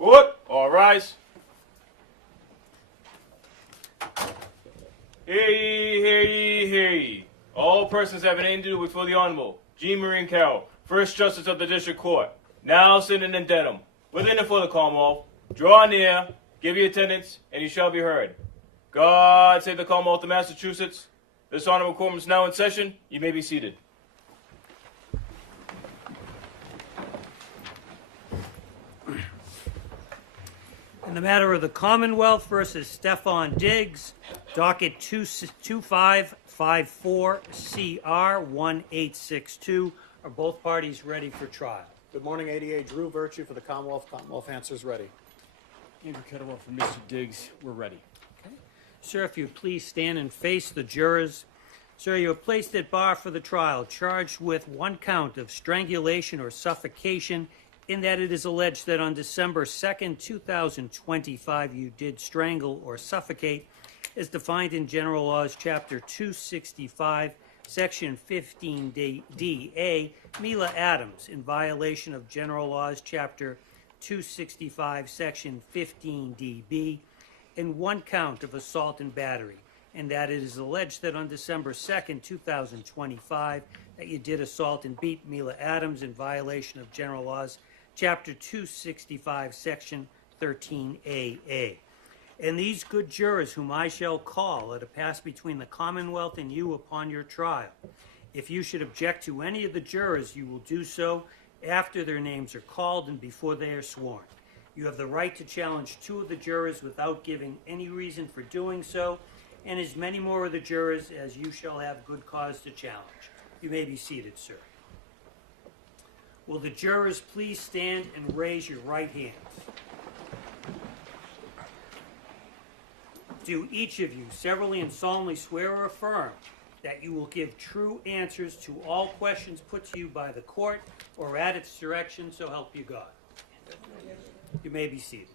Court, all rise. Hear ye, hear ye, hear ye. All persons having anything to do before the Honorable G. Marine Carroll, First Justice of the District Court, now sitting in dedum, within and for the Commonwealth, draw near, give your attendance, and you shall be heard. God save the Commonwealth of Massachusetts. This honorable courtroom is now in session. You may be seated. In the matter of the Commonwealth versus Stefon Diggs, docket 2554 CR 1862, are both parties ready for trial? Good morning, ADA Drew Virtue for the Commonwealth. Commonwealth answers ready. Andrew Kettlewell from Mr. Diggs. We're ready. Okay. Sir, if you please stand and face the jurors. Sir, you are placed at bar for the trial, charged with one count of strangulation or suffocation, in that it is alleged that on December 2nd, 2025, you did strangle or suffocate, as defined in General Laws, Chapter 265, Section 15D-A, Mila Adams, in violation of General Laws, Chapter 265, Section 15D-B, in one count of assault and battery, and that it is alleged that on December 2nd, 2025, that you did assault and beat Mila Adams in violation of General Laws, Chapter 265, Section 13AA. And these good jurors whom I shall call are to pass between the Commonwealth and you upon your trial. If you should object to any of the jurors, you will do so after their names are called and before they are sworn. You have the right to challenge two of the jurors without giving any reason for doing so, and as many more of the jurors as you shall have good cause to challenge. You may be seated, sir. Will the jurors please stand and raise your right hands? Do each of you severally and solemnly swear or affirm that you will give true answers to all questions put to you by the court or at its direction, so help you God? You may be seated.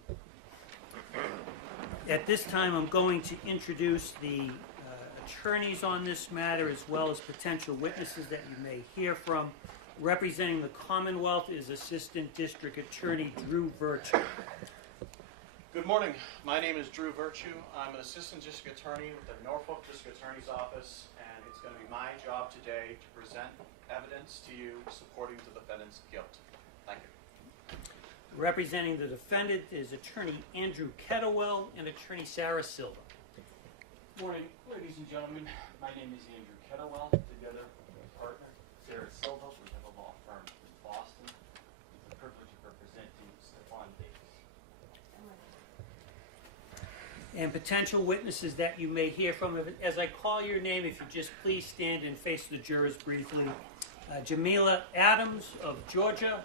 At this time, I'm going to introduce the attorneys on this matter, as well as potential witnesses that you may hear from. Representing the Commonwealth is Assistant District Attorney Drew Virtue. Good morning. My name is Drew Virtue. I'm an Assistant District Attorney with the Norfolk District Attorney's Office, and it's going to be my job today to present evidence to you supporting the defendant's guilt. Thank you. Representing the defendant is Attorney Andrew Kettlewell and Attorney Sarah Silva. Good morning, ladies and gentlemen. My name is Andrew Kettlewell. Together with my partner, Sarah Silva, we have a law firm in Boston. It's a privilege of representing Stefon Diggs. And potential witnesses that you may hear from. As I call your name, if you just please stand and face the jurors briefly. Jamila Adams of Georgia.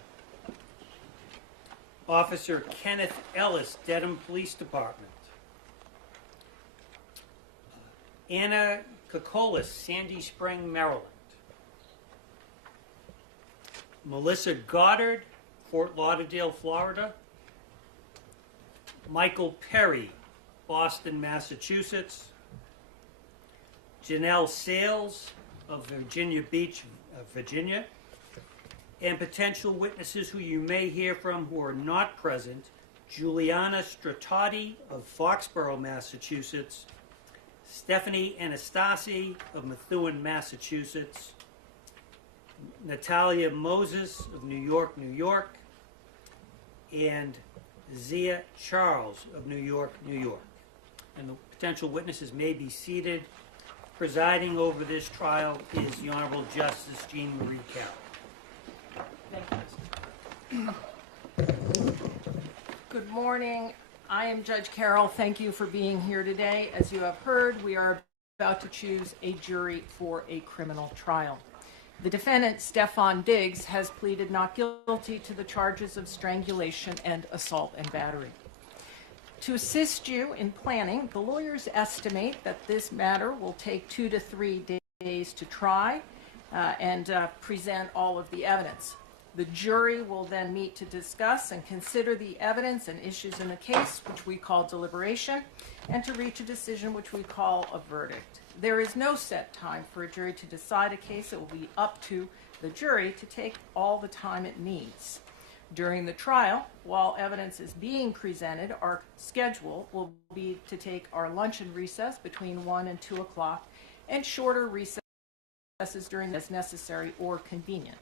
Officer Kenneth Ellis, Dedham Police Department. Anna Kokolis, Sandy Spring, Maryland. Melissa Goddard, Fort Lauderdale, Florida. Michael Perry, Boston, Massachusetts. Janelle Sales of Virginia Beach, Virginia. And potential witnesses who you may hear from who are not present: Juliana Stratati of Foxborough, Massachusetts. Stephanie Anastasi of Methuen, Massachusetts. Natalia Moses of New York, New York. And Zia Charles of New York, New York. And the potential witnesses may be seated. Presiding over this trial is the Honorable Justice Jean Marie Carroll. Good morning. I am Judge Carroll. Thank you for being here today. As you have heard, we are about to choose a jury for a criminal trial. The defendant, Stefon Diggs, has pleaded not guilty to the charges of strangulation and assault and battery. To assist you in planning, the lawyers estimate that this matter will take 2 to 3 days to try and present all of the evidence. The jury will then meet to discuss and consider the evidence and issues in the case, which we call deliberation, and to reach a decision, which we call a verdict. There is no set time for a jury to decide a case. It will be up to the jury to take all the time it needs. During the trial, while evidence is being presented, our schedule will be to take our lunch and recess between 1 and 2 o'clock and shorter recesses during as necessary or convenient.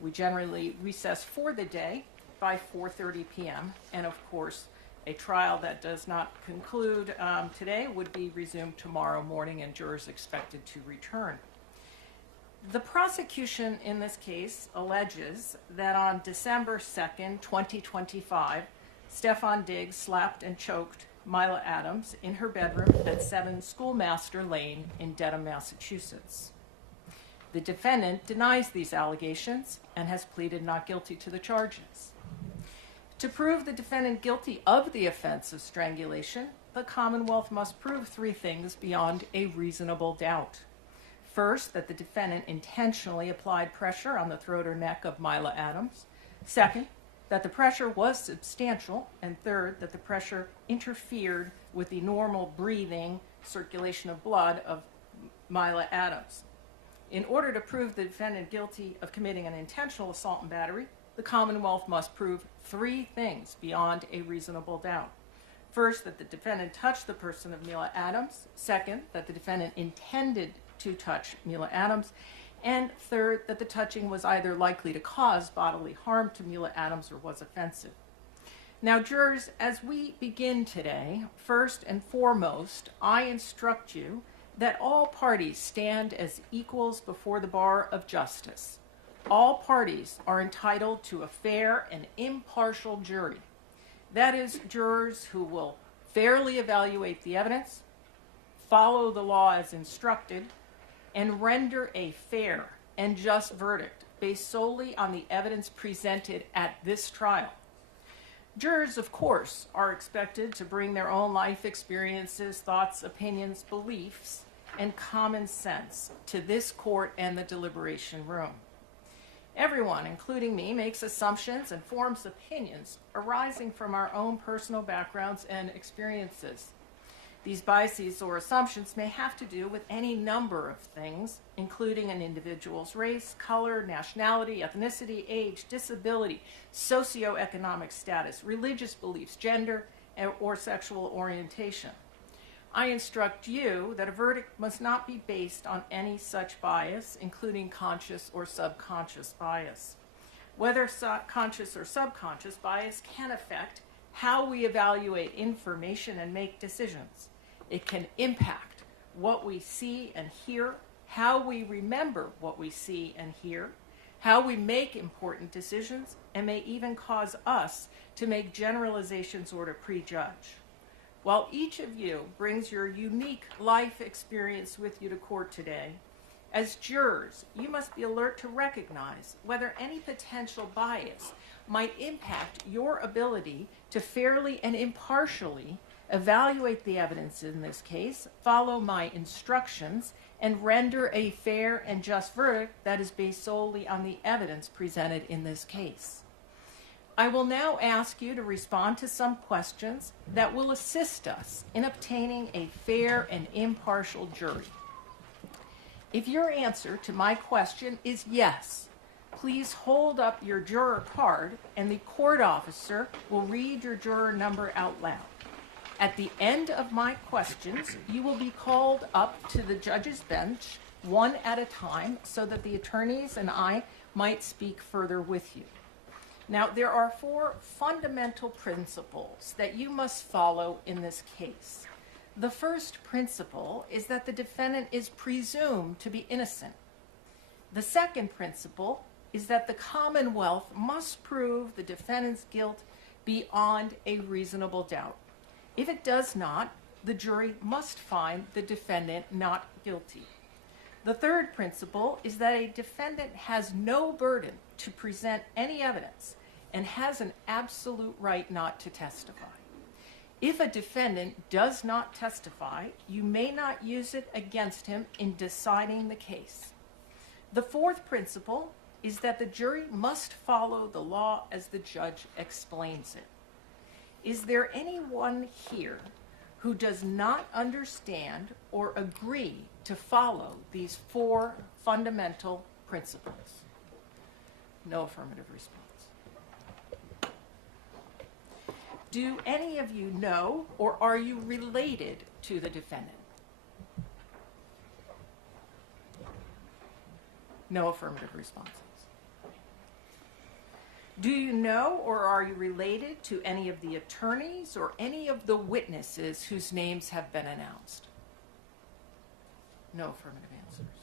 We generally recess for the day by 4:30 p.m. and of course a trial that does not conclude today would be resumed tomorrow morning and jurors expected to return. The prosecution in this case alleges that on December 2nd, 2025, Stefon Diggs slapped and choked Mila Adams in her bedroom at 7 Schoolmaster Lane in Dedham, Massachusetts. The defendant denies these allegations and has pleaded not guilty to the charges. To prove the defendant guilty of the offense of strangulation, the Commonwealth must prove 3 things beyond a reasonable doubt. First, that the defendant intentionally applied pressure on the throat or neck of Mila Adams. Second, that the pressure was substantial. And third, that the pressure interfered with the normal breathing, circulation of blood of Mila Adams. In order to prove the defendant guilty of committing an intentional assault and battery, the Commonwealth must prove 3 things beyond a reasonable doubt. First, that the defendant touched the person of Mila Adams. Second, that the defendant intended to touch Mila Adams. And third, that the touching was either likely to cause bodily harm to Mila Adams or was offensive. Now, jurors, as we begin today, first and foremost, I instruct you that all parties stand as equals before the bar of justice. All parties are entitled to a fair and impartial jury. That is, jurors who will fairly evaluate the evidence, follow the law as instructed, and render a fair and just verdict based solely on the evidence presented at this trial. Jurors, of course, are expected to bring their own life experiences, thoughts, opinions, beliefs, and common sense to this court and the deliberation room. Everyone, including me, makes assumptions and forms opinions arising from our own personal backgrounds and experiences. These biases or assumptions may have to do with any number of things, including an individual's race, color, nationality, ethnicity, age, disability, socioeconomic status, religious beliefs, gender, or sexual orientation. I instruct you that a verdict must not be based on any such bias, including conscious or subconscious bias. Whether conscious or subconscious bias can affect how we evaluate information and make decisions. It can impact what we see and hear, how we remember what we see and hear, how we make important decisions, and may even cause us to make generalizations or to prejudge. While each of you brings your unique life experience with you to court today, as jurors, you must be alert to recognize whether any potential bias might impact your ability to fairly and impartially evaluate the evidence in this case, follow my instructions, and render a fair and just verdict that is based solely on the evidence presented in this case. I will now ask you to respond to some questions that will assist us in obtaining a fair and impartial jury. If your answer to my question is yes, please hold up your juror card and the court officer will read your juror number out loud. At the end of my questions, you will be called up to the judge's bench one at a time so that the attorneys and I might speak further with you. Now, there are 4 fundamental principles that you must follow in this case. The first principle is that the defendant is presumed to be innocent. The second principle is that the Commonwealth must prove the defendant's guilt beyond a reasonable doubt. If it does not, the jury must find the defendant not guilty. The third principle is that a defendant has no burden to present any evidence and has an absolute right not to testify. If a defendant does not testify, you may not use it against him in deciding the case. The fourth principle is that the jury must follow the law as the judge explains it. Is there anyone here who does not understand or agree to follow these 4 fundamental principles? No affirmative response. Do any of you know or are you related to the defendant? No affirmative responses. Do you know or are you related to any of the attorneys or any of the witnesses whose names have been announced? No affirmative answers.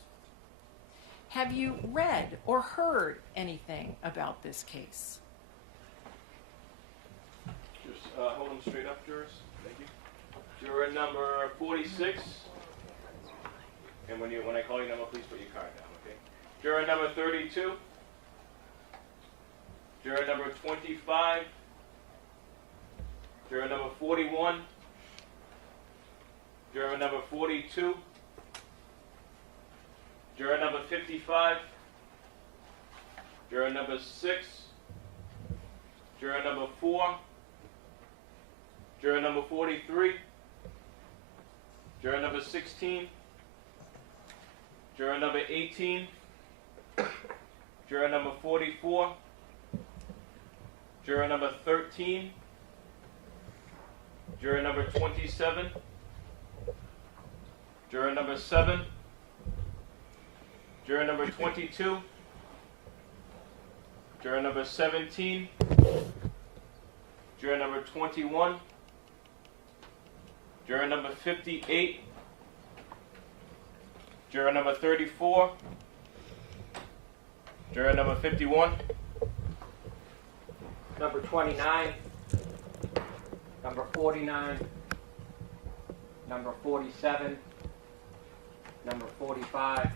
Have you read or heard anything about this case? Just hold them straight up, jurors. Thank you. Juror number 46. And when I call your number, please put your card down, okay? Juror number 32. Juror number 25. Juror number 41. Juror number 42. Juror number 55. Juror number 6. Juror number 4. Juror number 43. Juror number 16. Juror number 18. Juror number 44. Juror number 13. Juror number 27. Juror number 7. Juror number 22. Juror number 17. Juror number 21. Juror number 58. Juror number 34. Juror number 51. Number 29, number 49, number 47, number 45,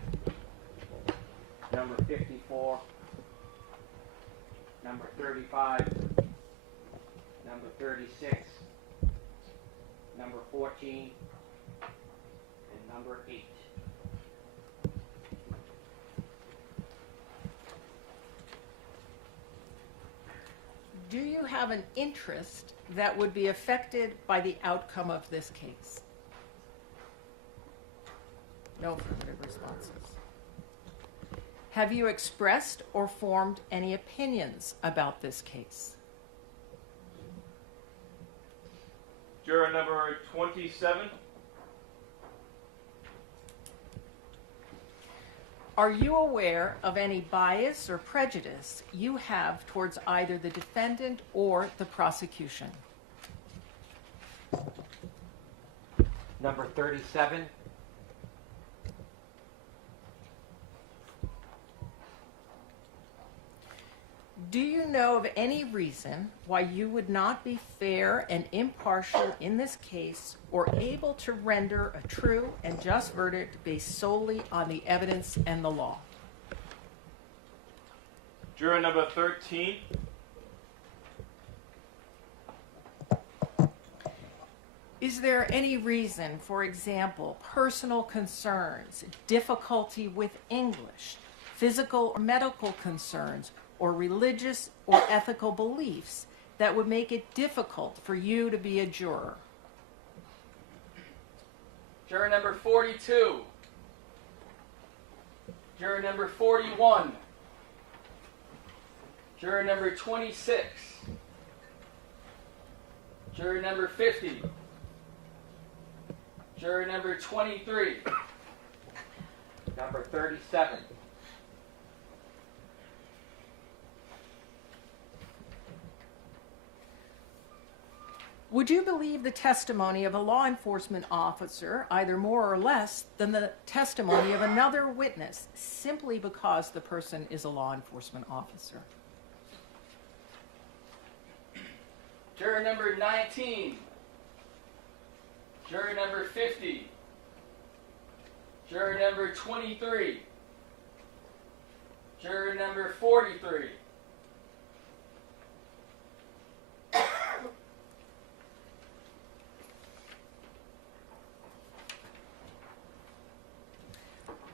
number 54, number 35, number 36, number 14, and number 8. Do you have an interest that would be affected by the outcome of this case? No affirmative responses. Have you expressed or formed any opinions about this case? Juror number 27. Are you aware of any bias or prejudice you have towards either the defendant or the prosecution? Number 37, Do you know of any reason why you would not be fair and impartial in this case or able to render a true and just verdict based solely on the evidence and the law? Juror number 13. Is there any reason, for example, personal concerns, difficulty with English, physical or medical concerns, or religious or ethical beliefs that would make it difficult for you to be a juror? Juror number 42. Juror number 41. Juror number 26. Juror number 50. Juror number 23. number 37, Would you believe the testimony of a law enforcement officer, either more or less than the testimony of another witness, simply because the person is a law enforcement officer? Juror number 19. Juror number 50. Juror number 23. Juror number 43.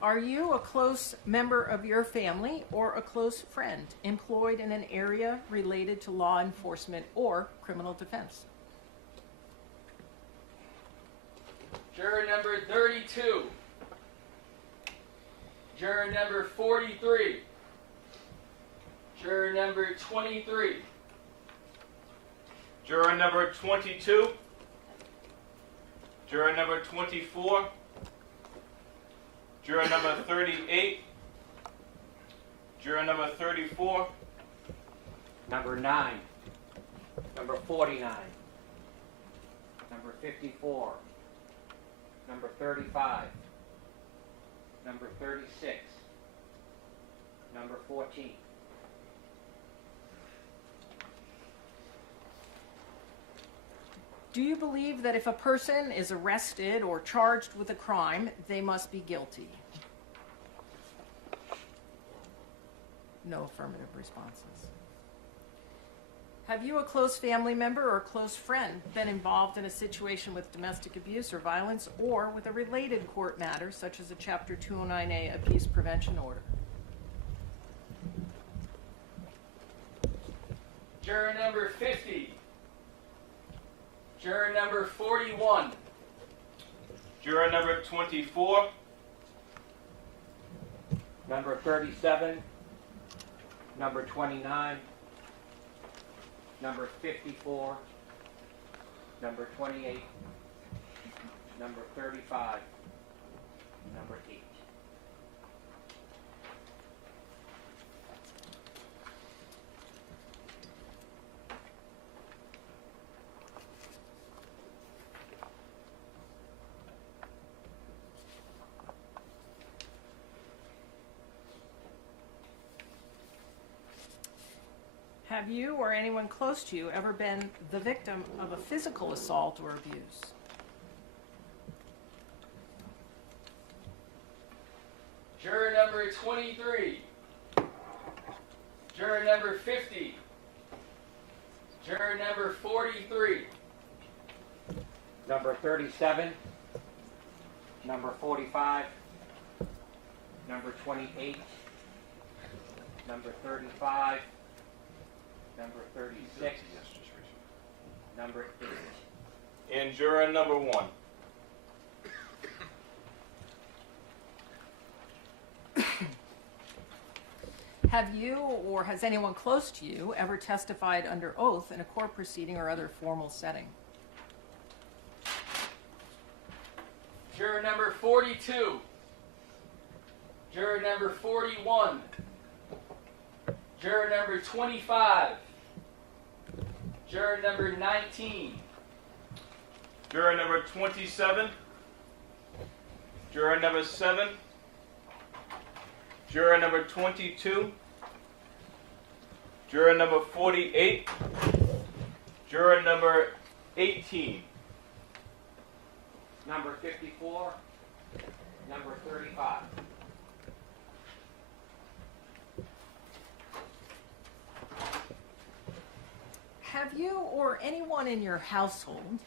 Are you a close member of your family or a close friend employed in an area related to law enforcement or criminal defense? Juror number 32. Juror number 43. Juror number 23. Juror number 22. Juror number 24. Juror number 38. Juror number 34. Number 9. Number 49. Number 54. Number 35. Number 36. Number 14. Do you believe that if a person is arrested or charged with a crime, they must be guilty? No affirmative responses. Have you, a close family member or close friend, been involved in a situation with domestic abuse or violence or with a related court matter, such as a Chapter 209A abuse prevention order? Juror number 50. Juror number 41. Juror number 24. Number 37. Number 29. Number 54. Number 28. Number 35. Number 8. Have you or anyone close to you ever been the victim of a physical assault or abuse? Juror number 23. Juror number 50. Juror number 43. Number 37. Number 45. Number 28. Number 35. Number 36. Number 8. And juror number 1. Have you or has anyone close to you ever testified under oath in a court proceeding or other formal setting? Juror number 42. Juror number 41. Juror number 25. Juror number 19. Juror number 27. Juror number 7. Juror number 22. Juror number 48. Juror number 18. Number 54. Number 35. Have you or anyone in your household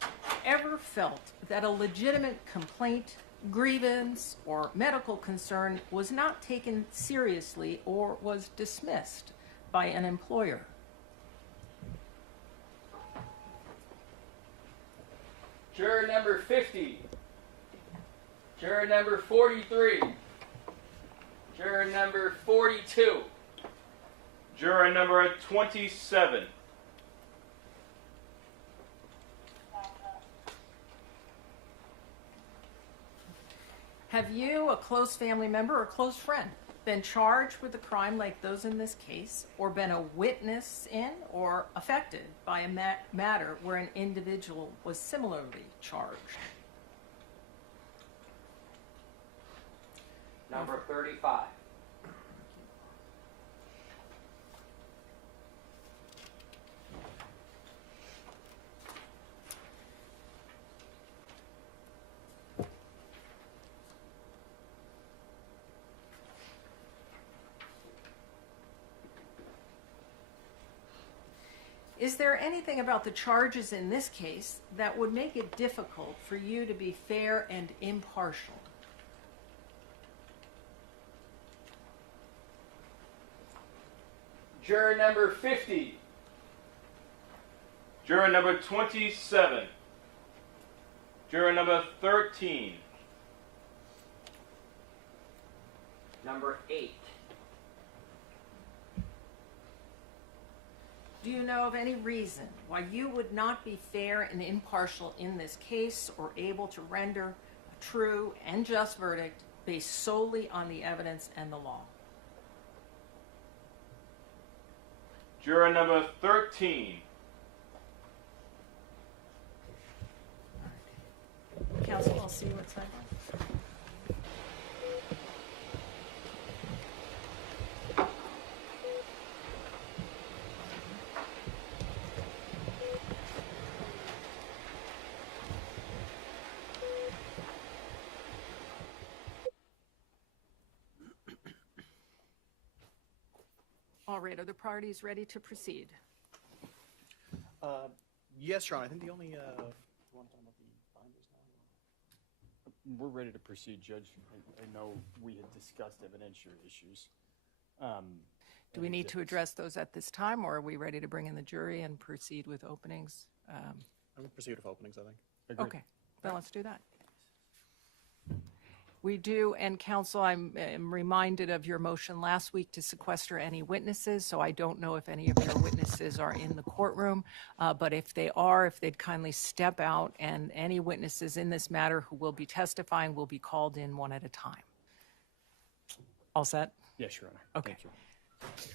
ever felt that a legitimate complaint, grievance, or medical concern was not taken seriously or was dismissed by an employer? Juror number 50. Juror number 43. Juror number 42. Juror number 27. Have you, a close family member or close friend, been charged with a crime like those in this case, or been a witness in or affected by a matter where an individual was similarly charged? Number 35. Is there anything about the charges in this case that would make it difficult for you to be fair and impartial? Juror number 50. Juror number 27. Juror number 13. Number 8. Do you know of any reason why you would not be fair and impartial in this case or able to render a true and just verdict based solely on the evidence and the law? Juror number 13. Counsel, I'll see you at sidebar. All right, are the parties ready to proceed? Yes, Your Honor. I think the only you want to talk about the binders now? We're ready to proceed, Judge. I know we had discussed evidentiary issues. Do we need to address those at this time, or are we ready to bring in the jury and proceed with openings? I would proceed with openings, I think. Agreed. Okay, then let's do that. We do, and counsel, I'm reminded of your motion last week to sequester any witnesses, so I don't know if any of your witnesses are in the courtroom, but if they are, if they'd kindly step out, and any witnesses in this matter who will be testifying will be called in one at a time. All set? Yes, Your Honor. Okay. Thank you.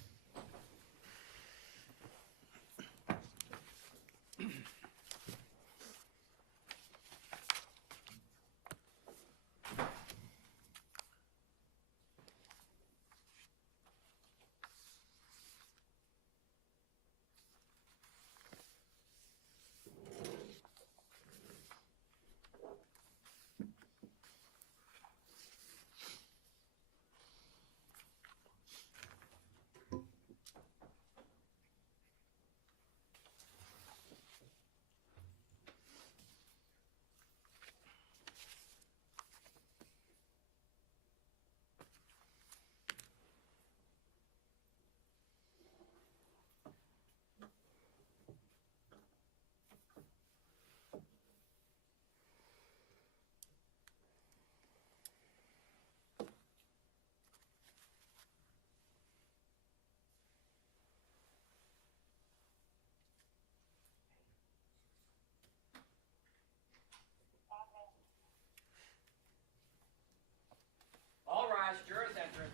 All rise, jurors enter.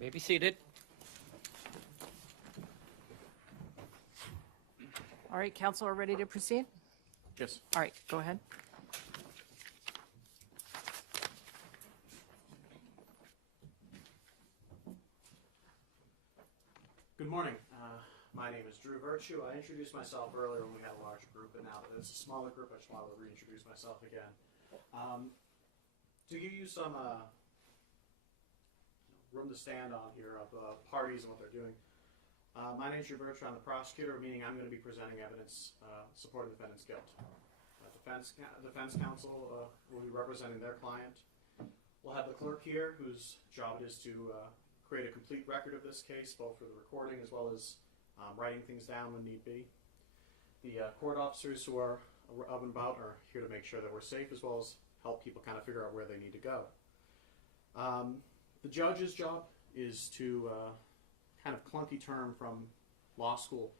May be seated. All right, counsel are ready to proceed? Yes. All right, go ahead. Good morning. My name is Drew Virtue. I introduced myself earlier when we had a large group, and now that it's a smaller group, I just wanted to reintroduce myself again. To give you some room to stand on here of parties and what they're doing. My name is Drew Virtue. I'm the prosecutor, meaning I'm going to be presenting evidence supporting the defendant's guilt. Defense counsel will be representing their client. We'll have the clerk here, whose job it is to create a complete record of this case, both for the recording as well as writing things down when need be. The court officers who are up and about are here to make sure that we're safe, as well as help people kind of figure out where they need to go. The judge's job is to, kind of clunky term from law school,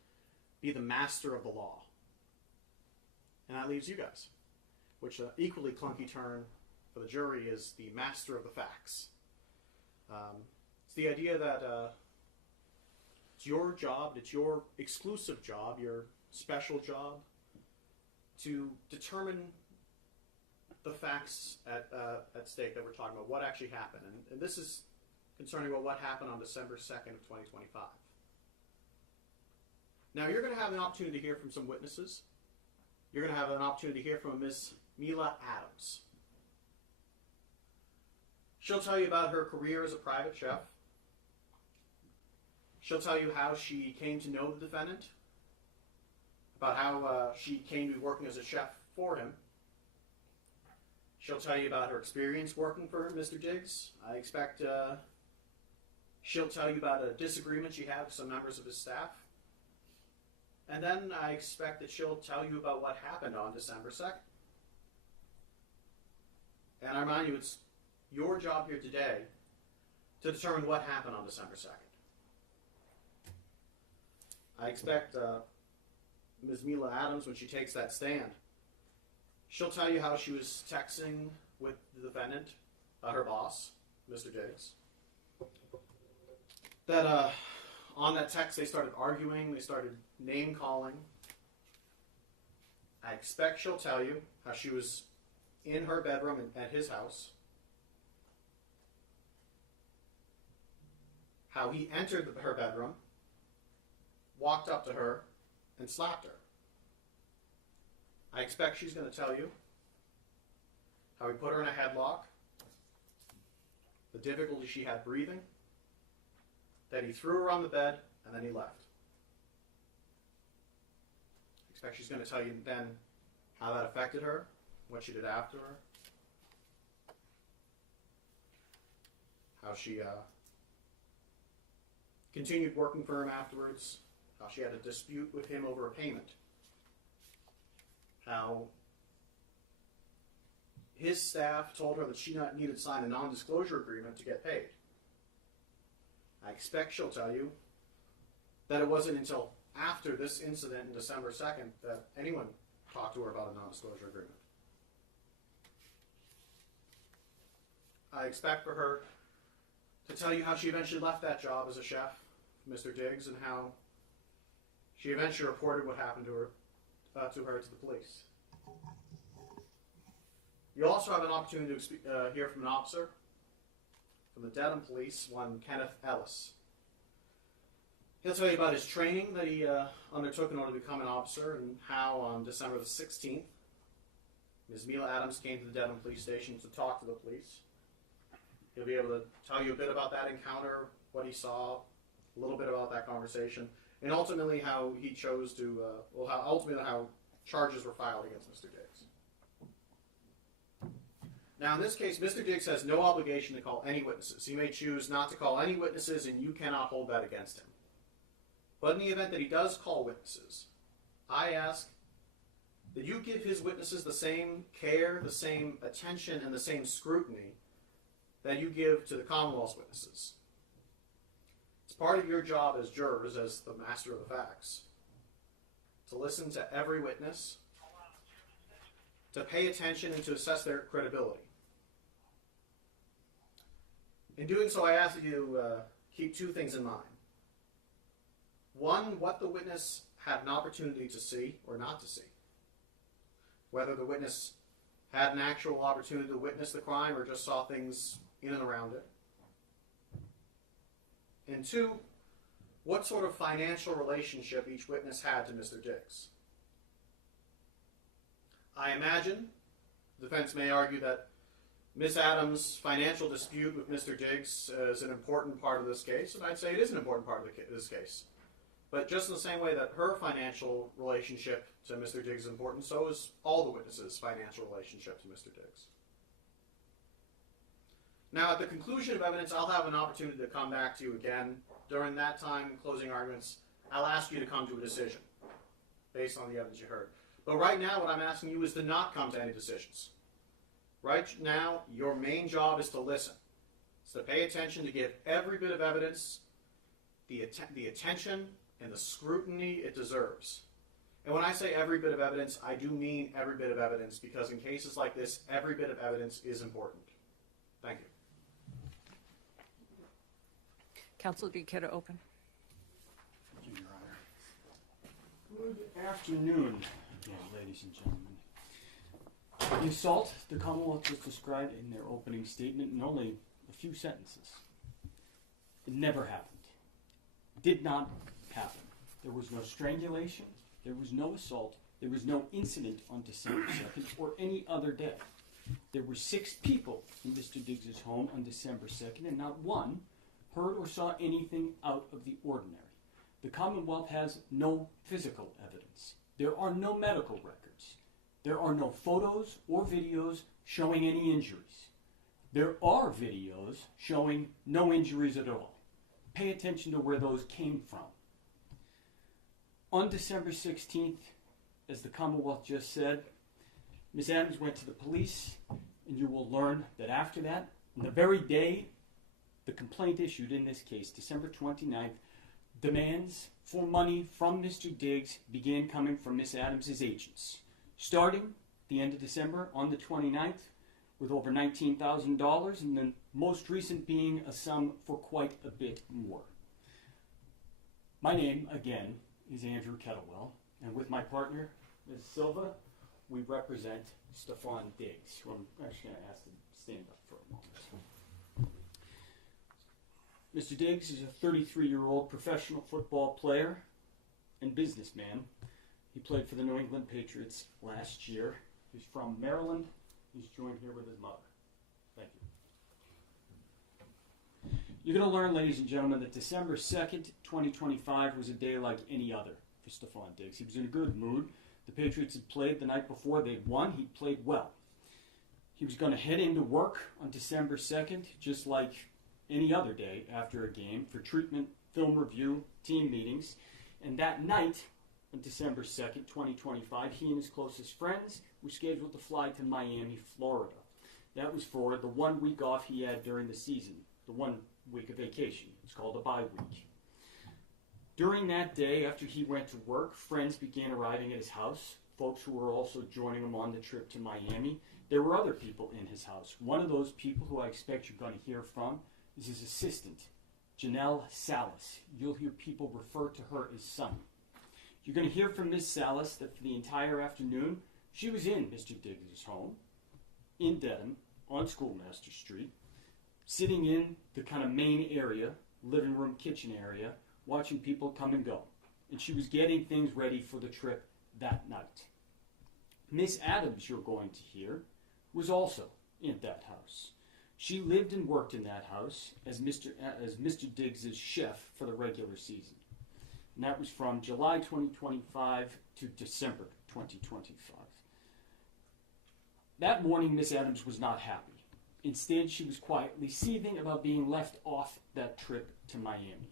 be the master of the law. And that leaves you guys, which an equally clunky term for the jury is the master of the facts. It's the idea that it's your job, it's your exclusive job, your special job, to determine the facts at stake that we're talking about, what actually happened. And this is concerning what happened on December 2nd of 2025. Now, you're going to have an opportunity to hear from some witnesses. You're going to have an opportunity to hear from Miss Mila Adams. She'll tell you about her career as a private chef. She'll tell you how she came to know the defendant, about how she came to be working as a chef for him, she'll tell you about her experience working for Mr. Diggs. I expect she'll tell you about a disagreement she had with some members of his staff. And then I expect that she'll tell you about what happened on December 2nd. And I remind you, it's your job here today to determine what happened on December 2nd. I expect Ms. Mila Adams, when she takes that stand, she'll tell you how she was texting with the defendant, her boss, Mr. Diggs. That on that text they started arguing, they started name calling. I expect she'll tell you how she was in her bedroom at his house, how he entered her bedroom, walked up to her, and slapped her. I expect she's going to tell you how he put her in a headlock, the difficulty she had breathing, that he threw her on the bed, and then he left. I expect she's going to tell you then how that affected her, what she did after her, how she continued working for him afterwards, how she had a dispute with him over a payment, how his staff told her that she needed to sign a non-disclosure agreement to get paid. I expect she'll tell you that it wasn't until after this incident in December 2nd that anyone talked to her about a non-disclosure agreement. I expect for her to tell you how she eventually left that job as a chef, Mr. Diggs, and how she eventually reported what happened to her to the police. You also have an opportunity to hear from an officer from the Dedham Police, one Kenneth Ellis. He'll tell you about his training that he undertook in order to become an officer and how on December the 16th, Ms. Mila Adams came to the Dedham Police Station to talk to the police. He'll be able to tell you a bit about that encounter, what he saw, a little bit about that conversation, and ultimately how he chose to, how charges were filed against Mr. Diggs. Now, in this case, Mr. Diggs has no obligation to call any witnesses. He may choose not to call any witnesses, and you cannot hold that against him. But in the event that he does call witnesses, I ask that you give his witnesses the same care, the same attention, and the same scrutiny that you give to the Commonwealth's witnesses. It's part of your job as jurors, as the master of the facts, to listen to every witness, to pay attention, and to assess their credibility. In doing so, I ask that you keep two things in mind. One, what the witness had an opportunity to see or not to see. Whether the witness had an actual opportunity to witness the crime or just saw things in and around it. And two, what sort of financial relationship each witness had to Mr. Diggs. I imagine the defense may argue that Ms. Adams' financial dispute with Mr. Diggs is an important part of this case, and I'd say it is an important part of this case. But just in the same way that her financial relationship to Mr. Diggs is important, so is all the witnesses' financial relationship to Mr. Diggs. Now, at the conclusion of evidence, I'll have an opportunity to come back to you again. During that time, closing arguments, I'll ask you to come to a decision based on the evidence you heard. But right now, what I'm asking you is to not come to any decisions. Right now, your main job is to listen. It's to pay attention, to give every bit of evidence the attention and the scrutiny it deserves. And when I say every bit of evidence, I do mean every bit of evidence, because in cases like this, every bit of evidence is important. Thank you. Counsel, do you care to open? Thank you, Your Honor. Good afternoon, again, ladies and gentlemen. The assault the Commonwealth just described in their opening statement in only a few sentences. It never happened. Did not happen. There was no strangulation. There was no assault. There was no incident on December 2nd or any other day. There were 6 people in Mr. Diggs' home on December 2nd, and not one heard or saw anything out of the ordinary. The Commonwealth has no physical evidence. There are no medical records. There are no photos or videos showing any injuries. There are videos showing no injuries at all. Pay attention to where those came from. On December 16th, as the Commonwealth just said, Ms. Adams went to the police, and you will learn that after that, on the very day the complaint issued in this case, December 29th, demands for money from Mr. Diggs began coming from Ms. Adams' agents. Starting the end of December on the 29th with over $19,000, and the most recent being a sum for quite a bit more. My name, again, is Andrew Kettlewell, and with my partner, Ms. Silva, we represent Stefon Diggs, who I'm actually going to ask to stand up for a moment. Mr. Diggs is a 33-year-old professional football player and businessman. He played for the New England Patriots last year. He's from Maryland. He's joined here with his mother. Thank you. You're going to learn, ladies and gentlemen, that December 2nd, 2025 was a day like any other for Stefon Diggs. He was in a good mood. The Patriots had played the night before. They'd won. He played well. He was going to head into work on December 2nd, just like any other day after a game, for treatment, film review, team meetings. And that night, on December 2nd, 2025, he and his closest friends were scheduled to fly to Miami, Florida. That was for the 1 week off he had during the season, the 1 week of vacation. It's called a bye week. During that day, after he went to work, friends began arriving at his house, folks who were also joining him on the trip to Miami. There were other people in his house. One of those people who I expect you're going to hear from is his assistant, Janelle Salas. You'll hear people refer to her as Sonny. You're going to hear from Miss Salas that for the entire afternoon, she was in Mr. Diggs' home in Dedham on Schoolmaster Street, sitting in the kind of main area, living room, kitchen area, watching people come and go. And she was getting things ready for the trip that night. Miss Adams, you're going to hear, was also in that house. She lived and worked in that house as Mr. Diggs' chef for the regular season. And that was from July 2025 to December 2025. That morning, Miss Adams was not happy. Instead, she was quietly seething about being left off that trip to Miami.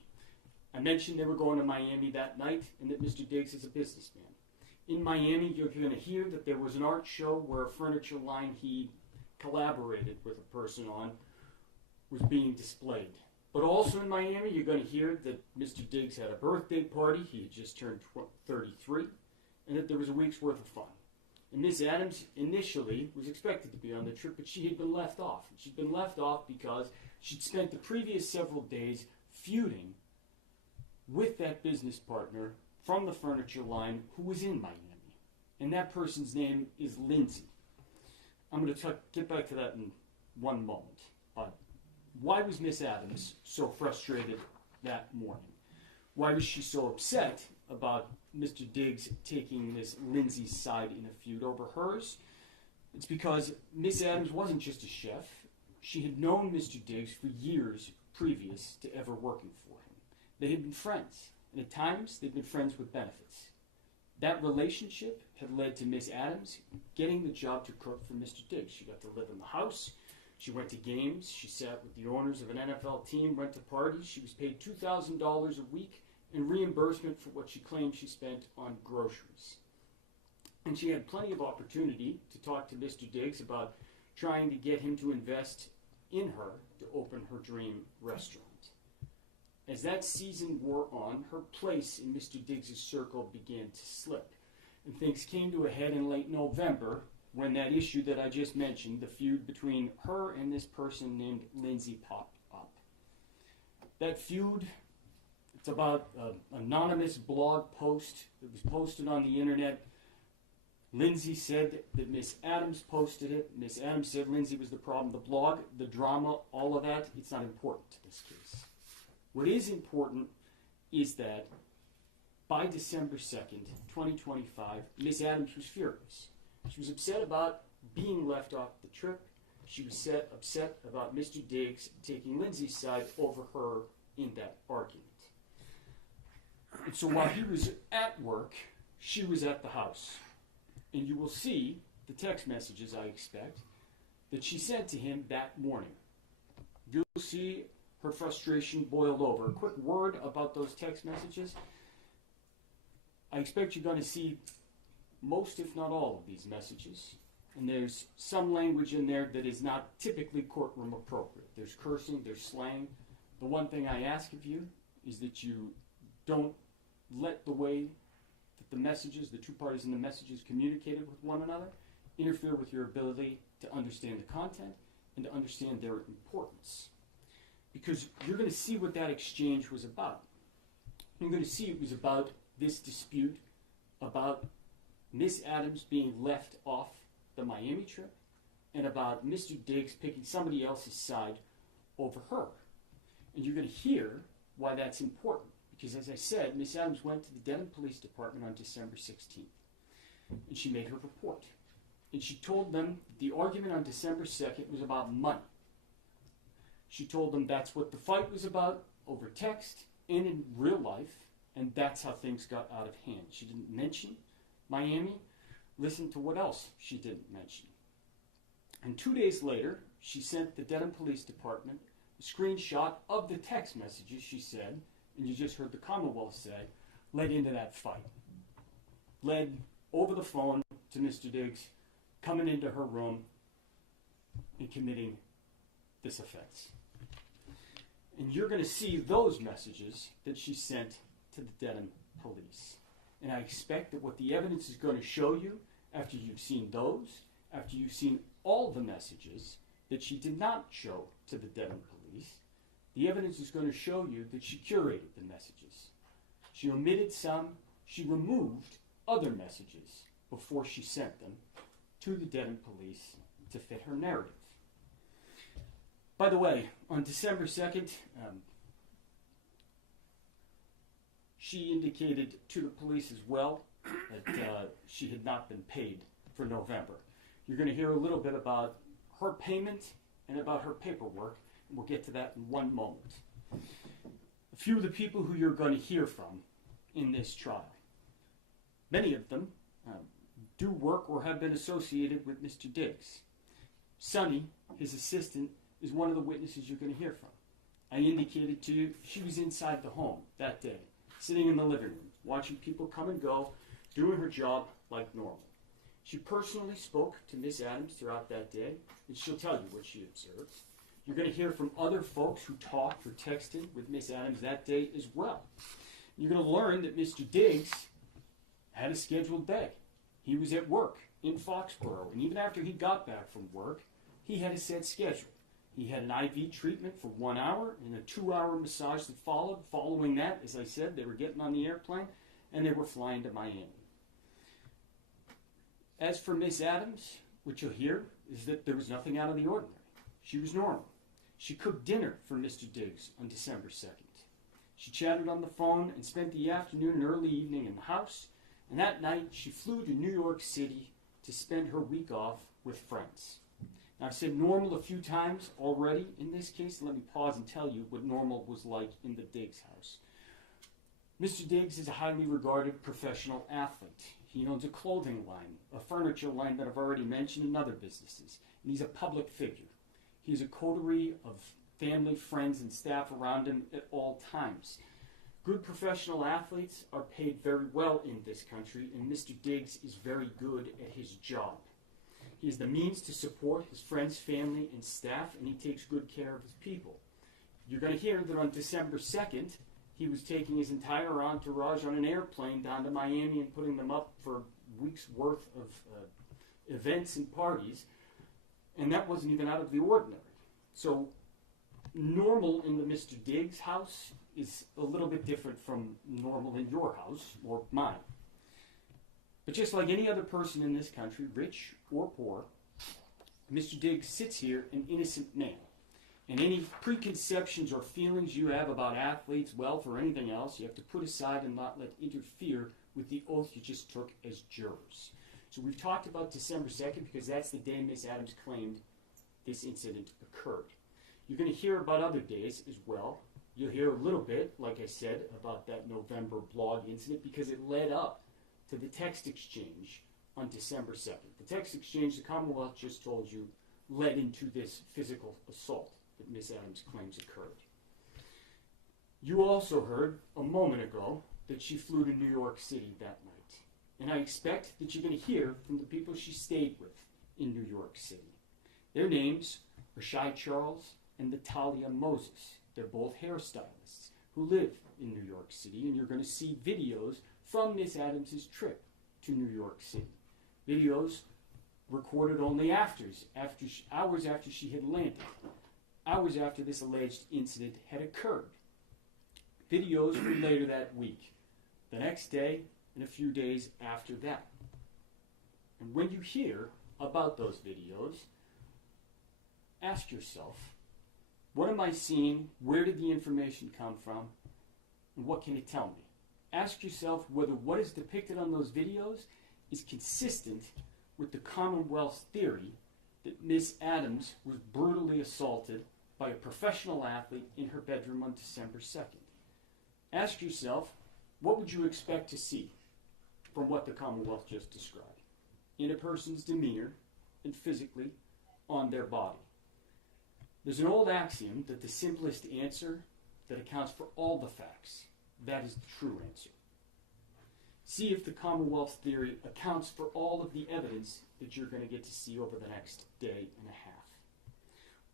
I mentioned they were going to Miami that night and that Mr. Diggs is a businessman. In Miami, you're going to hear that there was an art show where a furniture line he collaborated with a person on was being displayed. But also in Miami, you're going to hear that Mr. Diggs had a birthday party. He had just turned 33, and that there was a week's worth of fun. And Miss Adams initially was expected to be on the trip, but she had been left off. She'd been left off because she'd spent the previous several days feuding with that business partner from the furniture line who was in Miami. And that person's name is Lindsay. I'm going to get back to that in one moment. But why was Miss Adams so frustrated that morning? Why was she so upset about Mr. Diggs taking Miss Lindsay's side in a feud over hers? It's because Miss Adams wasn't just a chef. She had known Mr. Diggs for years previous to ever working for him. They had been friends, and at times they'd been friends with benefits. That relationship had led to Miss Adams getting the job to cook for Mr. Diggs. She got to live in the house. She went to games. She sat with the owners of an NFL team, went to parties. She was paid $2,000 a week in reimbursement for what she claimed she spent on groceries. And she had plenty of opportunity to talk to Mr. Diggs about trying to get him to invest in her to open her dream restaurant. As that season wore on, her place in Mr. Diggs' circle began to slip. And things came to a head in late November when that issue that I just mentioned, the feud between her and this person named Lindsay, popped up. That feud, it's about an anonymous blog post that was posted on the internet. Lindsay said that Miss Adams posted it. Miss Adams said Lindsay was the problem. The blog, the drama, all of that, it's not important to this case. What is important is that by December 2nd, 2025, Miss Adams was furious. She was upset about being left off the trip. She was upset about Mr. Diggs taking Lindsay's side over her in that argument. And so while he was at work, she was at the house. And you will see the text messages, I expect, that she sent to him that morning. You'll see her frustration boiled over. A quick word about those text messages. I expect you're going to see most, if not all, of these messages. And there's some language in there that is not typically courtroom appropriate. There's cursing, there's slang. The one thing I ask of you is that you don't let the way that the messages, the two parties in the messages communicated with one another, interfere with your ability to understand the content and to understand their importance. Because you're going to see what that exchange was about. You're going to see it was about this dispute, about Miss Adams being left off the Miami trip, and about Mr. Diggs picking somebody else's side over her. And you're going to hear why that's important. Because as I said, Miss Adams went to the Dedham Police Department on December 16th. And she made her report. And she told them the argument on December 2nd was about money. She told them that's what the fight was about, over text and in real life, and that's how things got out of hand. She didn't mention Miami. Listen to what else she didn't mention. And 2 days later, she sent the Dedham Police Department a screenshot of the text messages she said, and you just heard the Commonwealth say, led into that fight. Led over the phone to Mr. Diggs, coming into her room and committing this offense. And you're going to see those messages that she sent to the Dedham police. And I expect that what the evidence is going to show you, after you've seen those, after you've seen all the messages that she did not show to the Dedham police, the evidence is going to show you that she curated the messages. She omitted some, she removed other messages before she sent them to the Dedham police to fit her narrative. By the way, on December 2nd, she indicated to the police as well that she had not been paid for November. You're going to hear a little bit about her payment and about her paperwork, and we'll get to that in one moment. A few of the people who you're going to hear from in this trial, many of them do work or have been associated with Mr. Diggs. Sonny, his assistant, is one of the witnesses you're going to hear from. I indicated to you she was inside the home that day, sitting in the living room, watching people come and go, doing her job like normal. She personally spoke to Miss Adams throughout that day, and she'll tell you what she observed. You're going to hear from other folks who talked or texted with Miss Adams that day as well. You're going to learn that Mr. Diggs had a scheduled day. He was at work in Foxborough, and even after he got back from work, he had a set schedule. He had an IV treatment for 1 hour and a 2-hour massage that followed. Following that, as I said, they were getting on the airplane and they were flying to Miami. As for Miss Adams, what you'll hear is that there was nothing out of the ordinary. She was normal. She cooked dinner for Mr. Diggs on December 2nd. She chatted on the phone and spent the afternoon and early evening in the house. And that night, she flew to New York City to spend her week off with friends. Now, I've said normal a few times already in this case. Let me pause and tell you what normal was like in the Diggs house. Mr. Diggs is a highly regarded professional athlete. He owns a clothing line, a furniture line that I've already mentioned, and other businesses. And he's a public figure. He's a coterie of family, friends, and staff around him at all times. Good professional athletes are paid very well in this country, and Mr. Diggs is very good at his job. He has the means to support his friends, family, and staff, and he takes good care of his people. You're going to hear that on December 2nd, he was taking his entire entourage on an airplane down to Miami and putting them up for weeks' worth of events and parties, and that wasn't even out of the ordinary. So normal in the Mr. Diggs house is a little bit different from normal in your house or mine. But just like any other person in this country, rich or poor, Mr. Diggs sits here an innocent man. And any preconceptions or feelings you have about athletes, wealth, or anything else, you have to put aside and not let interfere with the oath you just took as jurors. So we've talked about December 2nd because that's the day Miss Adams claimed this incident occurred. You're going to hear about other days as well. You'll hear a little bit, like I said, about that November blog incident because it led up to the text exchange on December 2nd. The text exchange the Commonwealth just told you led into this physical assault that Miss Adams claims occurred. You also heard a moment ago that she flew to New York City that night. And I expect that you're going to hear from the people she stayed with in New York City. Their names are Shai Charles and Natalia Moses. They're both hairstylists who live in New York City, and you're going to see videos from Miss Adams' trip to New York City. Videos recorded only hours after she had landed, hours after this alleged incident had occurred. Videos from later that week, the next day, and a few days after that. And when you hear about those videos, ask yourself, what am I seeing? Where did the information come from? And what can it tell me? Ask yourself whether what is depicted on those videos is consistent with the Commonwealth's theory that Miss Adams was brutally assaulted by a professional athlete in her bedroom on December 2nd. Ask yourself, what would you expect to see from what the Commonwealth just described in a person's demeanor and physically on their body? There's an old axiom that the simplest answer that accounts for all the facts, that is the true answer. See if the Commonwealth's theory accounts for all of the evidence that you're going to get to see over the next day and a half.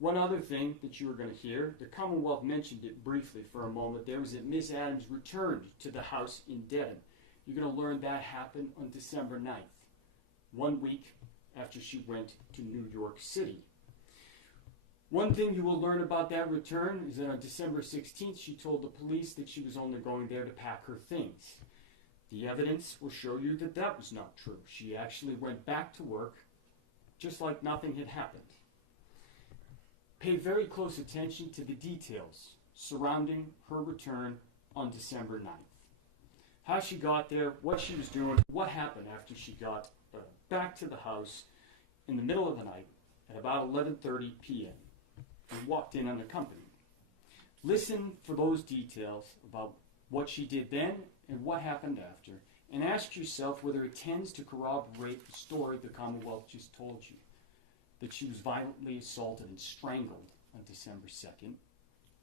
One other thing that you are going to hear, the Commonwealth mentioned it briefly for a moment there, was that Miss Adams returned to the house in Dedham. You're going to learn that happened on December 9th, 1 week after she went to New York City. One thing you will learn about that return is that on December 16th, she told the police that she was only going there to pack her things. The evidence will show you that that was not true. She actually went back to work just like nothing had happened. Pay very close attention to the details surrounding her return on December 9th. How she got there, what she was doing, what happened after she got back to the house in the middle of the night at about 11:30 p.m. and walked in unaccompanied. Listen for those details about what she did then and what happened after, and ask yourself whether it tends to corroborate the story the Commonwealth just told you, that she was violently assaulted and strangled on December 2nd,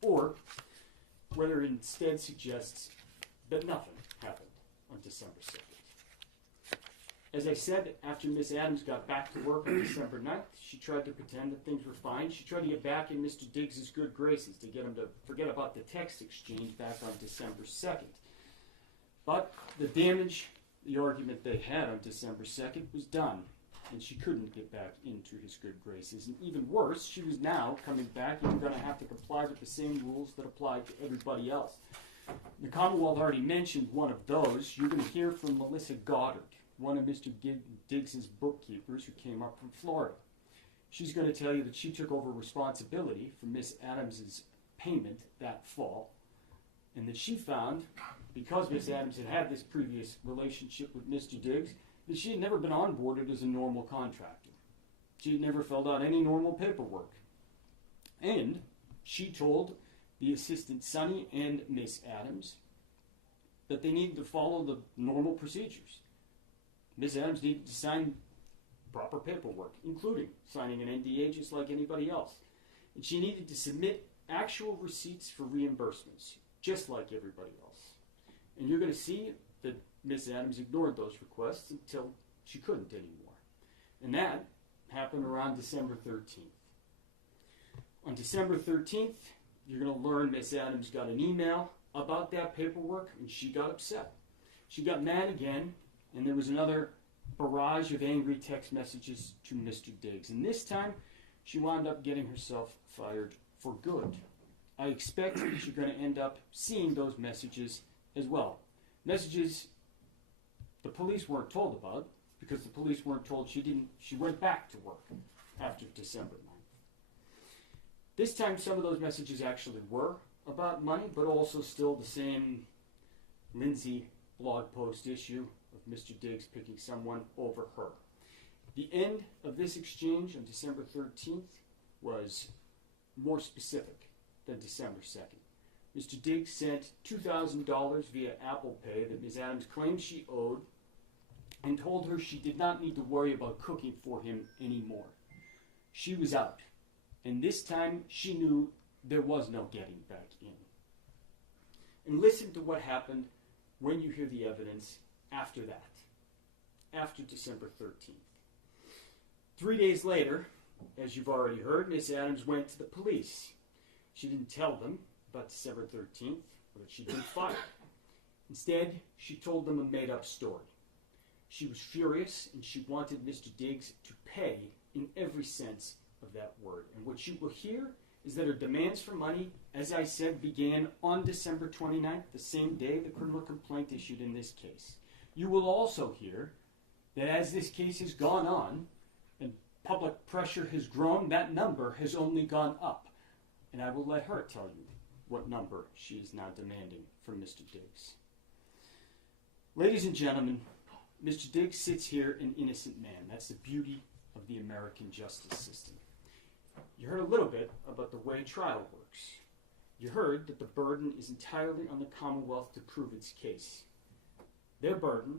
or whether it instead suggests that nothing happened on December 2nd. As I said, after Miss Adams got back to work on December 9th, she tried to pretend that things were fine. She tried to get back in Mr. Diggs' good graces to get him to forget about the text exchange back on December 2nd. But the damage, the argument they had on December 2nd was done, and she couldn't get back into his good graces. And even worse, she was now coming back and going to have to comply with the same rules that applied to everybody else. The Commonwealth already mentioned one of those. You're going to hear from Melissa Goddard, one of Mr. Diggs' bookkeepers who came up from Florida. She's going to tell you that she took over responsibility for Miss Adams' payment that fall, and that she found, because Miss Adams had had this previous relationship with Mr. Diggs, that she had never been onboarded as a normal contractor. She had never filled out any normal paperwork. And she told the assistant Sonny and Miss Adams that they needed to follow the normal procedures. Miss Adams needed to sign proper paperwork, including signing an NDA just like anybody else. And she needed to submit actual receipts for reimbursements, just like everybody else. And you're going to see that Miss Adams ignored those requests until she couldn't anymore. And that happened around December 13th. On December 13th, you're going to learn Miss Adams got an email about that paperwork, and she got upset. She got mad again, and there was another barrage of angry text messages to Mr. Diggs. And this time, she wound up getting herself fired for good. I expect that you're going to end up seeing those messages as well. Messages the police weren't told about, because the police weren't told she went back to work after December 9th. This time, some of those messages actually were about money, but also still the same Lindsay blog post issue of Mr. Diggs picking someone over her. The end of this exchange on December 13th was more specific than December 2nd. Mr. Diggs sent $2,000 via Apple Pay that Ms. Adams claimed she owed and told her she did not need to worry about cooking for him anymore. She was out, and this time she knew there was no getting back in. And listen to what happened when you hear the evidence after that, after December 13th. 3 days later, as you've already heard, Miss Adams went to the police. She didn't tell them about December 13th, or that she'd been fired. Instead, she told them a made-up story. She was furious, and she wanted Mr. Diggs to pay in every sense of that word. And what you will hear is that her demands for money, as I said, began on December 29th, the same day the criminal complaint issued in this case. You will also hear that as this case has gone on, and public pressure has grown, that number has only gone up. And I will let her tell you what number she is now demanding from Mr. Diggs. Ladies and gentlemen, Mr. Diggs sits here an innocent man. That's the beauty of the American justice system. You heard a little bit about the way trial works. You heard that the burden is entirely on the Commonwealth to prove its case. Their burden,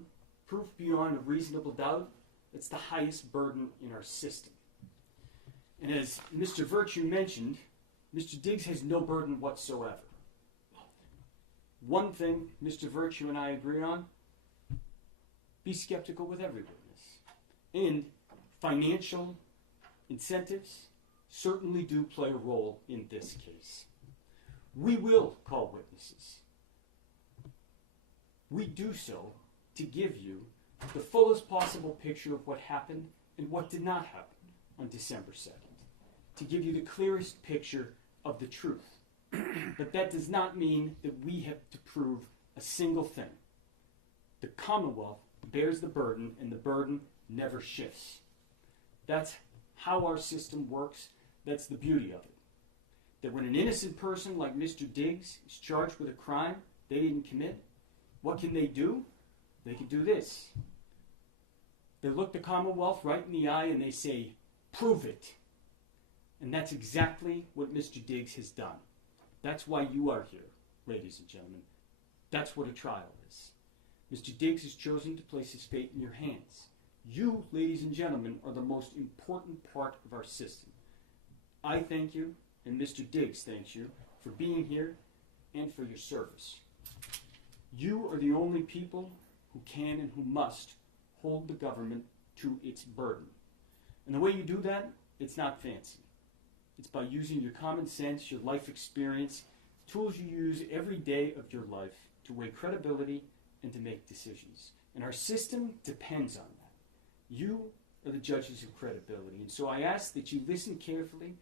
proof beyond a reasonable doubt, that's the highest burden in our system. And as Mr. Virtue mentioned, Mr. Diggs has no burden whatsoever. One thing Mr. Virtue and I agree on, be skeptical with every witness. And financial incentives certainly do play a role in this case. We will call witnesses. We do so to give you the fullest possible picture of what happened and what did not happen on December 2nd, to give you the clearest picture of the truth. But that does not mean that we have to prove a single thing. The Commonwealth bears the burden, and the burden never shifts. That's how our system works. That's the beauty of it. That when an innocent person like Mr. Diggs is charged with a crime they didn't commit, what can they do? They can do this. They look the Commonwealth right in the eye and they say, prove it. And that's exactly what Mr. Diggs has done. That's why you are here, ladies and gentlemen. That's what a trial is. Mr. Diggs has chosen to place his fate in your hands. You, ladies and gentlemen, are the most important part of our system. I thank you, and Mr. Diggs thanks you, for being here and for your service. You are the only people who can and who must hold the government to its burden. And the way you do that, it's not fancy. It's by using your common sense, your life experience, tools you use every day of your life to weigh credibility and to make decisions. And our system depends on that. You are the judges of credibility. And so I ask that you listen carefully,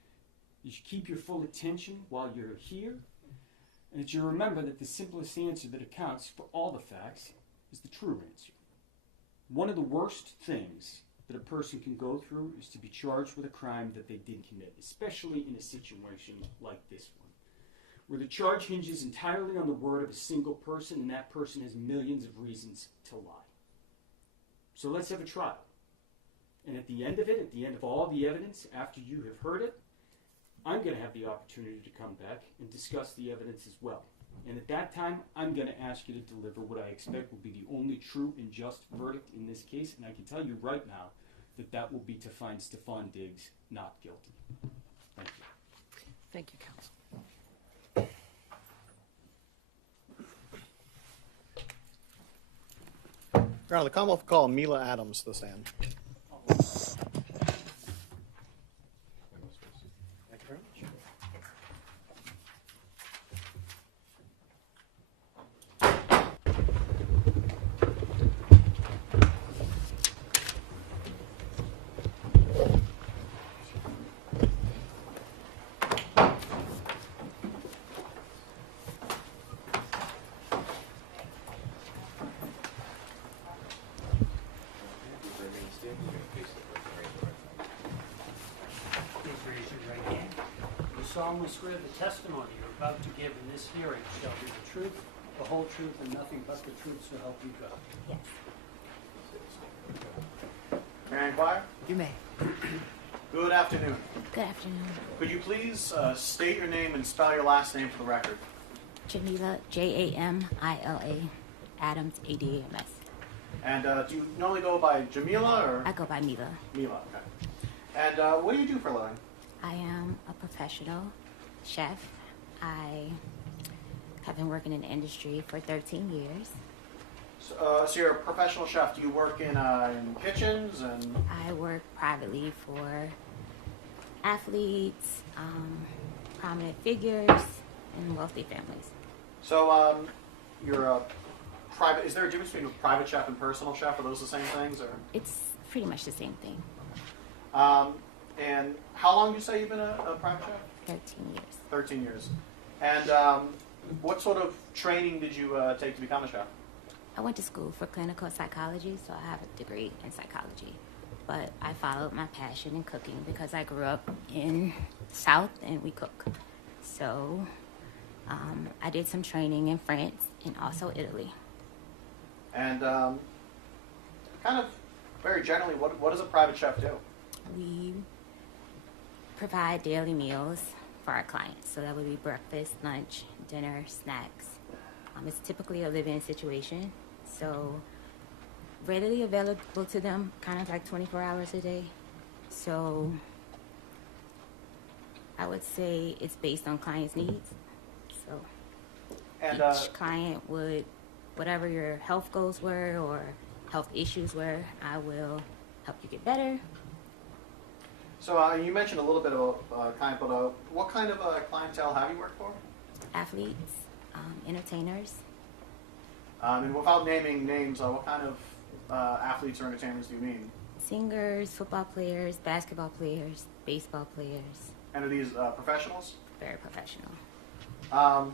you should keep your full attention while you're here, and that you remember that the simplest answer that accounts for all the facts is the true answer. One of the worst things that a person can go through is to be charged with a crime that they didn't commit, especially in a situation like this one, where the charge hinges entirely on the word of a single person, and that person has millions of reasons to lie. So let's have a trial. And at the end of it, at the end of all the evidence, after you have heard it, I'm going to have the opportunity to come back and discuss the evidence as well. And at that time, I'm going to ask you to deliver what I expect will be the only true and just verdict in this case. And I can tell you right now that that will be to find Stefon Diggs not guilty. Thank you. Thank you, counsel. Your Honor, the Commonwealth will call Mila Adams to the stand. Thank you very much. Please raise your right hand. You solemnly swear the testimony you're about to give in this hearing shall be the truth, the whole truth, and nothing but the truth, so help you God. Yes. May I inquire? You may. Good afternoon. Good afternoon. Could you please state your name and spell your last name for the record? Jamila, Jamila, Adams, Adams. And do you normally go by Jamila or? I go by Mila. Mila, okay. And what do you do for a living? I am a professional chef. I have been working in the industry for 13 years. So you're a professional chef. Do you work in kitchens and? I work privately for athletes, prominent figures, and wealthy families. So you're a private. Is there a difference between a private chef and personal chef? Are those the same things, or? It's pretty much the same thing. And how long do you say you've been a private chef? 13 years. 13 years. And what sort of training did you take to become a chef? I went to school for clinical psychology, so I have a degree in psychology. But I followed my passion in cooking because I grew up in South and we cook. So I did some training in France and also Italy. And kind of very generally, what does a private chef do? We provide daily meals for our clients. So that would be breakfast, lunch, dinner, snacks. It's typically a live-in situation. So readily available to them, kind of like 24 hours a day. So I would say it's based on clients' needs. So And each client would, whatever your health goals were or health issues were, I will help you get better. so you mentioned a little bit about client, but what kind of clientele have you worked for? Athletes, entertainers, And without naming names, what kind of athletes or entertainers do you mean? singers, football players, basketball players, baseball players, And are these professionals? very professional. How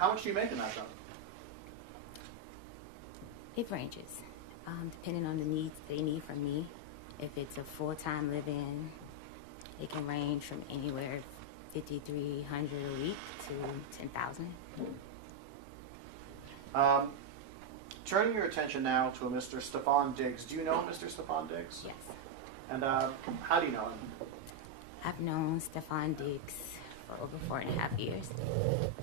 much do you make in that job? It ranges, depending on the needs they need from me. If it's a full-time live-in, it can range from anywhere $5,300 a week to $10,000. Turning your attention now to a Mr. Stefon Diggs. Do you know Mr. Stefon Diggs? Yes, And how do you know him? I've known Stefon Diggs for over 4.5 years.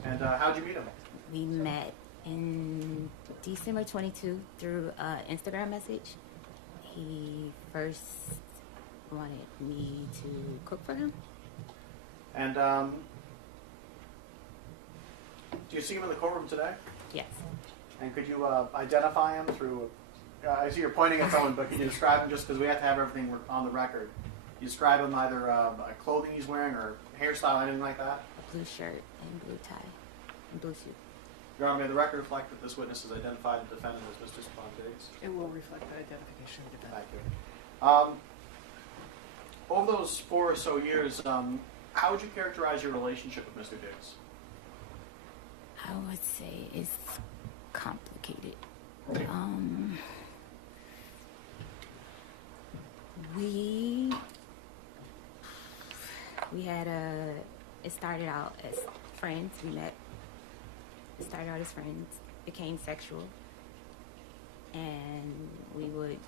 And how'd you meet him? We met in December 22 through an Instagram message. He first wanted me to cook for him. And do you see him in the courtroom today? Yes. And could you identify him through? I see you're pointing at someone, but can you describe him just because we have to have everything on the record? You describe him either clothing he's wearing or hairstyle, anything like that? Blue shirt and blue tie and blue suit. Your Honor, may the record reflect that this witness has identified the defendant as Mr. Stefon Diggs? It will reflect that identification of the defendant. Thank you. Over those 4 or so years, how would you characterize your relationship with Mr. Diggs? I would say it's complicated. We had it started out as friends. We met. It started out as friends, became sexual, and we would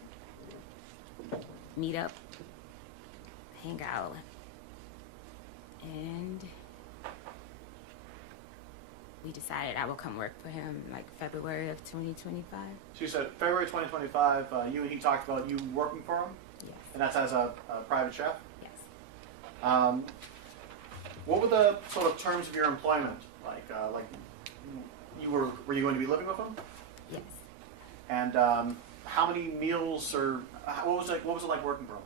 meet up, hang out, and we decided I would come work for him like February of 2025. So you said February 2025, you and he talked about you working for him? Yes. And that's as a private chef? Yes. What were the sort of terms of your employment? Like were you going to be living with him? Yes. And how many meals or what was it like working for him?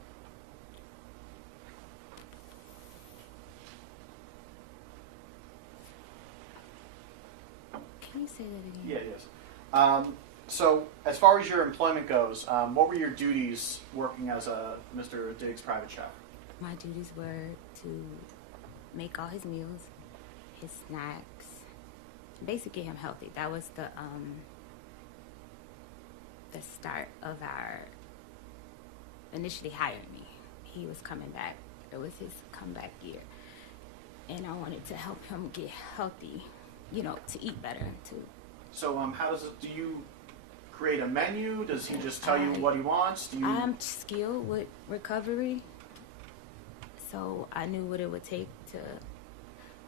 Can you say that again? Yeah, yes. So as far as your employment goes, what were your duties working as a Mr. Diggs private chef? My duties were to make all his meals, his snacks, basically get him healthy. That was the start of our initially hiring me. He was coming back. It was his comeback year. And I wanted to help him get healthy, to eat better too. So how does it, do you create a menu? Does he just tell you what he wants? Do you? I'm skilled with recovery, so I knew what it would take to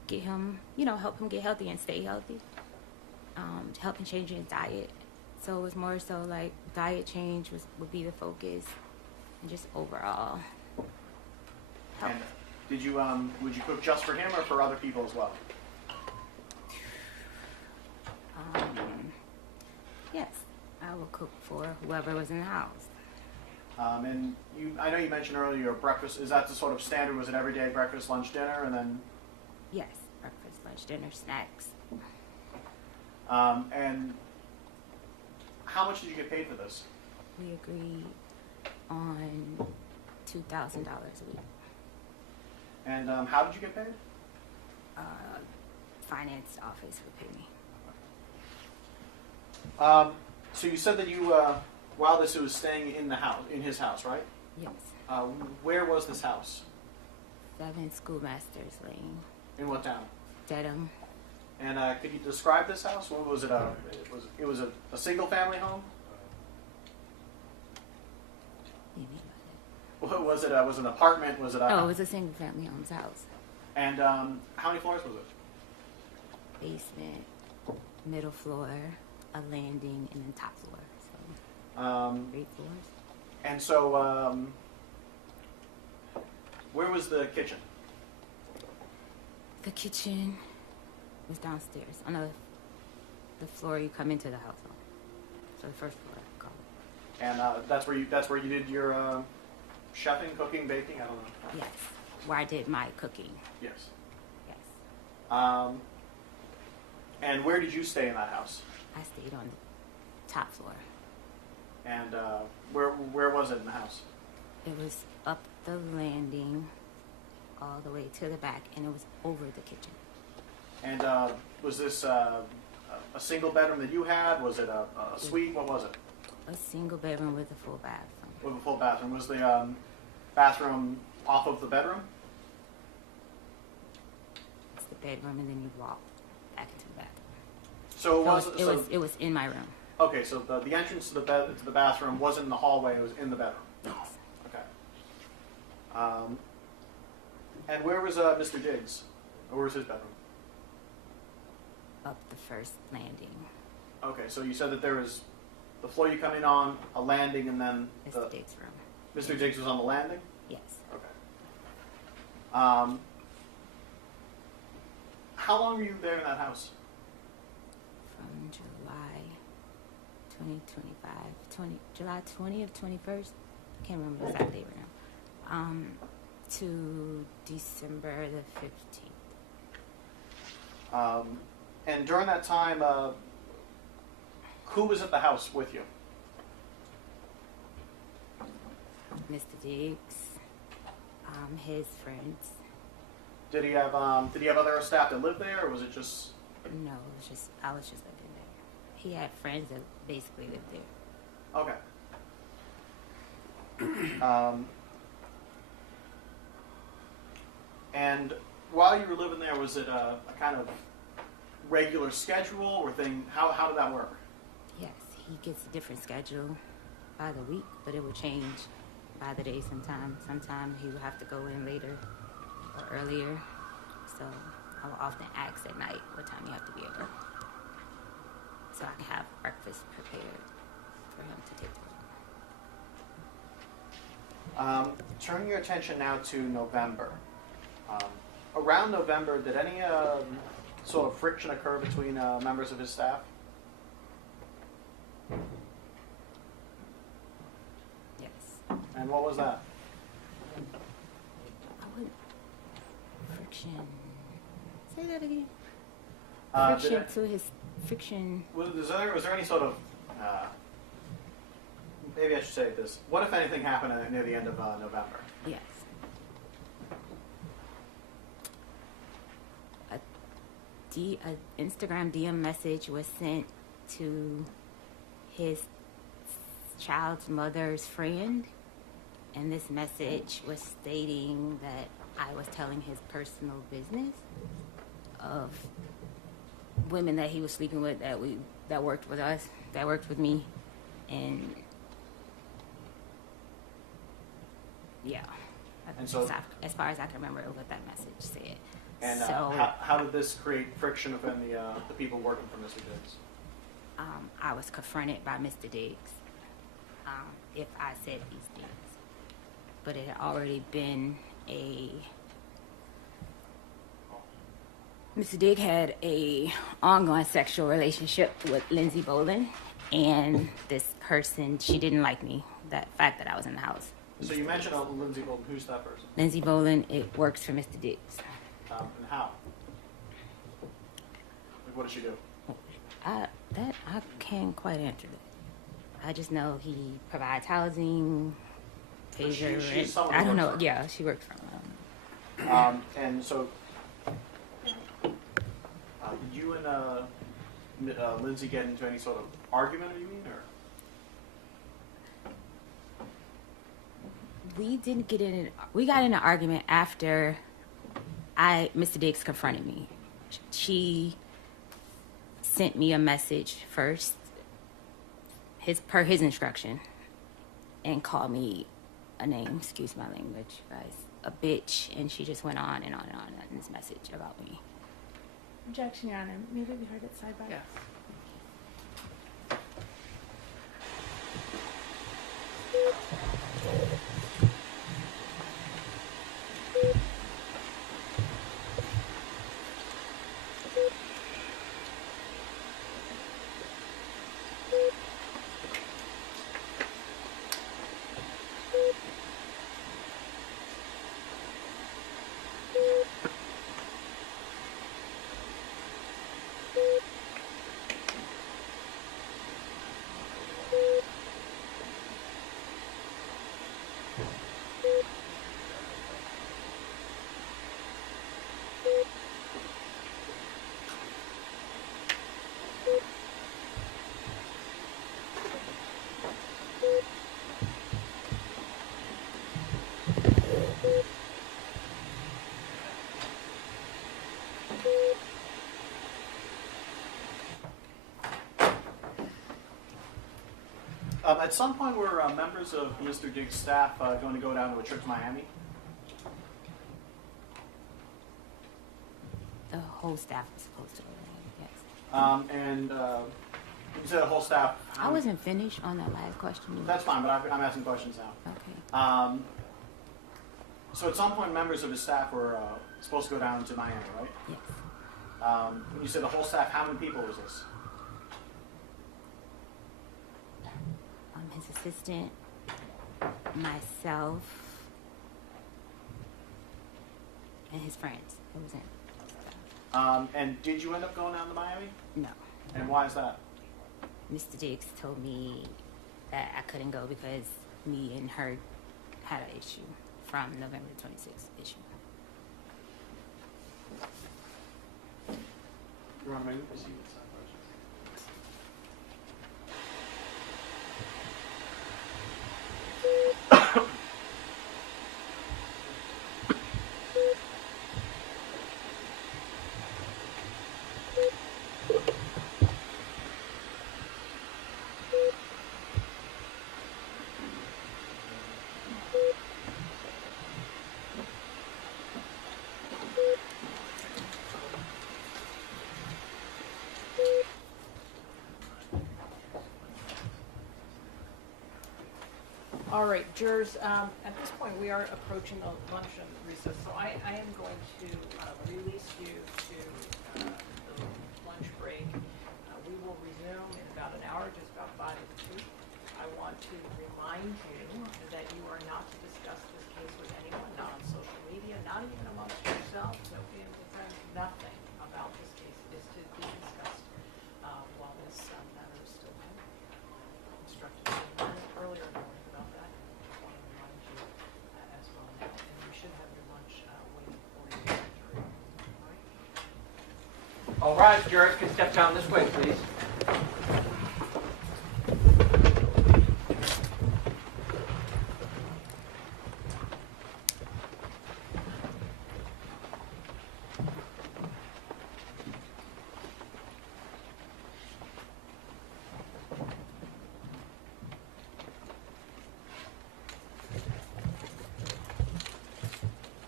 get him, help him get healthy and stay healthy, to help him change his diet. So it was more so like diet change would be the focus, and just overall health. And did you would you cook just for him or for other people as well? Yes, I will cook for whoever was in the house. And I know you mentioned earlier your breakfast. Is that the sort of standard? Was it every day breakfast, lunch, dinner, and then? Yes, breakfast, lunch, dinner, snacks. And how much did you get paid for this? We agreed on $2,000 a week. And how did you get paid? Finance office would pay me. So you said that you, while this was staying in the house, in his house, right? Yes. Where was this house? 7 Schoolmasters Lane, In what town? Dedham. And could you describe this house? What was it? It was a single family home. What do you mean by that? What was it? Was it an apartment? Was it? Oh, it was a single family home's house. And how many floors was it? Basement, middle floor, a landing, and then top floor. So 3 floors. And so, where was the kitchen? The kitchen was downstairs on the floor you come into the house on. So the first floor, I call it. And that's where you did your chefing, cooking, baking. I don't know. Yes, where I did my cooking. Yes. Yes. And where did you stay in that house? I stayed on the top floor. And where was it in the house? It was up the landing all the way to the back, and it was over the kitchen. And was this a single bedroom that you had? Was it a suite? What was it? A single bedroom with a full bathroom. With a full bathroom. Was the bathroom off of the bedroom? It's the bedroom, and then you walk back into the bathroom. So It was in my room. Okay, so the entrance to the bathroom wasn't in the hallway; it was in the bedroom. Yes. Okay. And where was Mr. Diggs? Or where was his bedroom? Up the first landing. Okay, so you said that there was the floor you come in on, a landing, and then Mr. Diggs' room. Mr. Diggs was on the landing? Yes. Okay. How long were you there in that house? From July 2025, July 20th, 21st, I can't remember the exact date right now, to December the 15th. And during that time, who was at the house with you? Mr. Diggs, his friends. Did he have other staff that lived there, or was it just? No, I was just living there. He had friends that basically lived there. Okay. And while you were living there, was it a kind of regular schedule or thing? How did that work? Yes, he gets a different schedule by the week, but it will change by the day sometimes. Sometimes he will have to go in later or earlier. So I will often ask at night what time you have to be at work, so I can have breakfast prepared for him to take to work. Turning your attention now to November. Around November, did any sort of friction occur between members of his staff? Yes. And what was that? I would friction. Say that again. Friction. Was there any sort of maybe I should say this. What, if anything, happened near the end of November? Yes. A Instagram DM message was sent to his child's mother's friend, and this message was stating that I was telling his personal business of women that he was sleeping with that worked with us, that worked with me, and yeah. And so, as far as I can remember what that message said. And so, how did this create friction within the people working for Mr. Diggs? I was confronted by Mr. Diggs if I said these things. But it had already been Mr. Diggs had a ongoing sexual relationship with Lindsay Bolin, and this person, she didn't like me, that fact that I was in the house. So you mentioned Lindsay Bolton. Who's that person? Lindsay Bolin, it works for Mr. Diggs. And how? Like, what does she do? I can't quite answer that. I just know he provides housing, So pays her she's rent. someone I who don't works know. for her. Yeah, she works for him. And so, did you and Lindsay get into any sort of argument, you mean, or? We didn't get in. We got in an argument after Mr. Diggs confronted me. She sent me a message first, per his instruction, and called me a name. Excuse my language, guys. A bitch, and she just went on and on and on in this message about me. Objection, Your Honor. May we be heard at sidebar? Yes. At some point, were members of Mr. Diggs' staff going to go down to a trip to Miami? The whole staff was supposed to go there, yes. And you said the whole staff. I wasn't finished on that last question. That's fine, but I'm asking questions now. Okay. So at some point, members of his staff were supposed to go down to Miami, right? Yes. When you said the whole staff, how many people was this? His assistant, myself, and his friends. It was him. And did you end up going down to Miami? No. And why is that? Mr. Diggs told me that I couldn't go because me and her had an issue from November 26th issue. Your Honor, may we proceed with some questions? All right, jurors, at this point, we are approaching the luncheon recess, so I am going to release you to the lunch break. We will resume in about an hour, just about 5:02. I want to remind you that you are not to discuss this case with anyone, not on social media, not even amongst yourselves. So nothing about this case is to be discussed while this matter is still pending. Instructed earlier in the morning about that. I want to remind you as well now. And you should have your lunch waiting for you at the jury. All right? All right, jurors can step down this way, please.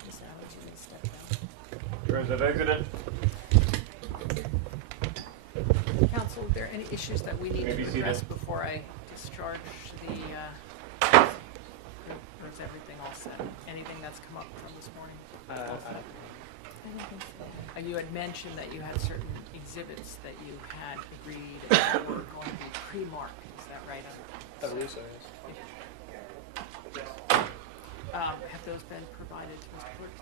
Ms. Allen, you may step down. Jurors have exited. Counsel, are there any issues that we need Maybe to see address that. before I discharge the, or is everything all set? Anything that's come up from this morning? I don't think so. You had mentioned that you had certain exhibits that you had agreed that were going to be pre-marked, is that right? I believe so, yes. Have those been provided to Mr. Clerk?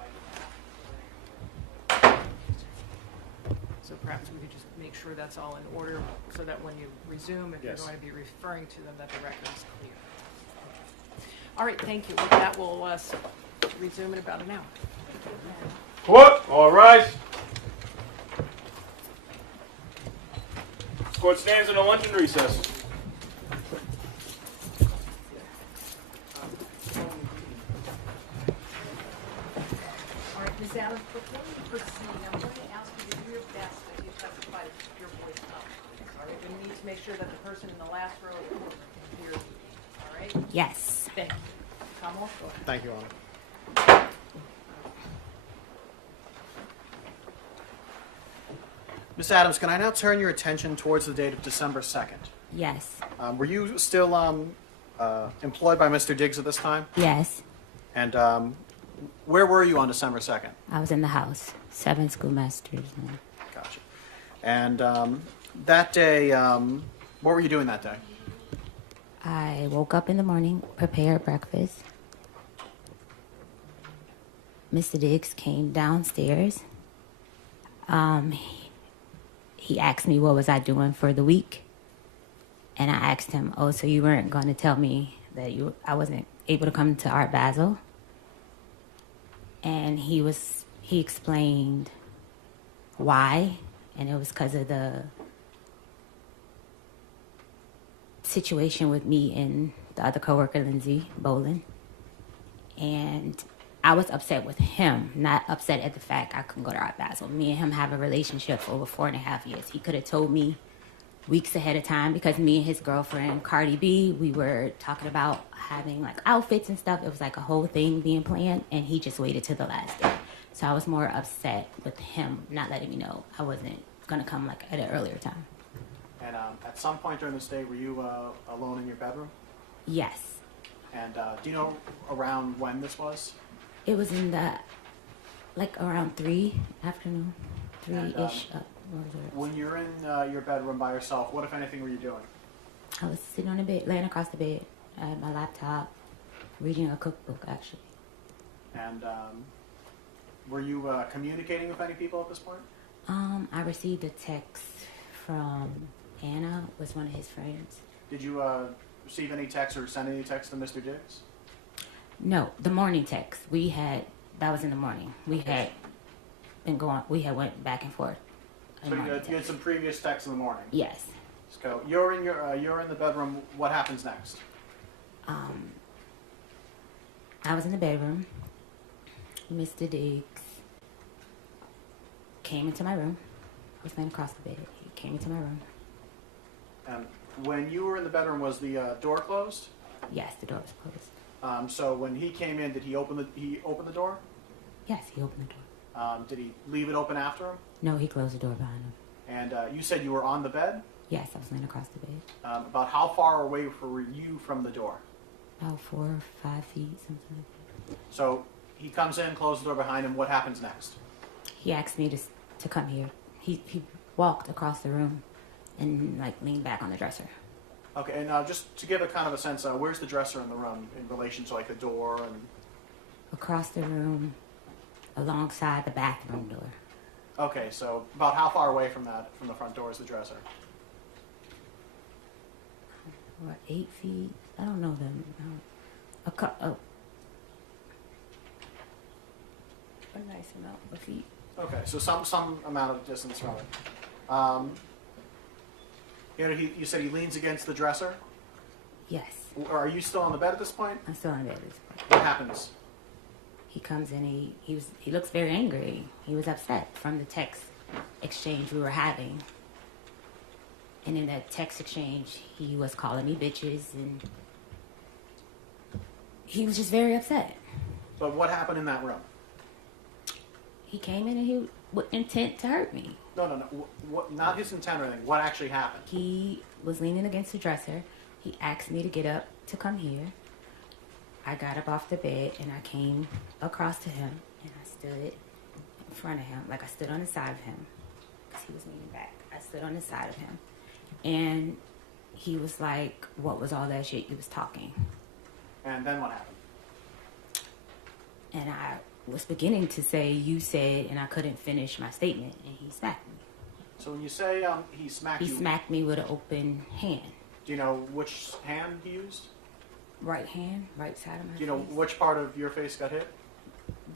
So perhaps we could just make sure that's all in order, so that when you resume, if you're Yes. going to be referring to them, that the record is clear. All right, thank you. With that, we'll resume in about an hour. Court, all rise. Court stands in a luncheon recess. All right, Ms. Adams, before you proceed, I'm going to ask you to do your best as you testify to keep your voice up. All right, we need to make sure that the person in the last row of the courtroom can hear you. All right? Yes. Thank you. Commonwealth, go ahead. Thank you, Honor. Ms. Adams, can I now turn your attention towards the date of December 2nd? Yes. Were you still employed by Mr. Diggs at this time? Yes. And where were you on December 2nd? I was in the house. 7 schoolmasters. Gotcha. And that day, what were you doing that day? I woke up in the morning, prepared breakfast. Mr. Diggs came downstairs. He asked me what was I doing for the week. And I asked him, oh, so you weren't going to tell me that I wasn't able to come to Art Basel? And he explained why, and it was because of the situation with me and the other coworker, Lindsay Bolin. And I was upset with him, not upset at the fact I couldn't go to Art Basel. Me and him have a relationship for over 4.5 years. He could have told me weeks ahead of time, because me and his girlfriend, Cardi B, we were talking about having like outfits and stuff. It was like a whole thing being planned, and he just waited till the last day. So I was more upset with him not letting me know I wasn't gonna come like at an earlier time. And at some point during this day, were you alone in your bedroom? Yes. And do you know around when this was? It was in the, like around 3 afternoon, And, 3-ish. When you're in your bedroom by yourself, what, if anything, were you doing? I was sitting on the bed, laying across the bed. I had my laptop, reading a cookbook, actually. And were you communicating with any people at this point? I received a text from Anna, was one of his friends. Did you receive any texts or send any texts to Mr. Diggs? No, the morning text. That was in the morning. We had went back and forth. So you had some previous texts in the morning? Yes. So you're in the bedroom. What happens next? I was in the bedroom. Mr. Diggs came into my room. I was laying across the bed. He came into my room. And when you were in the bedroom, was the door closed? Yes, the door was closed. So when he came in, did he open the door? Yes, he opened the door. Did he leave it open after him? No, he closed the door behind him. And you said you were on the bed? Yes, I was laying across the bed. About how far away were you from the door? About 4 or 5 feet, something like that. So he comes in, closes the door behind him. What happens next? He asked me to come here. He walked across the room and like leaned back on the dresser. Okay, and just to give a kind of a sense, where's the dresser in the room in relation to like the door and? Across the room, alongside the bathroom door. Okay, so about how far away from the front door is the dresser? What, 8 feet? I don't know them. A nice amount of feet. Okay, so some amount of distance from it. You said he leans against the dresser? Yes. Are you still on the bed at this point? I'm still on the bed at this point. What happens? He comes in, he looks very angry. He was upset from the text exchange we were having. And in that text exchange, he was calling me bitches, and he was just very upset. But what happened in that room? He came in and he with intent to hurt me. No. What, not his intent or anything. What actually happened? He was leaning against the dresser. He asked me to get up to come here. I got up off the bed and I came across to him and I stood in front of him, like I stood on the side of him because he was leaning back. I stood on the side of him and he was like, "What was all that shit you was talking?" And then what happened? And I was beginning to say, "You said," and I couldn't finish my statement and he smacked me. So when you say he smacked He you, smacked me with an open hand. do you know which hand he used? Right hand, right side of my face. Do you know which part of your face got hit?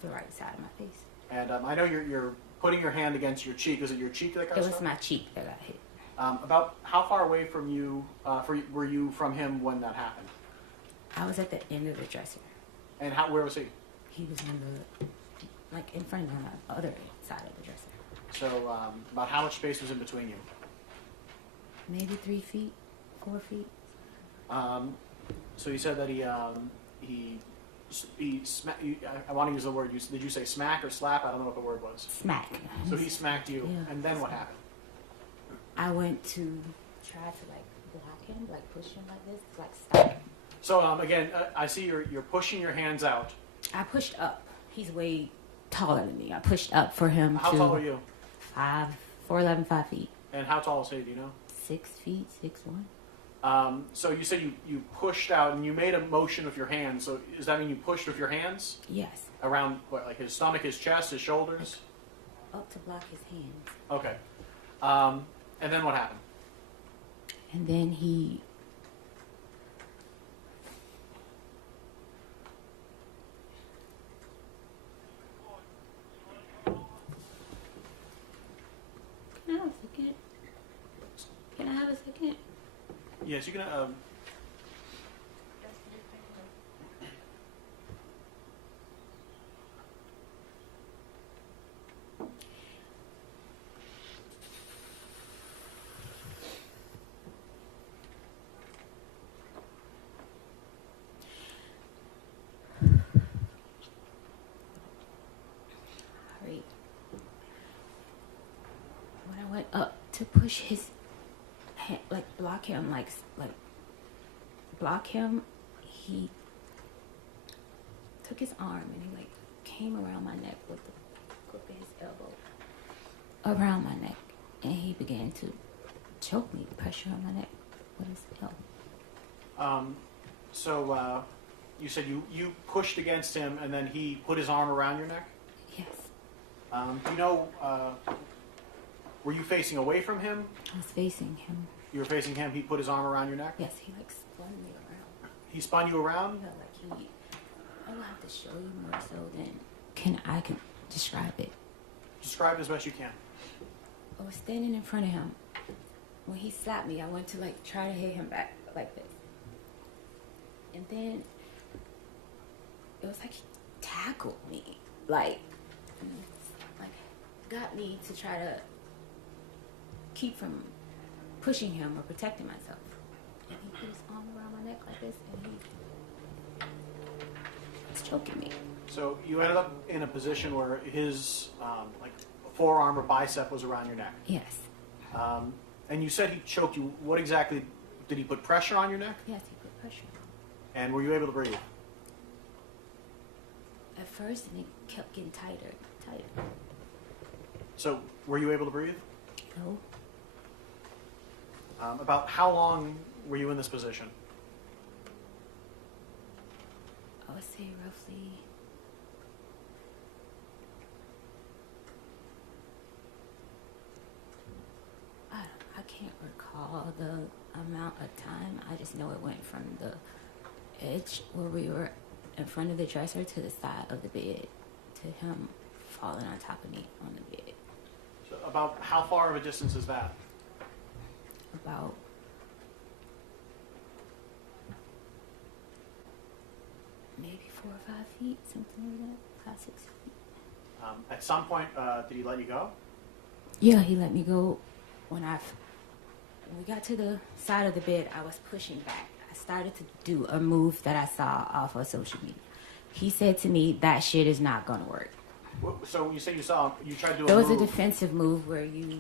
The right side of my face. And I know you're putting your hand against your cheek. Was it your cheek that got It was struck? my cheek that got hit. About how far away from you were you from him when that happened? I was at the end of the dresser. And where was he? He was in the, like in front of the other side of the dresser. So about how much space was in between you? Maybe 3 feet, 4 feet. So you said that he I want to use the word. Did you say smack or slap? I don't know what the word was. Smack. So he smacked you, Yeah. and then what happened? I went to try to like block him, like push him like this, like stop him. So again, I see you're pushing your hands out. I pushed up. He's way taller than me. I pushed up for him How to tall are you? 4'11", 5 feet. And how tall is he? Do you know? 6 feet, 6'1". So you said you pushed out and you made a motion with your hands. So does that mean you pushed with your hands Yes, around what, like his stomach, his chest, his shoulders? up to block his hands. Okay. And then what happened? And then he Can I have a second? Can I have a second? Yes, you can. Right. When I went up to push his hand, like block him, like block him, he took his arm and he like came around my neck with the crook of his elbow around my neck, and he began to choke me, pressure on my neck with his elbow. So you said you pushed against him, and then he put his arm around your neck. Yes, Do you know? Were you facing away from him? I was facing him. You were facing him. He put his arm around your neck. Yes, he like spun me around. He spun you around. Yeah, like he. I will have to show you more so than I can describe it. Describe it as best you can. I was standing in front of him. When he slapped me, I went to like try to hit him back like this. And then it was like he tackled me. Like got me to try to keep from pushing him or protecting myself. And he put his arm around my neck like this and he was choking me. So you ended up in a position where his like forearm or bicep was around your neck. Yes. And you said he choked you. What exactly did he put pressure on your neck? Yes, he put pressure on me. And were you able to breathe? At first, and it kept getting tighter, tighter. So were you able to breathe? No, About how long were you in this position? I would say roughly I can't recall the amount of time. I just know it went from the edge where we were in front of the dresser to the side of the bed to him falling on top of me on the bed. So about how far of a distance is that? About maybe 4 or 5 feet, something like that, 5, 6 feet. At some point, did he let you go? Yeah, he let me go. When we got to the side of the bed, I was pushing back. I started to do a move that I saw off of social media. He said to me, "That shit is not gonna work." So you say you saw him, you tried to do It a was a move. defensive move where you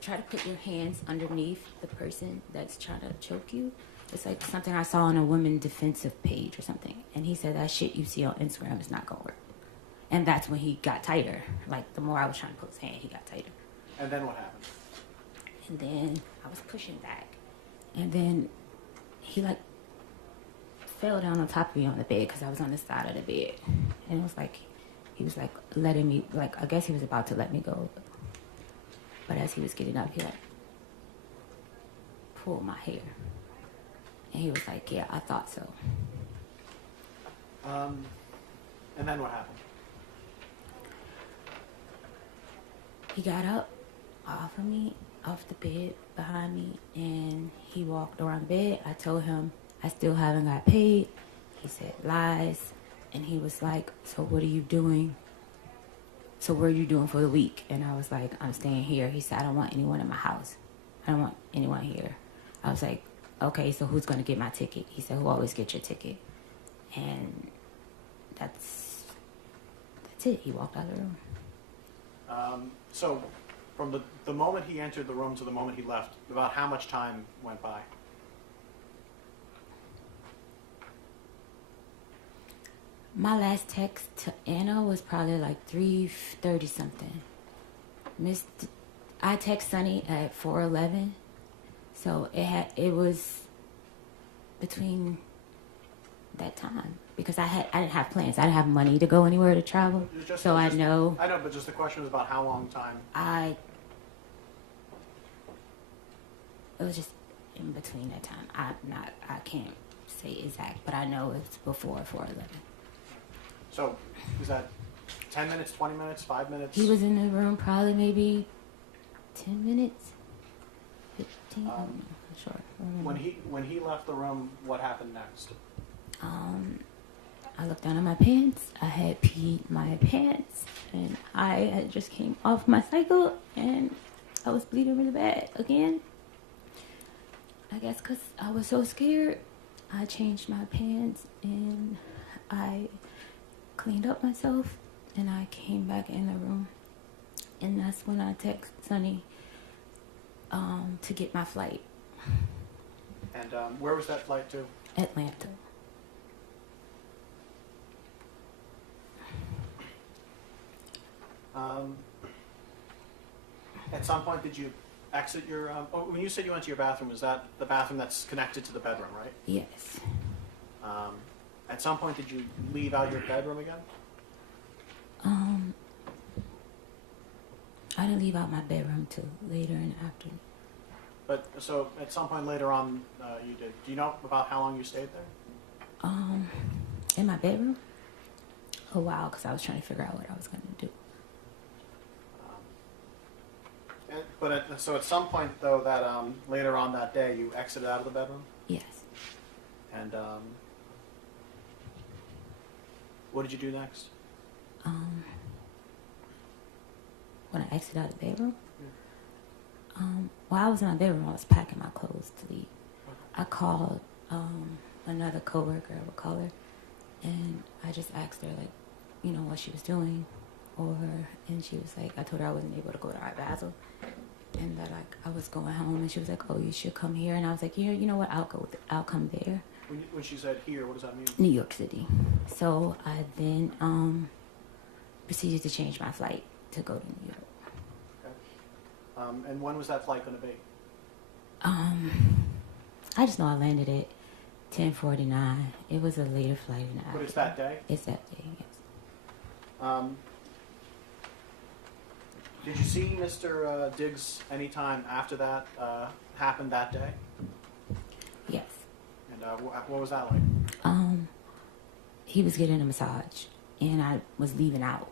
try to put your hands underneath the person that's trying to choke you. It's like something I saw on a women defensive page or something. And he said that shit you see on Instagram is not going to work. And that's when he got tighter. Like, the more I was trying to pull his hand, he got tighter. And then what happened? And then I was pushing back. And then he, like, fell down on top of me on the bed because I was on the side of the bed. And it was like, he was, like, letting me, like, I guess he was about to let me go. But as he was getting up, he, like, pulled my hair. And he was like, yeah, I thought so. And then what happened? He got up off of me, off the bed behind me, and he walked around the bed. I told him I still haven't got paid. He said lies. And he was like, so what are you doing? So what are you doing for the week? And I was like, I'm staying here. He said, I don't want anyone in my house. I don't want anyone here. I was like, okay, so who's going to get my ticket? He said, who always gets your ticket? And that's it. He walked out of the room. So from the moment he entered the room to the moment he left, about how much time went by? My last text to Anna was probably like 3:30 something. I text Sunny at 4:11, so it was between that time because I didn't have plans. I didn't have money to go anywhere to travel, so I know. I know, but just the question was about how long time. It was just in between that time. I can't say exact, but I know it's before 4:11. So, is that 10 minutes, 20 minutes, 5 minutes? He was in the room probably maybe 10 minutes, 15. I'm not sure. When he left the room, what happened next? I looked down at my pants. I had peed my pants, and I had just came off my cycle, and I was bleeding really bad again. I guess because I was so scared, I changed my pants, and I cleaned up myself, and I came back in the room, and that's when I text Sunny to get my flight. And where was that flight to? Atlanta. At some point, did you exit your? When you said you went to your bathroom, is that the bathroom that's connected to the bedroom, right? Yes. At some point, did you leave out your bedroom again? I didn't leave out my bedroom till later in the afternoon. But so at some point later on, you did. Do you know about how long you stayed there? In my bedroom? A while, because I was trying to figure out what I was going to do. So at some point though, that later on that day, you exited out of the bedroom. Yes. And what did you do next? When I exited out of the bedroom? While I was in my bedroom, I was packing my clothes to leave. I called another coworker, I would call her, and I just asked her, like, you know, what she was doing, and she was like, I told her I wasn't able to go to Art Basel, and that I was going home, and she was like, oh, you should come here, and I was like, yeah, you know what, I'll come there. When she said here, what does that mean? New York City. So I then proceeded to change my flight to go to New York. And when was that flight going to be? I just know I landed at 10:49. It was a later flight in the afternoon. But it's that day? It's that day, yes. Did you see Mr. Diggs anytime after that happened that day? Yes. And what was that like? He was getting a massage, and I was leaving out.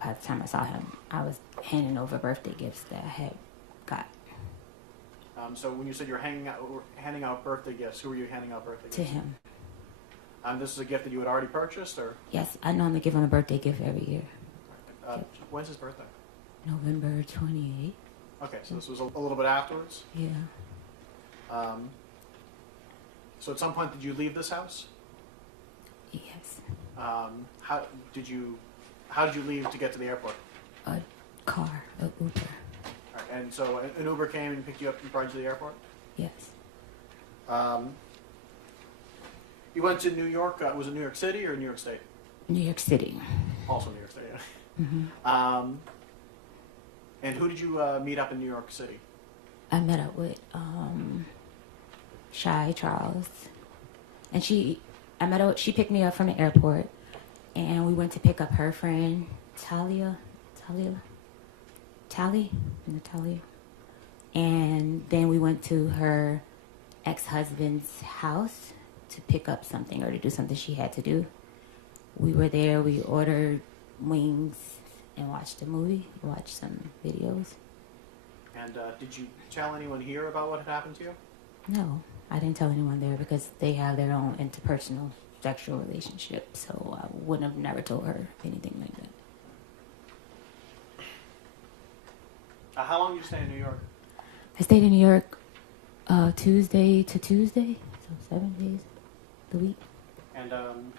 By the time I saw him, I was handing over birthday gifts that I had got. So when you said you're handing out birthday gifts, who were you handing out birthday gifts? To him. This is a gift that you had already purchased, or? Yes, I normally give him a birthday gift every year. When's his birthday? November 28th. Okay, so this was a little bit afterwards? Yeah. So at some point, did you leave this house? Yes. How did you how did you leave to get to the airport? A car, a Uber. All right, and so an Uber came and picked you up and brought you to the airport? Yes. You went to New York. Was it New York City or New York State? New York City. Also New York State, yeah. Hmm. And who did you meet up in New York City? I met up with Shy Charles, and she picked me up from the airport, and we went to pick up her friend Talia, and then we went to her ex-husband's house to pick up something or to do something she had to do. We were there. We ordered wings and watched a movie, watched some videos. And did you tell anyone here about what had happened to you? No, I didn't tell anyone there because they have their own interpersonal sexual relationship, so I wouldn't have never told her anything like that. How long did you stay in New York? I stayed in New York Tuesday to Tuesday, so 7 days the week. And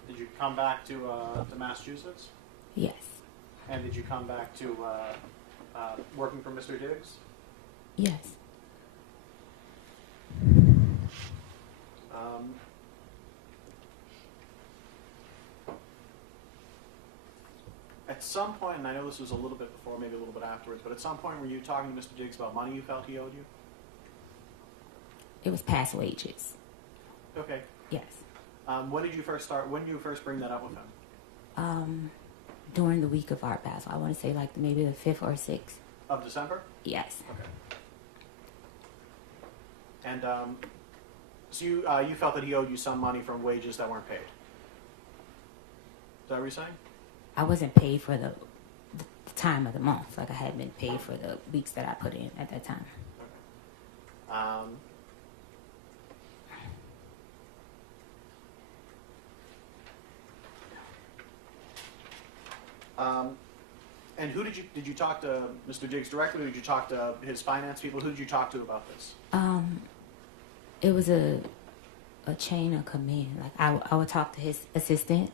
did you come back to Massachusetts? Yes. And did you come back to working for Mr. Diggs? Yes. At some point, and I know this was a little bit before, maybe a little bit afterwards, but at some point were you talking to Mr. Diggs about money you felt he owed you? It was past wages. Okay. Yes. When did you first bring that up with him? During the week of Art Basel. I want to say like maybe the 5th or 6th. Of December? Yes. Okay. And so you felt that he owed you some money from wages that weren't paid. Is that what you're saying? I wasn't paid for the time of the month. Like I hadn't been paid for the weeks that I put in at that time. And who did you talk to Mr. Diggs directly, or did you talk to his finance people? Who did you talk to about this? It was a chain of command. Like I would talk to his assistant,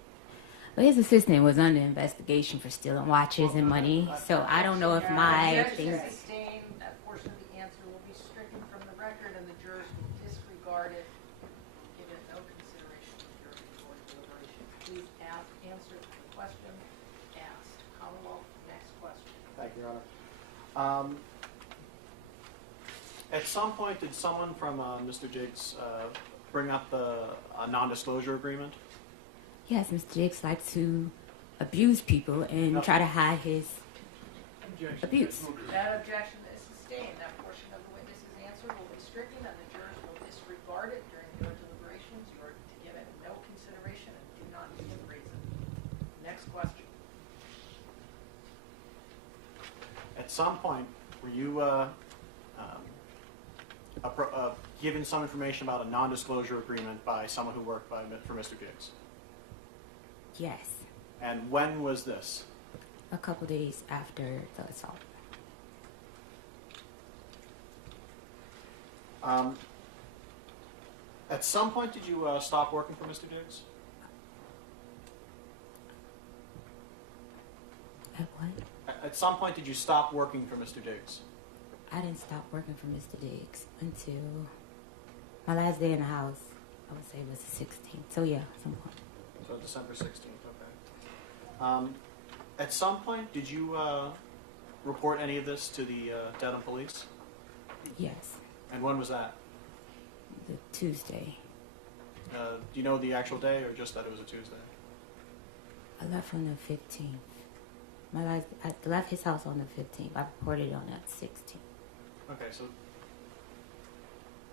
but his assistant was under investigation for stealing watches and money. So I don't know if my things. Sustain that portion of the answer will be stricken from the record, and the jurors will disregard it, give it no consideration to jury or deliberation. Please answer the question asked. Commonwealth, next question. Thank you, Your Honor. At some point, did someone from Mr. Diggs bring up a non-disclosure agreement? Yes, Mr. Diggs likes to abuse people and try to hide his abuse. That objection is sustained. That portion of the witness's answer will be stricken, and the jurors will disregard it during your deliberations. You are to give it no consideration and do not give reason. Next question. At some point, were you given some information about a non-disclosure agreement by someone who worked for Mr. Diggs? Yes. And when was this? A couple days after the assault. At some point, did you stop working for Mr. Diggs? At what? At some point, did you stop working for Mr. Diggs? I didn't stop working for Mr. Diggs until my last day in the house. I would say was the 16th. So yeah, some point. So December 16th, okay. At some point, did you report any of this to the Dedham police? Yes. And when was that? The Tuesday. Do you know the actual day, or just that it was a Tuesday? I left on the 15th. I left his house on the 15th. I reported on that 16th. Okay, so...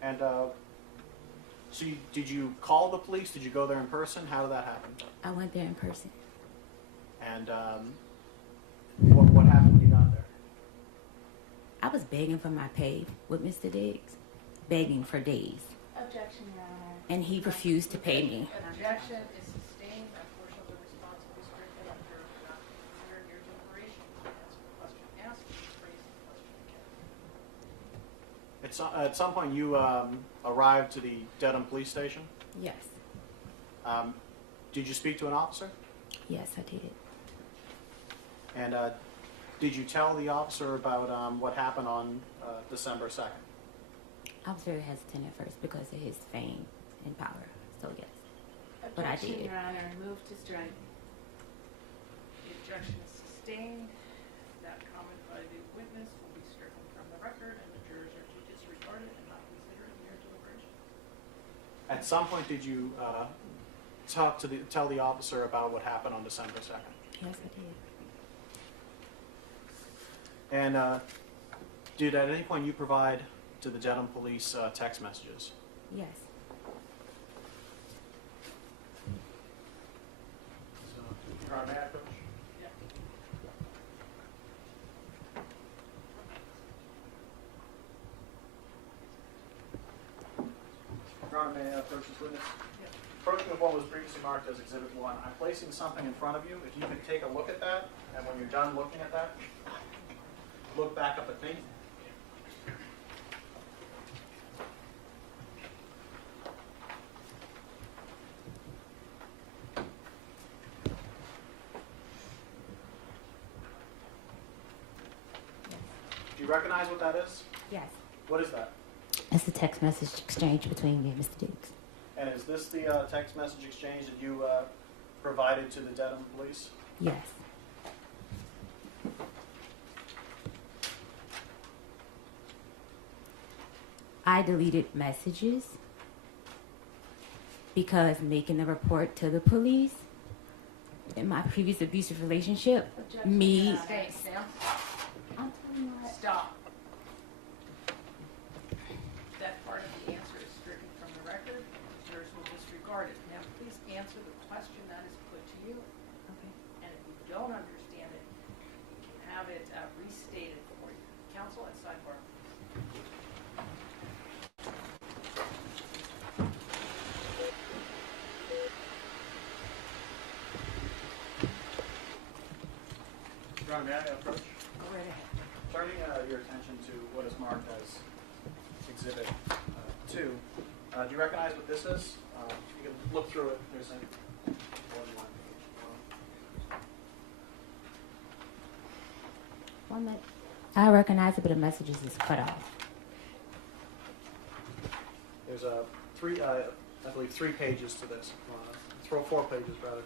And, did you call the police? Did you go there in person? How did that happen? I went there in person. And, what happened when you got there? I was begging for my pay with Mr. Diggs. Begging for days. Objection, Your Honor. And he refused to pay me. Objection is sustained. That portion of the response will be stricken, and jurors will not consider your deliberation. Answer the question asked. Raise the question again. At some point, you arrived to the Dedham police station. Yes. Did you speak to an officer? Yes, I did. And did you tell the officer about what happened on December 2nd? I was very hesitant at first because of his fame and power. So yes, but I Objection, did. Your Honor, move to strike. The objection is sustained. That comment by the witness will be stricken from the record, and the jurors are to disregard it and not consider it mere deliberation. At some point, did you tell the officer about what happened on December 2nd? Yes, I did. And did at any point you provide to the Dedham police text messages? Yes. So, Your Honor, may I approach? Your Honor, may I approach this witness? Approaching of what was previously marked as Exhibit 1, I'm placing something in front of you. If you could take a look at that, and when you're done looking at that, look back up at me. Do you recognize what that is? Yes. What is that? It's a text message exchange between me and Mr. Dukes. And is this the text message exchange that you provided to the Dedham police? Yes. I deleted messages because making a report to the police in my previous abusive relationship, me. Stay, Sam. I'm telling you what. Stop. That part of the answer is stricken from the record. Jurors will disregard it. Now, please answer the question that is put to you. Okay. And if you don't understand it, you can have it restated for you. Counsel at sidebar. Your Honor, may I approach? Go right ahead. Turning your attention to what is marked as Exhibit 2, do you recognize what this is? You can look through it. There's a One minute. I recognize it, but the messages is cut off. There's I believe 3 pages to this. 4 pages rather.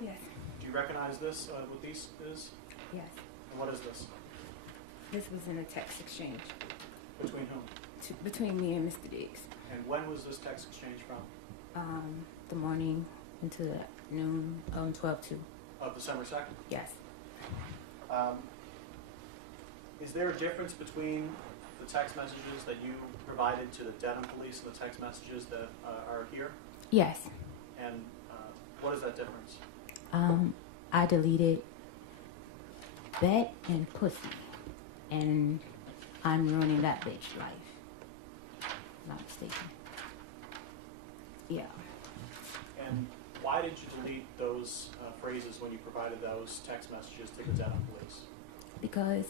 Yes. Do you recognize this? What these is? Yes. And what is this? This was in a text exchange Between whom? between me and Mr. Diggs. And when was this text exchange from? The morning into the noon on 12/2. Of December 2nd? Yes. Is there a difference between the text messages that you provided to the Dedham police and the text messages that are here? Yes. And what is that difference? I deleted bet and pussy, and I'm ruining that bitch life. Not mistaken. Yeah. And why did you delete those phrases when you provided those text messages to the Dedham police? Because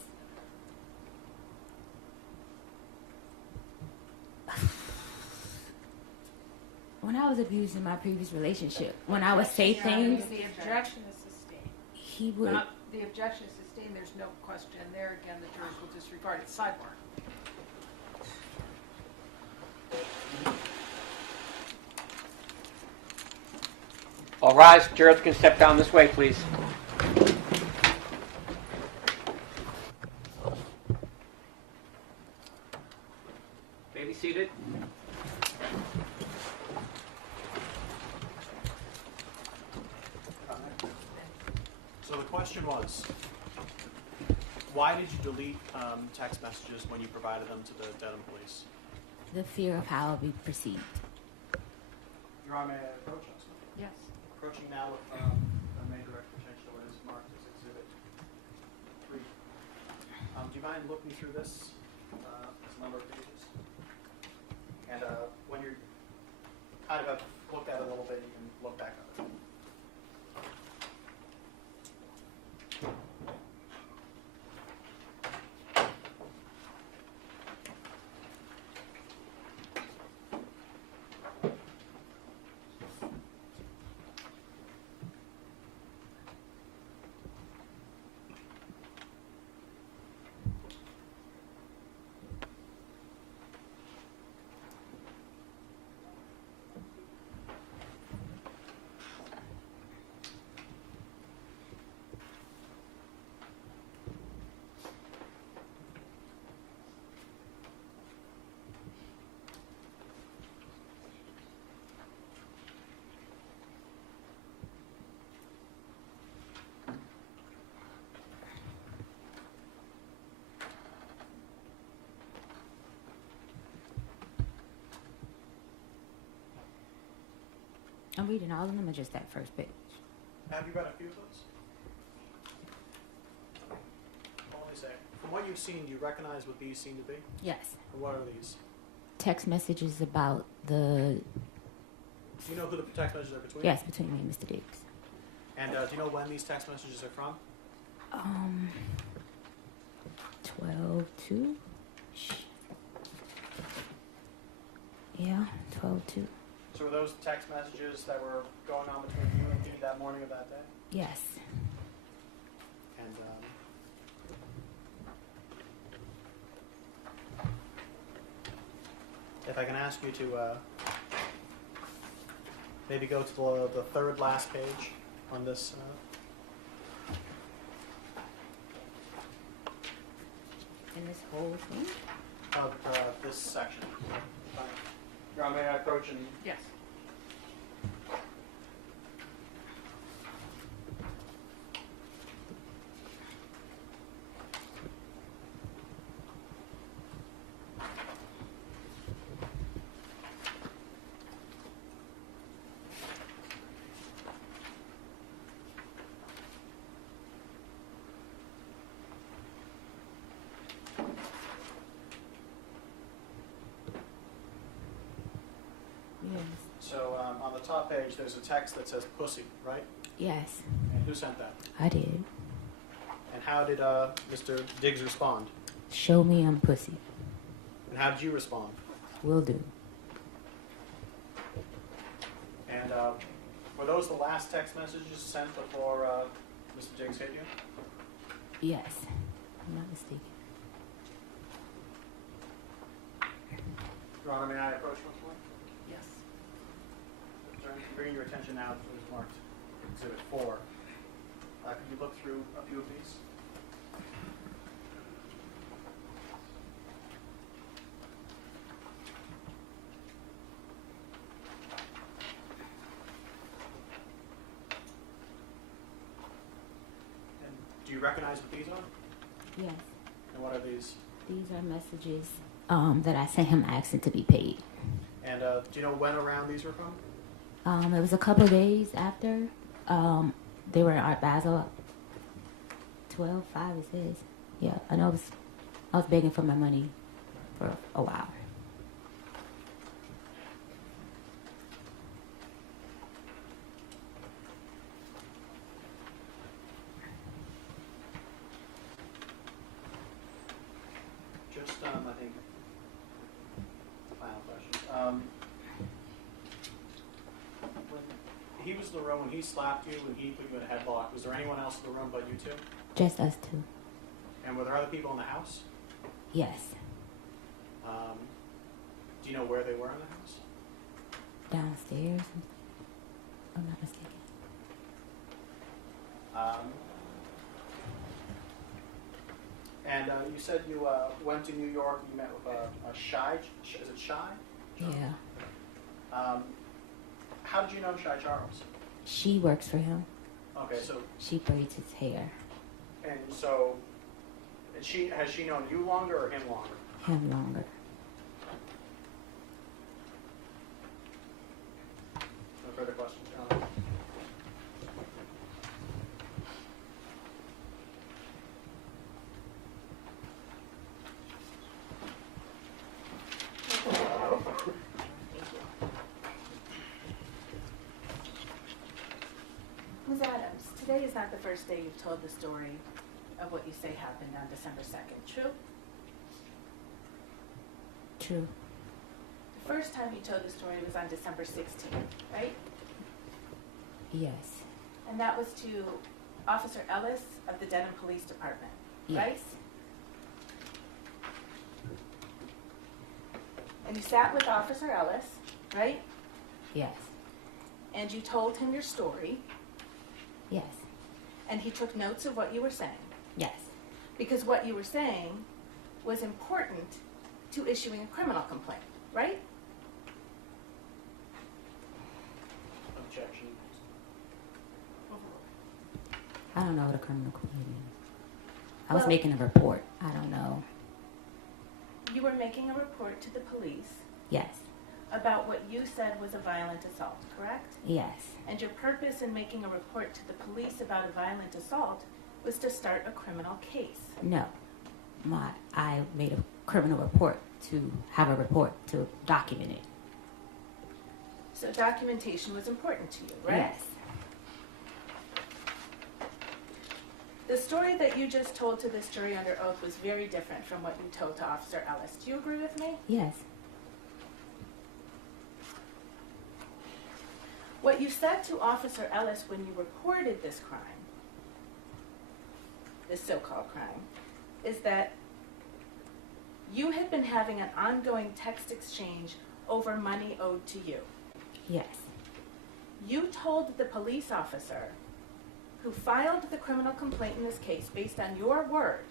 when I was abused in my previous relationship, when I would say things, The objection is sustained. he would. The objection is sustained. There's no question there. Again, the jurors will disregard it. Sidebar. All rise. Jurors can step down this way, please. May be seated. So the question was, why did you delete text messages when you provided them to the Dedham police? The fear of how I'll be perceived. Your Honor, may I approach us? Yes. Approaching now with a main direct potential is marked as Exhibit 3. Do you mind looking through this? It's a number of pages. And when you're kind of have looked at it a little bit, you can look back on it. I'm reading all of them or just that first page? Have you read a few of those? Well, let me say, from what you've seen, do you recognize what these seem to be? Yes. And what are these? Text messages about the, Do you know who the text messages are between? yes, between me and Mr. Diggs. And do you know when these text messages are from? 12-2? Yeah, 12-2. So were those text messages that were going on between you and me that morning of that day? Yes. And if I can ask you to maybe go to the third last page on this. In this whole thing? Of this section. Your Honor, may I approach and Yes. Yes. so on the top page, there's a text that says pussy, right? Yes, And who sent that? I did. And how did Mr. Diggs respond? Show me I'm pussy. And how did you respond? Will do. And were those the last text messages sent before Mr. Diggs hit you? Yes. I'm not mistaken. Your Honor, may I approach once more? Yes. Bringing your attention now to what is marked Exhibit 4. Could you look through a few of these? And do you recognize what these are? Yes. And what are these? These are messages that I sent him asking to be paid. And do you know when around these were from? It was a couple of days after. They were in Art Basel. 12-5 it says. Yeah, I know I was begging for my money for a while. Just, I think, final question. When he was in the room, when he slapped you, when he put you in a headlock, was there anyone else in the room but you two? Just us two. And were there other people in the house? Yes. Do you know where they were in the house? Downstairs. I'm not mistaken. And you said you went to New York and you met with a Shy. Is it Shy? Yeah. How did you know Shy Charles? She works for him. Okay, so She braids his hair. and has she known you longer or him longer? Him longer. No further questions, Your Honor? Ms. Adams, today is not the first day you've told the story of what you say happened on December 2nd, true? True. The first time you told the story was on December 16th, right? Yes. And that was to Officer Ellis of the Dedham Police Department, right? Yes. And you sat with Officer Ellis, right? Yes. And you told him your story, Yes. and he took notes of what you were saying. Yes. Because what you were saying was important to issuing a criminal complaint, right? Objection. I don't know what a criminal complaint is. I was Well- making a report. I don't know. You were making a report to the police Yes. about what you said was a violent assault, correct? Yes. And your purpose in making a report to the police about a violent assault was to start a criminal case. No. I made a criminal report to have a report to document it. So documentation was important to you, right? Yes. The story that you just told to this jury under oath was very different from what you told to Officer Ellis. Do you agree with me? Yes. What you said to Officer Ellis when you reported this crime, this so-called crime, is that you had been having an ongoing text exchange over money owed to you. Yes. You told the police officer who filed the criminal complaint in this case, based on your word,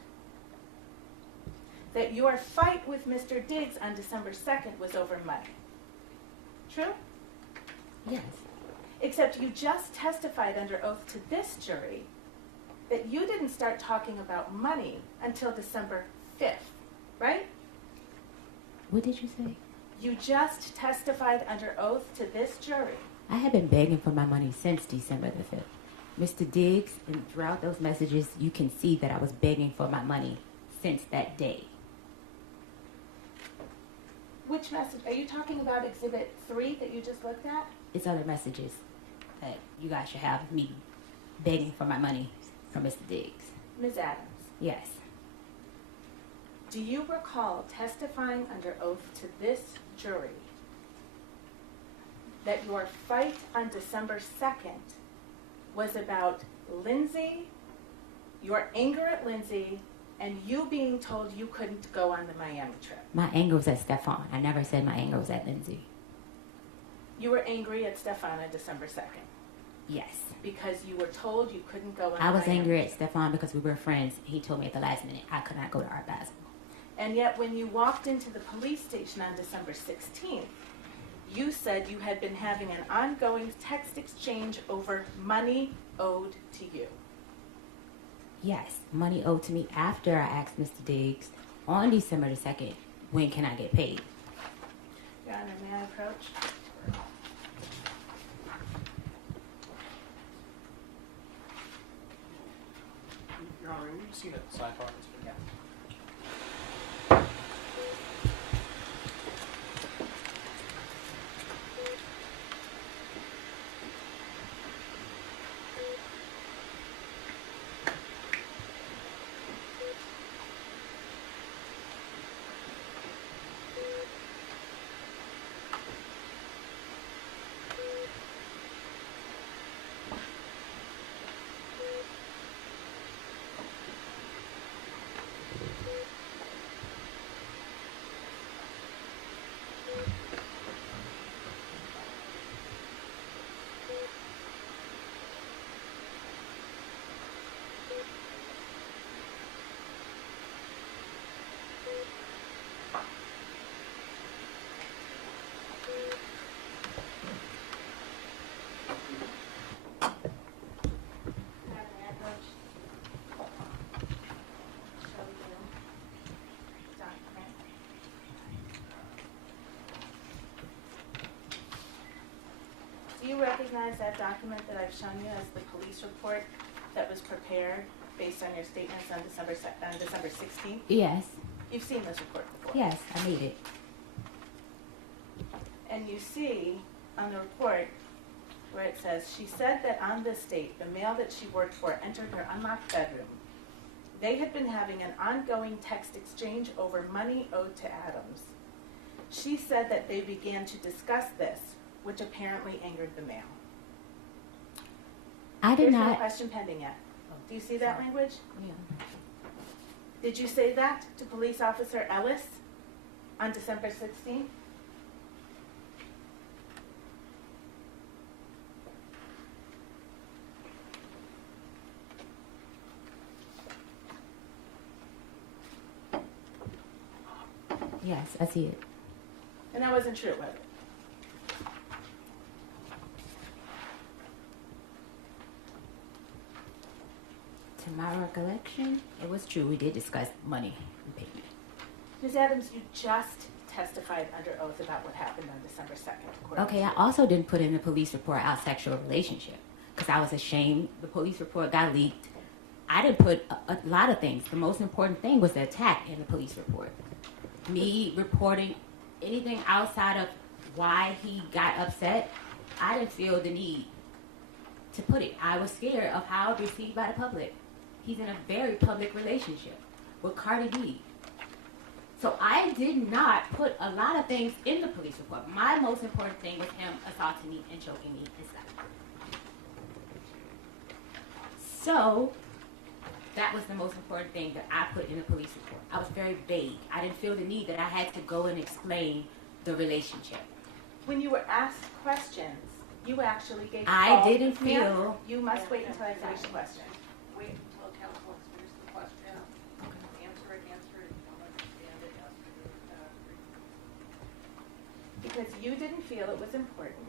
that your fight with Mr. Diggs on December 2nd was over money. True? Yes. Except you just testified under oath to this jury that you didn't start talking about money until December 5th, right? What did you say? You just testified under oath to this jury. I have been begging for my money since December the 5th. Mr. Diggs, and throughout those messages, you can see that I was begging for my money since that day. Which message? Are you talking about Exhibit 3 that you just looked at? It's other messages that you guys should have me begging for my money from Mr. Diggs. Ms. Adams, Yes. do you recall testifying under oath to this jury that your fight on December 2nd was about Lindsay, your anger at Lindsay, and you being told you couldn't go on the Miami trip? My anger was at Stefon. I never said my anger was at Lindsay. You were angry at Stefon on December 2nd Yes. because you were told you couldn't go on I the was Miami angry at trip. Stefon because we were friends. He told me at the last minute I could not go to Art Basel. And yet when you walked into the police station on December 16th, you said you had been having an ongoing text exchange over money owed to you. Yes, money owed to me after I asked Mr. Diggs on December the 2nd, when can I get paid? Your Honor, may I approach? Your Honor, we've seen it sidebar. Yeah. Do you recognize that document that I've shown you as the police report that was prepared based on your statements on December 16th? Yes. You've seen this report before? Yes, I made it. And you see on the report where it says, she said that on this date, the male that she worked for entered her unlocked bedroom. They had been having an ongoing text exchange over money owed to Adams. She said that they began to discuss this, which apparently angered the male. I did There's no not. question pending yet. Do you see that language? Yeah. Did you say that to Police Officer Ellis on December 16th? Yes, I see it. And that wasn't true, was it? To my recollection, it was true. We did discuss money and payment. Ms. Adams, you just testified under oath about what happened on December 2nd. Okay, I also didn't put in the police report our sexual relationship because I was ashamed. The police report got leaked. I didn't put a lot of things. The most important thing was the attack in the police report. Me reporting anything outside of why he got upset, I didn't feel the need to put it. I was scared of how it was received by the public. He's in a very public relationship with Cardi B. So I did not put a lot of things in the police report. My most important thing was him assaulting me and choking me and stuff. So that was the most important thing that I put in the police report. I was very vague. I didn't feel the need that I had to go and explain the relationship. When you were asked questions, you actually gave I didn't feel... Ma'am, you must wait until I finish the question. Wait until counsel has finished the question. Answer it. If you don't understand it, ask it. Because you didn't feel it was important.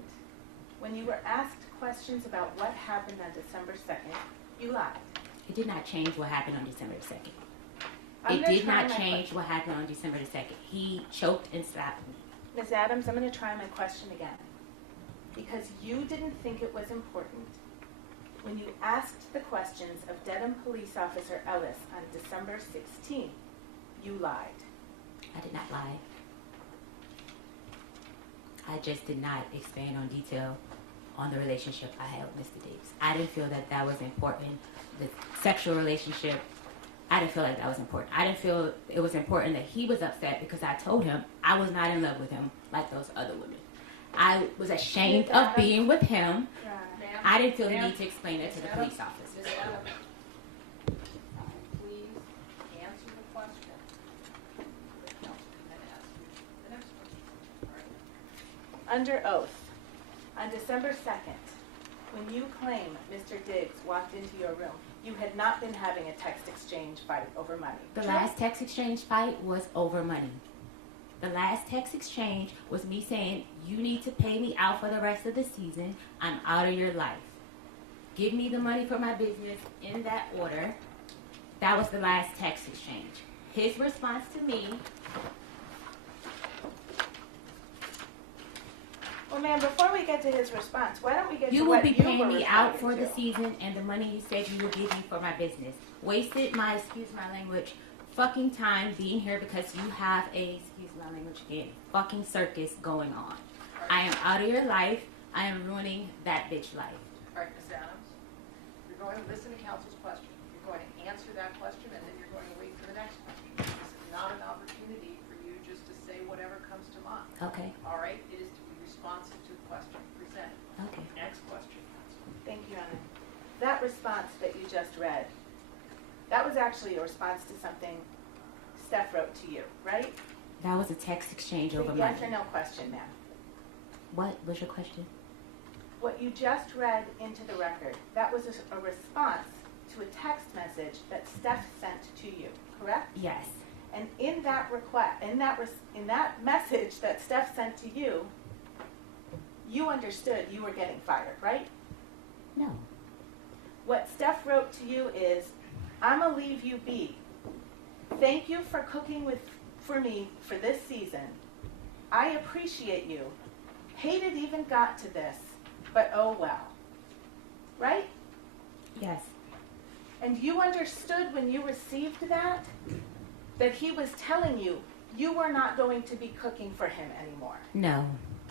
When you were asked questions about what happened on December 2nd, you lied. It did not change what happened on December 2nd. I'm It gonna did try not my change que- what happened on December 2nd. He choked and slapped me. Ms. Adams, I'm going to try my question again. Because you didn't think it was important. When you asked the questions of Dedham Police Officer Ellis on December 16th, you lied. I did not lie. I just did not expand on detail on the relationship I had with Mr. Davis. I didn't feel that that was important. The sexual relationship, I didn't feel like that was important. I didn't feel it was important that he was upset because I told him I was not in love with him like those other women. I was ashamed of being with him. I didn't feel the need to explain it to the police officer. Ms. Adams, please answer the question. The counsel can then ask you the next question. All right. Under oath, on December 2nd, when you claim Mr. Diggs walked into your room, you had not been having a text exchange fight over money. The True? last text exchange fight was over money. The last text exchange was me saying, you need to pay me out for the rest of the season. I'm out of your life. Give me the money for my business in that order. That was the last text exchange. His response to me, Well, ma'am, before we get to his response, why don't we get you to will what be you paying were me out responding for the to? season and the money you said you would give me for my business. Wasted my, excuse my language, fucking time being here because you have a, excuse my language again, fucking circus going on. I am out of your life. I am ruining that bitch life. All right, Ms. Adams, you're going to listen to counsel's question. You're going to answer that question, and then you're going to wait for the next question. This is not an opportunity for you just to say whatever comes to mind. Okay. All right? It is to be responsive to the question presented. Okay. Next question, counsel. Thank you, Anna. That response that you just read, that was actually a response to something Steph wrote to you, right? That was a text exchange It's over a money. yes or no question, ma'am. What was your question? What you just read into the record, that was a response to a text message that Steph sent to you, correct? Yes. And in that request, in that message that Steph sent to you, you understood you were getting fired, right? No. What Steph wrote to you is, "I'ma leave you be. Thank you for cooking for me for this season. I appreciate you. Hate it even got to this. but oh well. Right? Yes. And you understood when you received that he was telling you you were not going to be cooking for him anymore. No.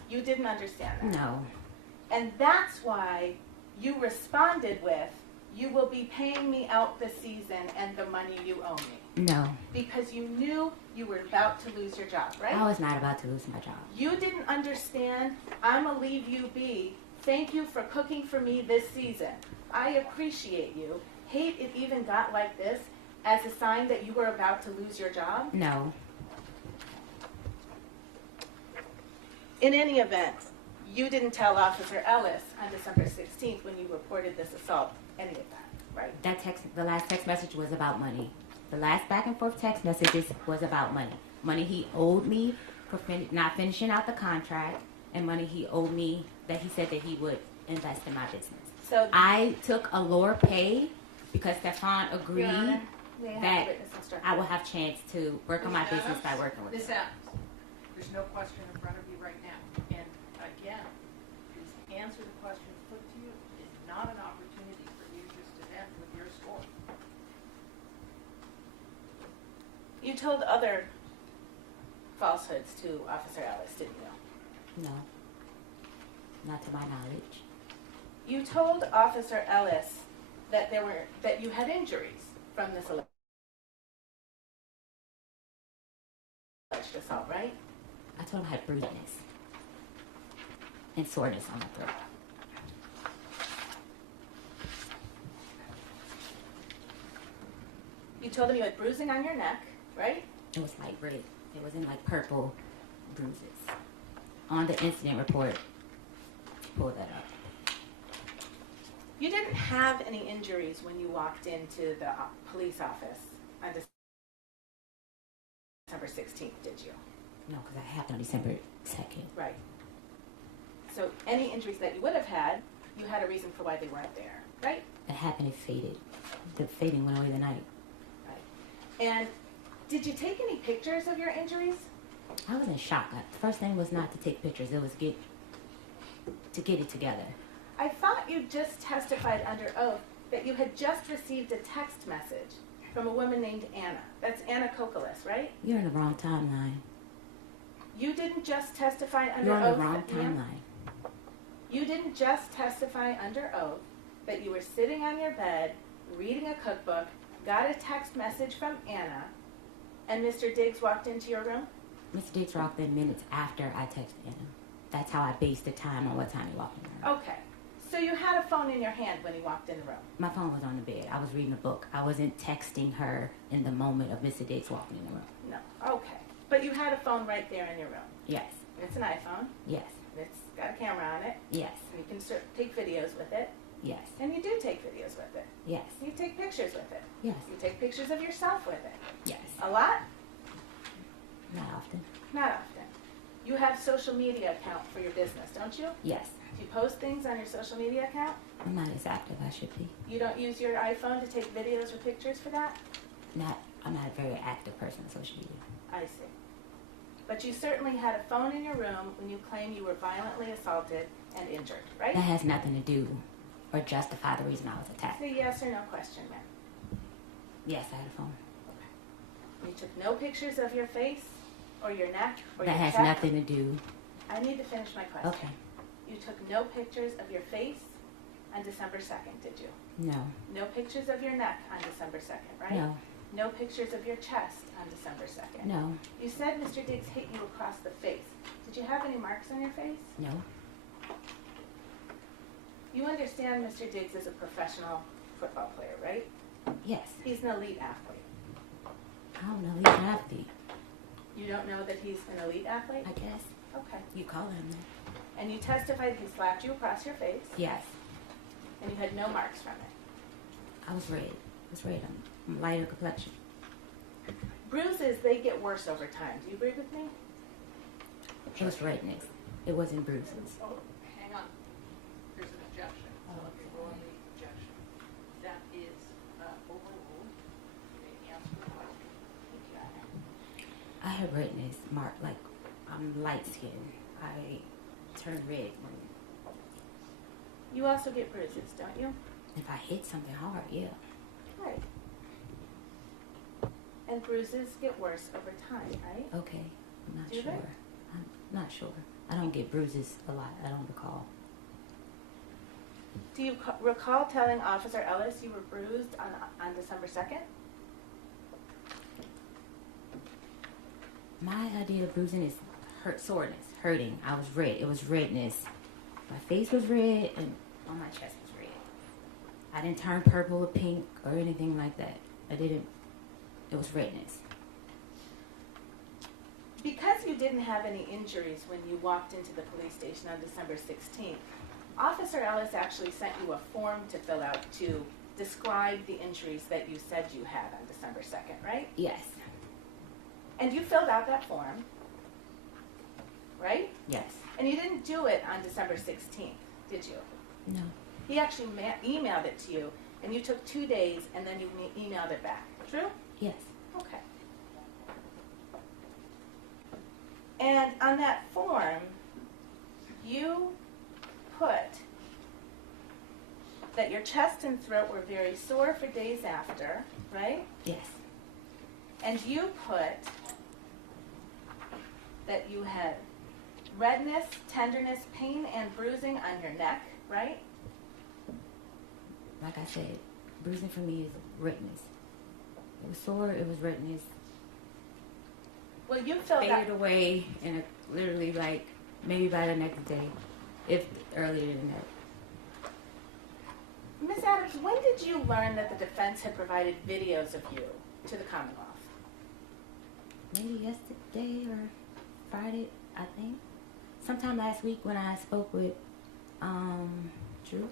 You didn't understand that. No. And that's why you responded with, you will be paying me out this season and the money you owe me. No. Because you knew you were about to lose your job, right? I was not about to lose my job. You didn't understand, I'm going to leave you be. Thank you for cooking for me this season. I appreciate you. Hate it even got like this as a sign that you were about to lose your job? No. In any event, you didn't tell Officer Ellis on December 16th when you reported this assault any of that, right? The last text message was about money. The last back and forth text messages was about money. Money he owed me for not finishing out the contract, and money he owed me that he said that he would invest in my business. So I took a lower pay because Stefon agreed that I will have chance to work on my business by working with Ms. him. Adams, there's no question in front of you right now. And again, to answer the question put to you is not an opportunity for you just to end with your story. you told other falsehoods to Officer Ellis, didn't you? No. Not to my knowledge. You told Officer Ellis that you had injuries from this alleged assault, right? I told him I had bruisedness and soreness on my throat. You told him you had bruising on your neck, right? It was like red. It wasn't like purple bruises. On the incident report, pull that up. You didn't have any injuries when you walked into the police office on December 16th, did you? No, because that happened on December 2nd. Right. So any injuries that you would have had, you had a reason for why they weren't there, right? It happened, it faded. The fading went away the night. Right. And did you take any pictures of your injuries? I was in shock. The first thing was not to take pictures. It was to get it together. I thought you just testified under oath that you had just received a text message from a woman named Anna. That's Anna Kokolis, right? You're in the wrong timeline. You didn't just testify under You're on oath. the wrong that Anna- timeline. You didn't just testify under oath that you were sitting on your bed, reading a cookbook, got a text message from Anna, and Mr. Diggs walked into your room? Mr. Diggs walked in minutes after I texted him. That's how I based the time on what time he walked in the room. Okay. So you had a phone in your hand when he walked in the room? My phone was on the bed. I was reading a book. I wasn't texting her in the moment of Mr. Diggs walking in the room. No. Okay. But you had a phone right there in your room? Yes. It's an iPhone. Yes. It's got a camera on it. Yes. And you can take videos with it. Yes. And you do take videos with it. Yes. You take pictures with it. Yes. You take pictures of yourself with it. Yes. A lot? Not often. Not often. You have social media account for your business, don't you? Yes. Do you post things on your social media account? I'm not as active as I should be. You don't use your iPhone to take videos or pictures for that? I'm not a very active person on social media. I see. But you certainly had a phone in your room when you claim you were violently assaulted and injured, right? That has nothing to do or justify the reason I was attacked. It's a yes or no question, ma'am. Yes, I had a phone. You took no pictures of your face or your neck or That your has chest? nothing to do. I need to finish my question. Okay. You took no pictures of your face on December 2nd, did you? No. No pictures of your neck on December 2nd, right? No. No pictures of your chest on December 2nd? No. You said Mr. Diggs hit you across the face. Did you have any marks on your face? No. You understand Mr. Diggs is a professional football player, right? Yes. He's an elite athlete. I don't know. He's an athlete. You don't know that he's an elite athlete? I guess. Okay. You call him that. And you testified he slapped you across your face? Yes. And you had no marks from it? I was red. I was red. I'm lighter complexion. Bruises, they get worse over time. Do you agree with me? It was redness. It wasn't bruises. Oh, hang on. There's an objection. So let me roll the objection. That is overruled. You may answer the question. Thank you, Anna. I have redness, like I'm light skinned. I turn red when You also get bruises, don't you? If I hit something hard, yeah. Right. And bruises get worse over time, right? Okay, I'm not Do they? sure. I'm not sure. I don't get bruises a lot. I don't recall. Do you recall telling Officer Ellis you were bruised on December 2nd? My idea of bruising is soreness, hurting. I was red. It was redness. My face was red and on my chest was red. I didn't turn purple or pink or anything like that. I didn't. It was redness. Because you didn't have any injuries when you walked into the police station on December 16th, Officer Ellis actually sent you a form to fill out to describe the injuries that you said you had on December 2nd, right? Yes. And you filled out that form, right? Yes. And you didn't do it on December 16th, did you? No. He actually emailed it to you, and you took 2 days, and then you emailed it back. True? Yes. Okay. And on that form, you put that your chest and throat were very sore for days after, right? Yes. And you put that you had redness, tenderness, pain, and bruising on your neck, right? Like I said, bruising for me is redness. It was sore. It was redness. Well, you filled out. Faded away in literally like maybe by the next day, if earlier than that. Miss Adams, when did you learn that the defense had provided videos of you to the Commonwealth? Maybe yesterday or Friday, I think. Sometime last week when I spoke with Drew.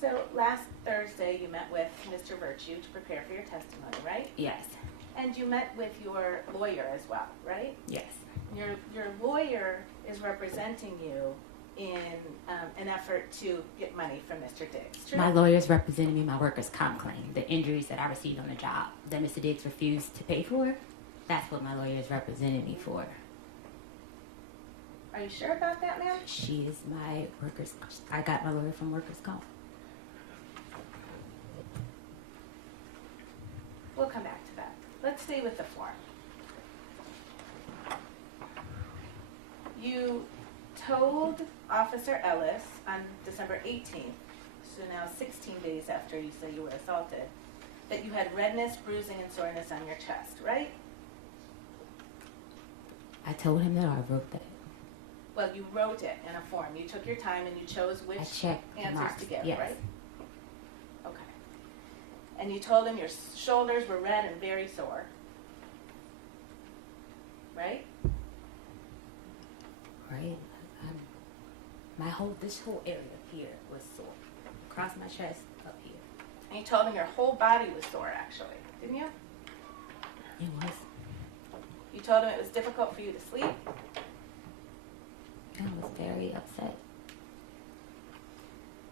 So last Thursday you met with Mr. Virtue to prepare for your testimony, right? Yes. And you met with your lawyer as well, right? Yes. Your lawyer is representing you in an effort to get money from Mr. Diggs. True? My lawyer's representing me my workers' comp claim, the injuries that I received on the job that Mr. Diggs refused to pay for. That's what my lawyer is representing me for. Are you sure about that, ma'am? She is my workers. I got my lawyer from workers' comp. We'll come back to that. Let's stay with the form. You told Officer Ellis on December 18th, so now 16 days after you say you were assaulted, that you had redness, bruising, and soreness on your chest, right? I told him that, or I wrote that. Well, you wrote it in a form. You took your time and you chose which I checked the answers marks, to give, yes. right? Okay. And you told him your shoulders were red and very sore, right? Right? This whole area here was sore. Across my chest, up here. And you told him your whole body was sore, actually, didn't you? It was. You told him it was difficult for you to sleep. I was very upset.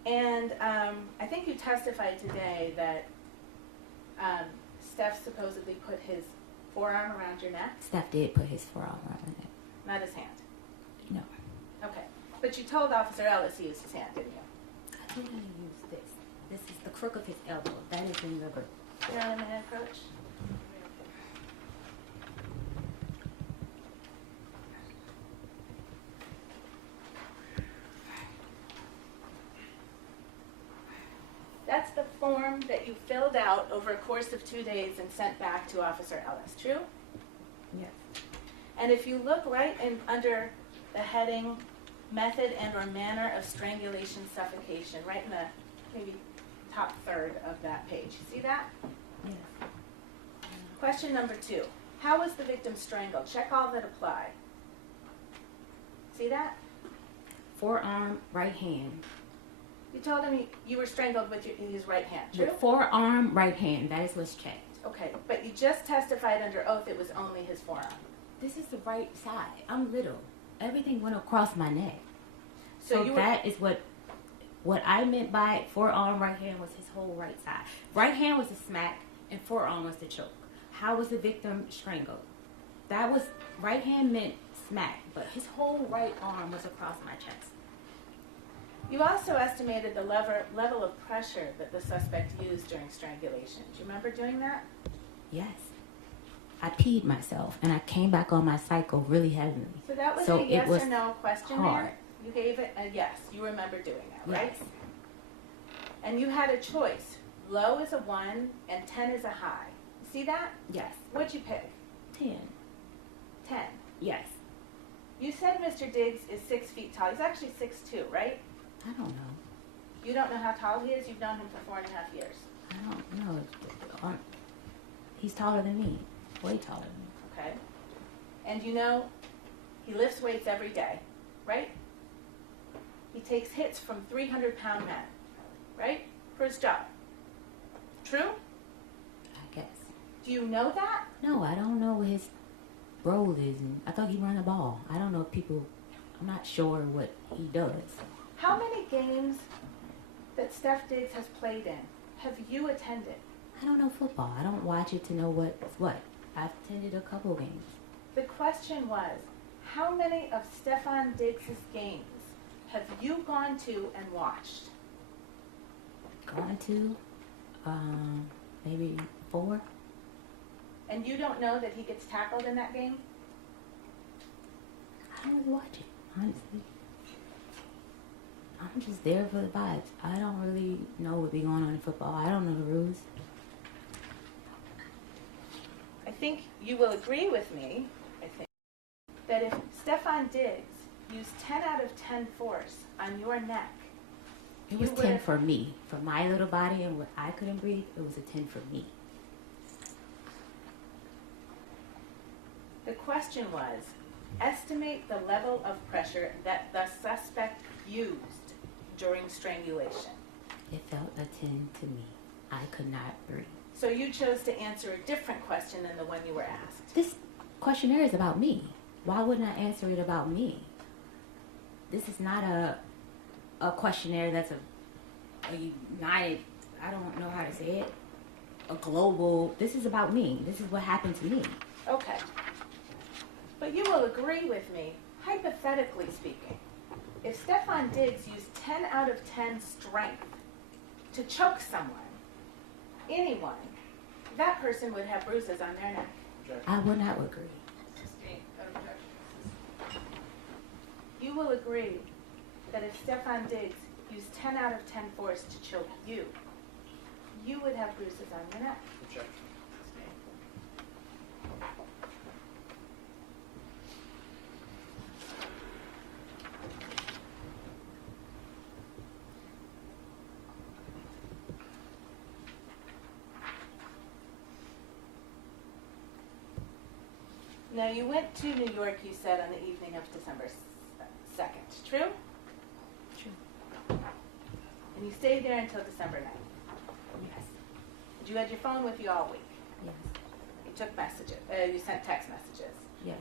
And I think you testified today that Steph supposedly put his forearm around your neck, Steph did put his forearm around my neck. not his hand. No. Okay. But you told Officer Ellis he used his hand, didn't you? I think I used this. This is the crook of his elbow. That is in the rubber. You're on a minute approach. That's the form that you filled out over a course of 2 days and sent back to Officer Ellis, true? Yes. And if you look right in under the heading method and or manner of strangulation suffocation, right in the maybe top third of that page. You see that? Yes. Question number 2. How was the victim strangled? Check all that apply. See that? Forearm, right hand. You told him you were strangled with his right hand, true? With forearm, right hand. That is what's checked. Okay, but you just testified under oath it was only his forearm. This is the right side. I'm little. Everything went across my neck. So you were, that is what I meant by forearm, right hand was his whole right side. Right hand was the smack, and forearm was the choke. How was the victim strangled? That was, right hand meant smack, but his whole right arm was across my chest. You also estimated the level of pressure that the suspect used during strangulation. Do you remember doing that? Yes. I peed myself, and I came back on my cycle really heavily. So that was So a it yes was or no question hard. there? You gave it a yes. You remember doing that, right? Yes. And you had a choice. Low is a 1 and 10 is a high. See that? Yes. What'd you pick? 10. 10. Yes. You said Mr. Diggs is 6 feet tall. He's actually 6'2", right? I don't know. You don't know how tall he is? You've known him for 4.5 years. I don't know. He's taller than me. Way taller than me. Okay. And you know he lifts weights every day, right? He takes hits from 300-pound men, right? For his job. True? I guess. Do you know that? No, I don't know what his role is. And I thought he ran the ball. I don't know if people... I'm not sure what he does. How many games that Steph Diggs has played in have you attended? I don't know football. I don't watch it to know what's what. I've attended a couple games. The question was, how many of Stefon Diggs' games have you gone to and watched? Gone to? Maybe 4? And you don't know that he gets tackled in that game? I don't really watch it, honestly. I'm just there for the vibes. I don't really know what be going on in football. I don't know the rules. I think you will agree with me, that if Stefon Diggs used 10 out of 10 force on your neck, It was 10 for me. For my little body and what I couldn't breathe, it was a 10 for me. the question was, estimate the level of pressure that the suspect used during strangulation. It felt a 10 to me. I could not breathe. So you chose to answer a different question than the one you were asked. This questionnaire is about me. Why wouldn't I answer it about me? This is not a questionnaire that's a united, I don't know how to say it, a global, this is about me. This is what happened to me. Okay. But you will agree with me, hypothetically speaking, if Stefon Diggs used 10 out of 10 strength to choke someone, anyone, that person would have bruises on their neck. I would not agree. Sustained. Objection. You will agree that if Stefon Diggs used 10 out of 10 force to choke you, you would have bruises on your neck. Objection. Now, you went to New York, you said, on the evening of December 2nd. True? True. And you stayed there until December 9th. Yes. And you had your phone with you all week. Yes. You took messages. You sent text messages. Yes.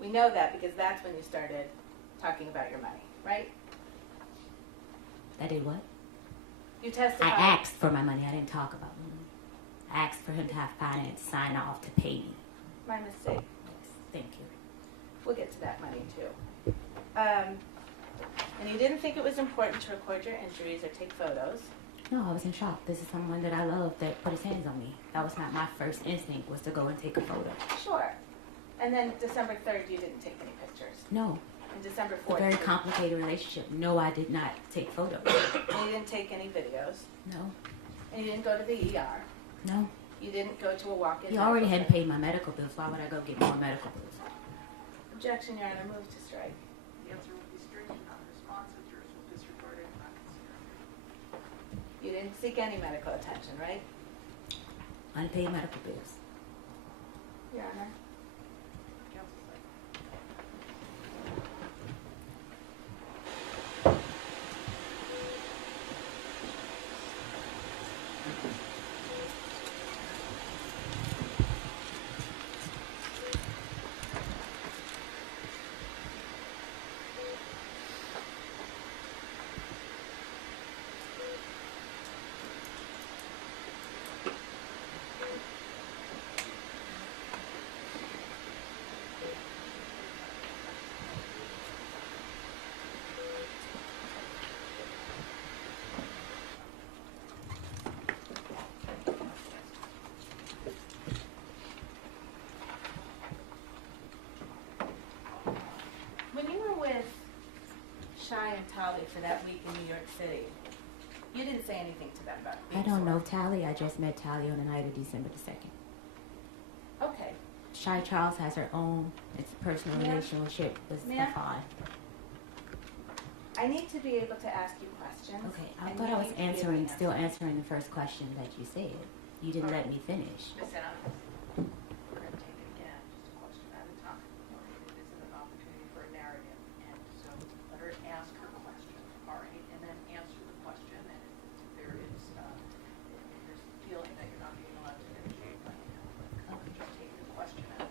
We know that because that's when you started talking about your money, right? I did what? You testified. I asked for my money. I didn't talk about money. I asked for him to have finance sign off to pay me. My mistake. Yes. Thank you. We'll get to that money too. And you didn't think it was important to record your injuries or take photos. No, I was in shock. This is someone that I love that put his hands on me. That was not my first instinct, was to go and take a photo. Sure. And then December 3rd, you didn't take any pictures. No. And December It's a 4th, very you complicated relationship. No, I did not take photos. and you didn't take any videos. No. And you didn't go to the ER. No. You didn't go to a walk-in. He already medical hadn't center. paid my medical bills. Why would I go get more medical bills? Objection, Your Honor. Move to strike. The answer will be stricken, non-responsive. Jurors will disregard it and not consider it. You didn't seek any medical attention, right? Unpaid medical bills. Your Honor. Counsel side. Shy and Tali for that week in New York City. You didn't say anything to them about it. I don't know Tally. I just met Tally on the night of December the 2nd. Okay. Shy Charles has her own personal Ma'am? relationship with Ma'am? Stefon. I need to be able to ask you questions. Okay, I and thought you I was need to be able to still answer. answering the first question that you said. You didn't let me finish. Ms. Adams, we're going to take it again, just a question at a time. It isn't an opportunity for a narrative, and so let her ask her question, all right, and then answer the question, and if there is, if there's a feeling that you're not being allowed to finish, just take the question out.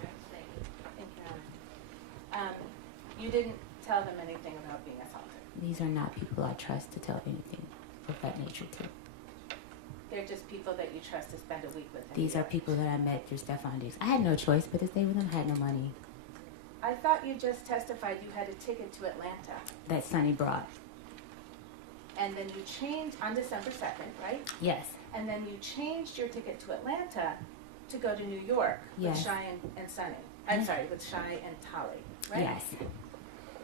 Okay, thank you. Thank you, Anna. You didn't tell them anything about being assaulted. These are not people I trust to tell anything of that nature to. They're just people that you trust to spend a week with. in These New are York. people that I met through Stefon Diggs. I had no choice but to stay with them. I had no money. I thought you just testified you had a ticket to Atlanta, That Sonny brought. and then you changed on December 2nd, right? Yes. And then you changed your ticket to Atlanta to go to New York with Yes. Shy and Sonny. I'm sorry, with Shy and Tali, right? Yes.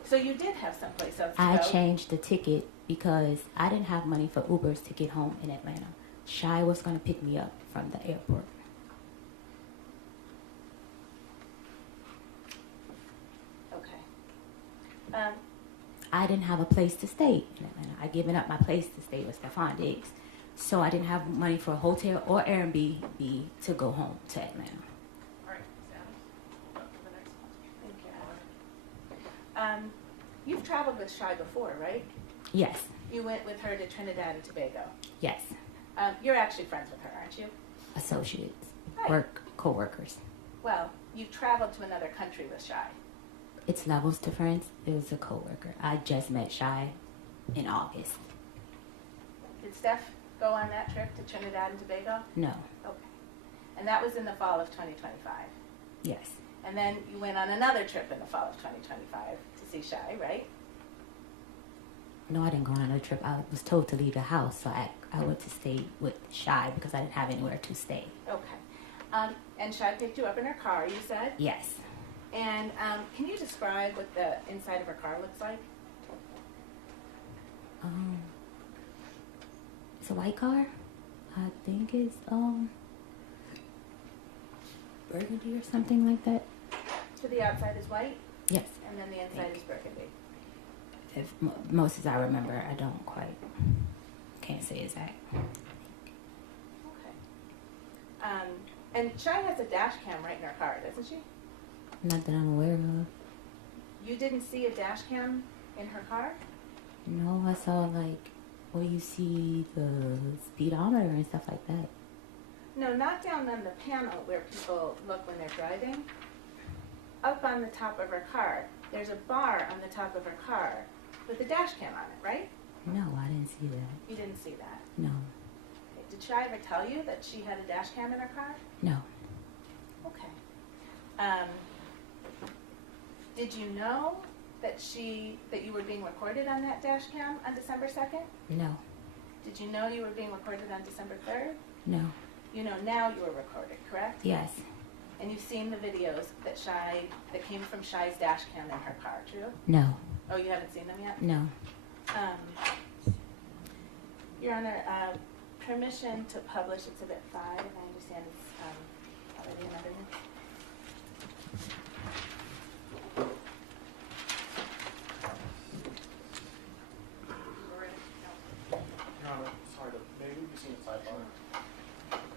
So you did have someplace else to I go. changed the ticket because I didn't have money for Ubers to get home in Atlanta. Shy was going to pick me up from the airport. Okay. I didn't have a place to stay in Atlanta. I given up my place to stay with Stefon Diggs. So I didn't have money for a hotel or Airbnb to go home to Atlanta. All right, Ms. Adams, hold up for the next question. Thank you. You've traveled with Shy before, right? Yes. You went with her to Trinidad and Tobago. Yes. You're actually friends with her, aren't you? Associates. Right. Co-workers. Well, you've traveled to another country with Shy. It's levels to friends. It was a co-worker. I just met Shy in August. Did Steph go on that trip to Trinidad and Tobago? No. Okay. And that was in the fall of 2025. Yes. And then you went on another trip in the fall of 2025 to see Shy, right? No, I didn't go on another trip. I was told to leave the house, so I went to stay with Shy because I didn't have anywhere to stay. Okay. And Shy picked you up in her car, you said? Yes. And can you describe what the inside of her car looks like? It's a white car. I think it's burgundy or something like that. So the outside is white, Yes. and then the inside is burgundy. If most as I remember, I don't quite can't say exact. Okay. And Shy has a dash cam right in her car, doesn't she? Not that I'm aware of. You didn't see a dash cam in her car? No, I saw where you see the speedometer and stuff like that. No, not down on the panel where people look when they're driving. Up on the top of her car. There's a bar on the top of her car with a dash cam on it, right? No, I didn't see that. You didn't see that. No. Okay. Did Shy ever tell you that she had a dash cam in her car? No. Okay. Did you know that you were being recorded on that dash cam on December 2nd? No. Did you know you were being recorded on December 3rd? No. You know now you were recorded, correct? Yes. And you've seen the videos that came from Shy's dash cam in her car, true? No. Oh, you haven't seen them yet? No. Your Honor, permission to publish Exhibit 5, and I understand it's already in evidence. Your Honor, sorry, maybe we've seen a sidebar.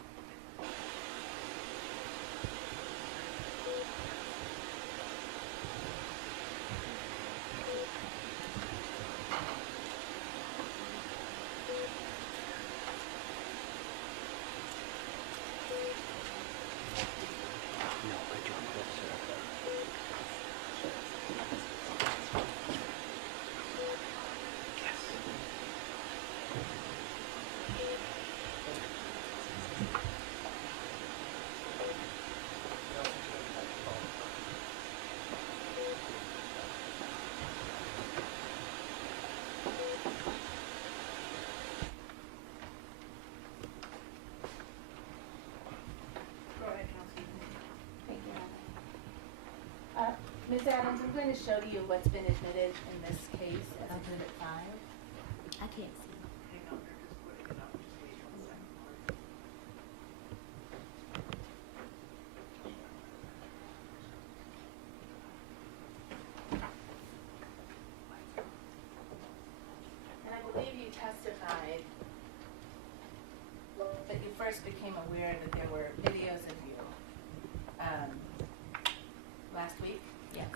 Go ahead, Counsel. Thank you, Your Honor. Ms. Adams, I'm going to show you what's been admitted in this case testified that you first became aware that there were videos of you last week? Yes.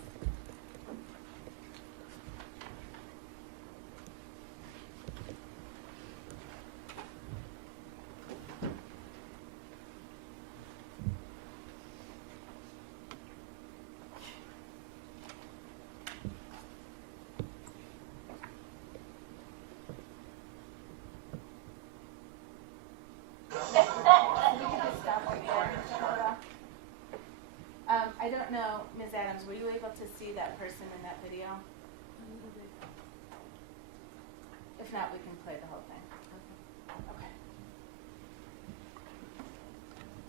I don't know, Ms. Adams, were you able to see that person in that video? If not, we can play the whole thing. Okay.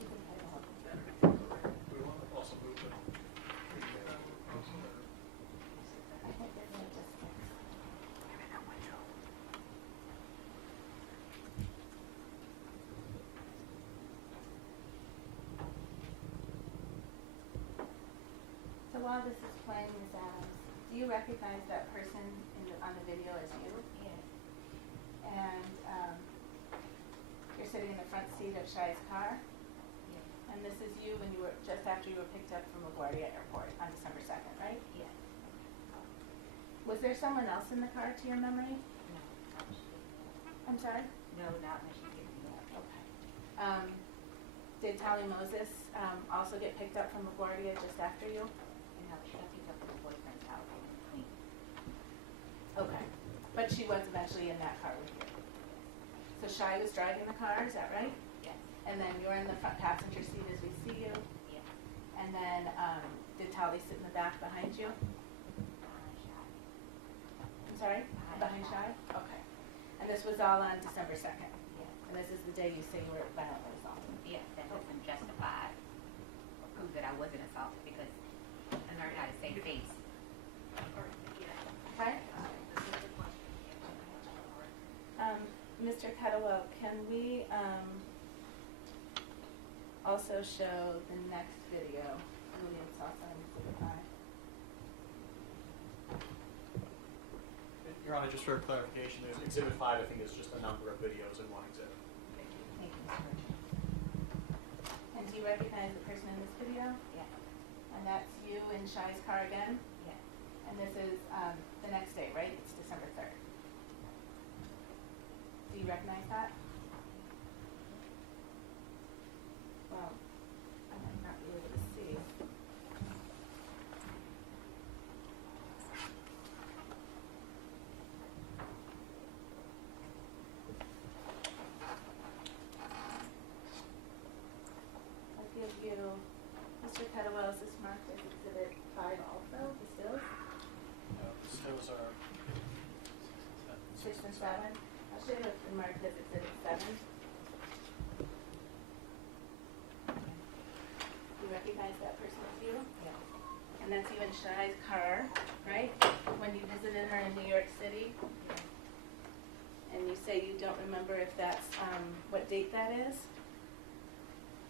You can play the whole thing. I think they're gonna just fix. So while this is playing, Ms. Adams, do you recognize that person on the video as you? Yes. And you're sitting in the front seat of Shai's car? Yes. And this is you when you were, just after you were picked up from LaGuardia Airport on December 2nd, right? Yes. Was there someone else in the car to your memory? No. I'm sorry? No, not when she picked me up. Okay. Did Tali Moses also get picked up from LaGuardia just after you? No, she got picked up from her boyfriend's house in Queens. Okay. But she was eventually in that car with you? So Shai was driving the car, is that right? Yes. And then you're in the front passenger seat as we see you? Yes. And then did Tali sit in the back behind you? Behind Shy. I'm sorry? Behind Shai? Okay. And this was all on December 2nd? Yes. And this is the day you say you were violently assaulted? Yes, that doesn't justify or prove that I wasn't assaulted because I learned how to save face. Okay? Mr. Kettlewell, can we also show the next video, William Salsa and Exhibit 5? Your Honor, just for clarification, there's Exhibit 5, I think is just a number of videos in one exhibit. Thank you, Mr. Richard. And do you recognize the person in this video? Yes. And that's you in Shai's car again? Yes. And this is the next day, right? It's December 3rd. Do you recognize that? Well, I might not be able to see. I'll give you, Mr. Kettlewell, is this marked as Exhibit 5 also, the stills? Those are 6 and 7? I should have been marked as Exhibit 7. You recognize that person as you? Yes. And that's you in Shai's car, right? When you visited her in New York City? Yes. And you say you don't remember if that's, what date that is?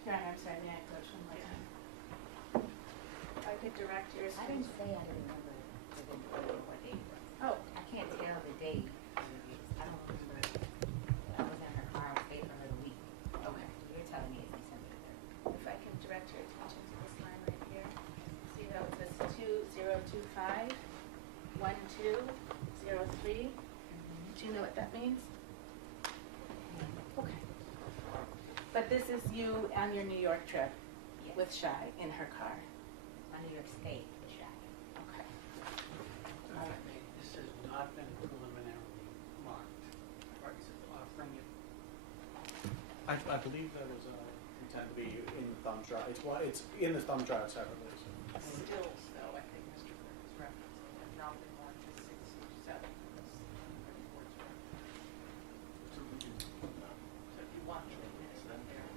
Your Honor, I'm sorry, may I approach one more time? I could direct your I didn't say I didn't remember the video or what date it was. Oh, I can't tell the date. I don't remember. I was in her car. I stayed for another week. okay. You're telling me it's December 3rd. If I can direct your attention to this line right here. See how it says 2025 1203? Do you know what that means? Okay. But this is you on your New York trip Yes. with Shai in her car. My New York State was shot. Okay. This has not been preliminarily marked. Right, is it offering it? I believe that is intended to be in the thumb drive. It's in the thumb drive separately. Stills, though, I think Mr. Burke is referencing, have not been marked as 6 or 7 in this report's record. So if you want to admit them there.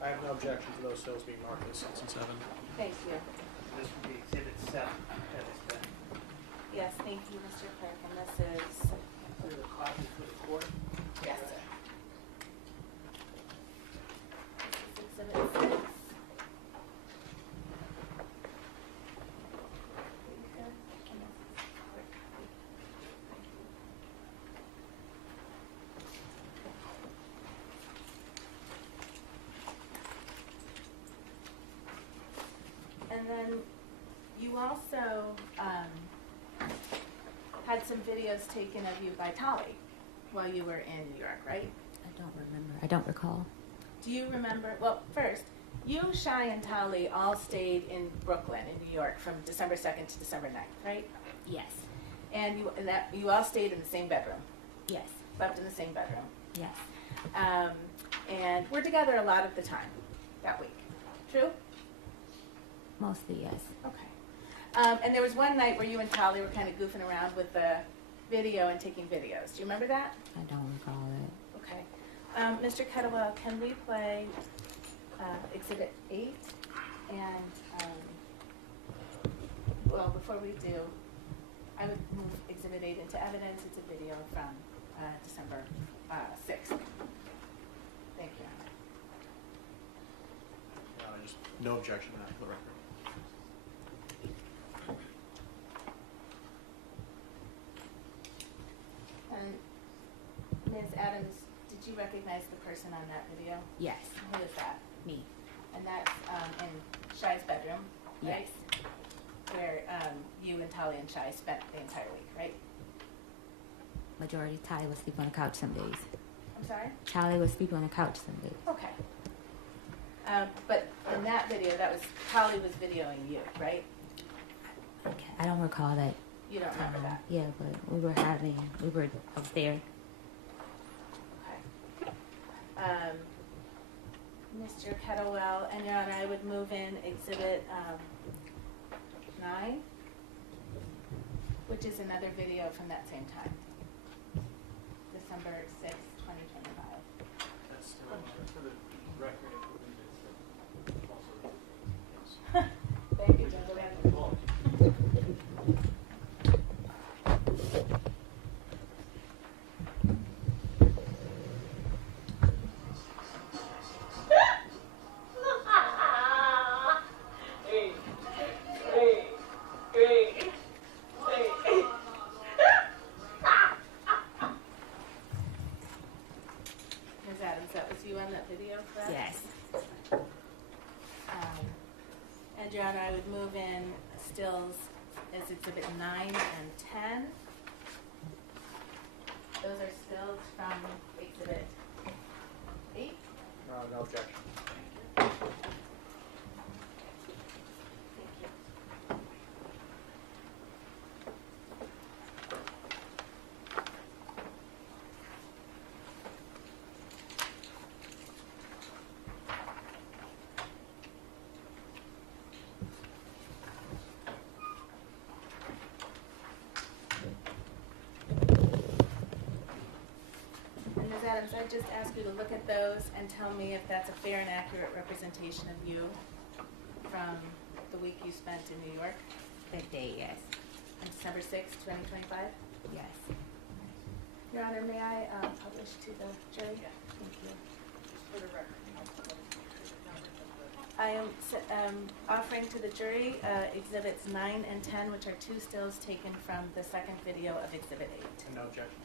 I have no objection to those stills being marked as 6 and 7. Thank you. This would be Exhibit 7 that has been. Yes, thank you, Mr. Clerk, and this is, Is there a copy for the court? yes, sir. This is Exhibit 6. And then you also had some videos taken of you by Tolly while you were in New York, right? I don't remember. I don't recall. Do you remember? Well, first, you, Shy, and Tolly all stayed in Brooklyn, in New York, from December 2nd to December 9th, right? Yes. And you all stayed in the same bedroom, Yes. slept in the same bedroom. Yes. And we're together a lot of the time that week. True? Mostly yes. Okay. And there was one night where you and Tolly were kind of goofing around with the video and taking videos. Do you remember that? I don't recall it. Okay. Mr. Kettlewell, can we play Exhibit 8? And, well, before we do, I would move Exhibit 8 into evidence. It's a video from December 6th. Thank you. No objection to that for the record. And Ms. Adams, did you recognize the person on that video? Yes. Who is that? Me. And that's in Shy's bedroom, right? Yes. Where you and Tolly and Shy spent the entire week, right? Majority Tally would sleep on the couch some days. I'm sorry? Tally would sleep on the couch some days. Okay. But in that video, that was, Tolly was videoing you, right? Okay. I don't recall that. You don't remember that? Yeah, but I was there. Okay. Mr. Kettlewell, and Your Honor, I would move in Exhibit 9, which is another video from that same time. December 6th, 2025. That's for the record. It's also Thank you, gentlemen. Ms. Adams, that was you on that video, correct? Yes. And Your Honor, I would move in stills as Exhibit 9 and 10. Those are stills from Exhibit 8. No objection. Thank you. And Ms. Adams, I just ask you to look at those and tell me if that's a fair and accurate representation of you from the week you spent in New York That day, yes. on December 6th, 2025. Yes. Your Honor, may I publish to the jury? Thank you. For the record. I am offering to the jury Exhibits 9 and 10, which are two stills taken from the second video of Exhibit 8. And no objection.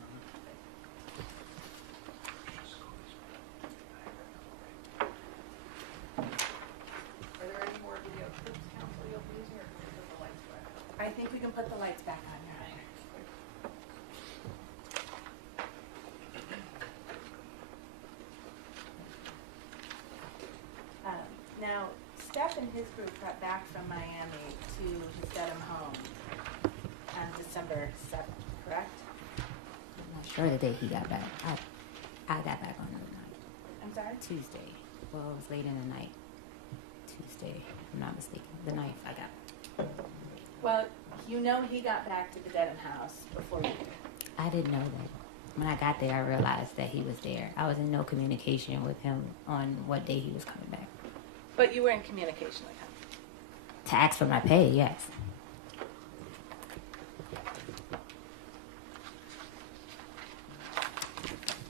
Are there any more video clips, counsel, you'll be using, or can we put the lights back? I think we can put the lights back on, Your Honor. Now, Steph and his group got back from Miami to his Dedham home on December 7th, correct? I'm not sure the day he got back. I got back on the night. I'm sorry? Tuesday. Well, it was late in the night. Tuesday, if I'm not mistaken. The 9th I got. Well, you know he got back to the Dedham house before you did. I didn't know that. When I got there, I realized that he was there. I was in no communication with him on what day he was coming back. But you were in communication with him. To ask for my pay, yes.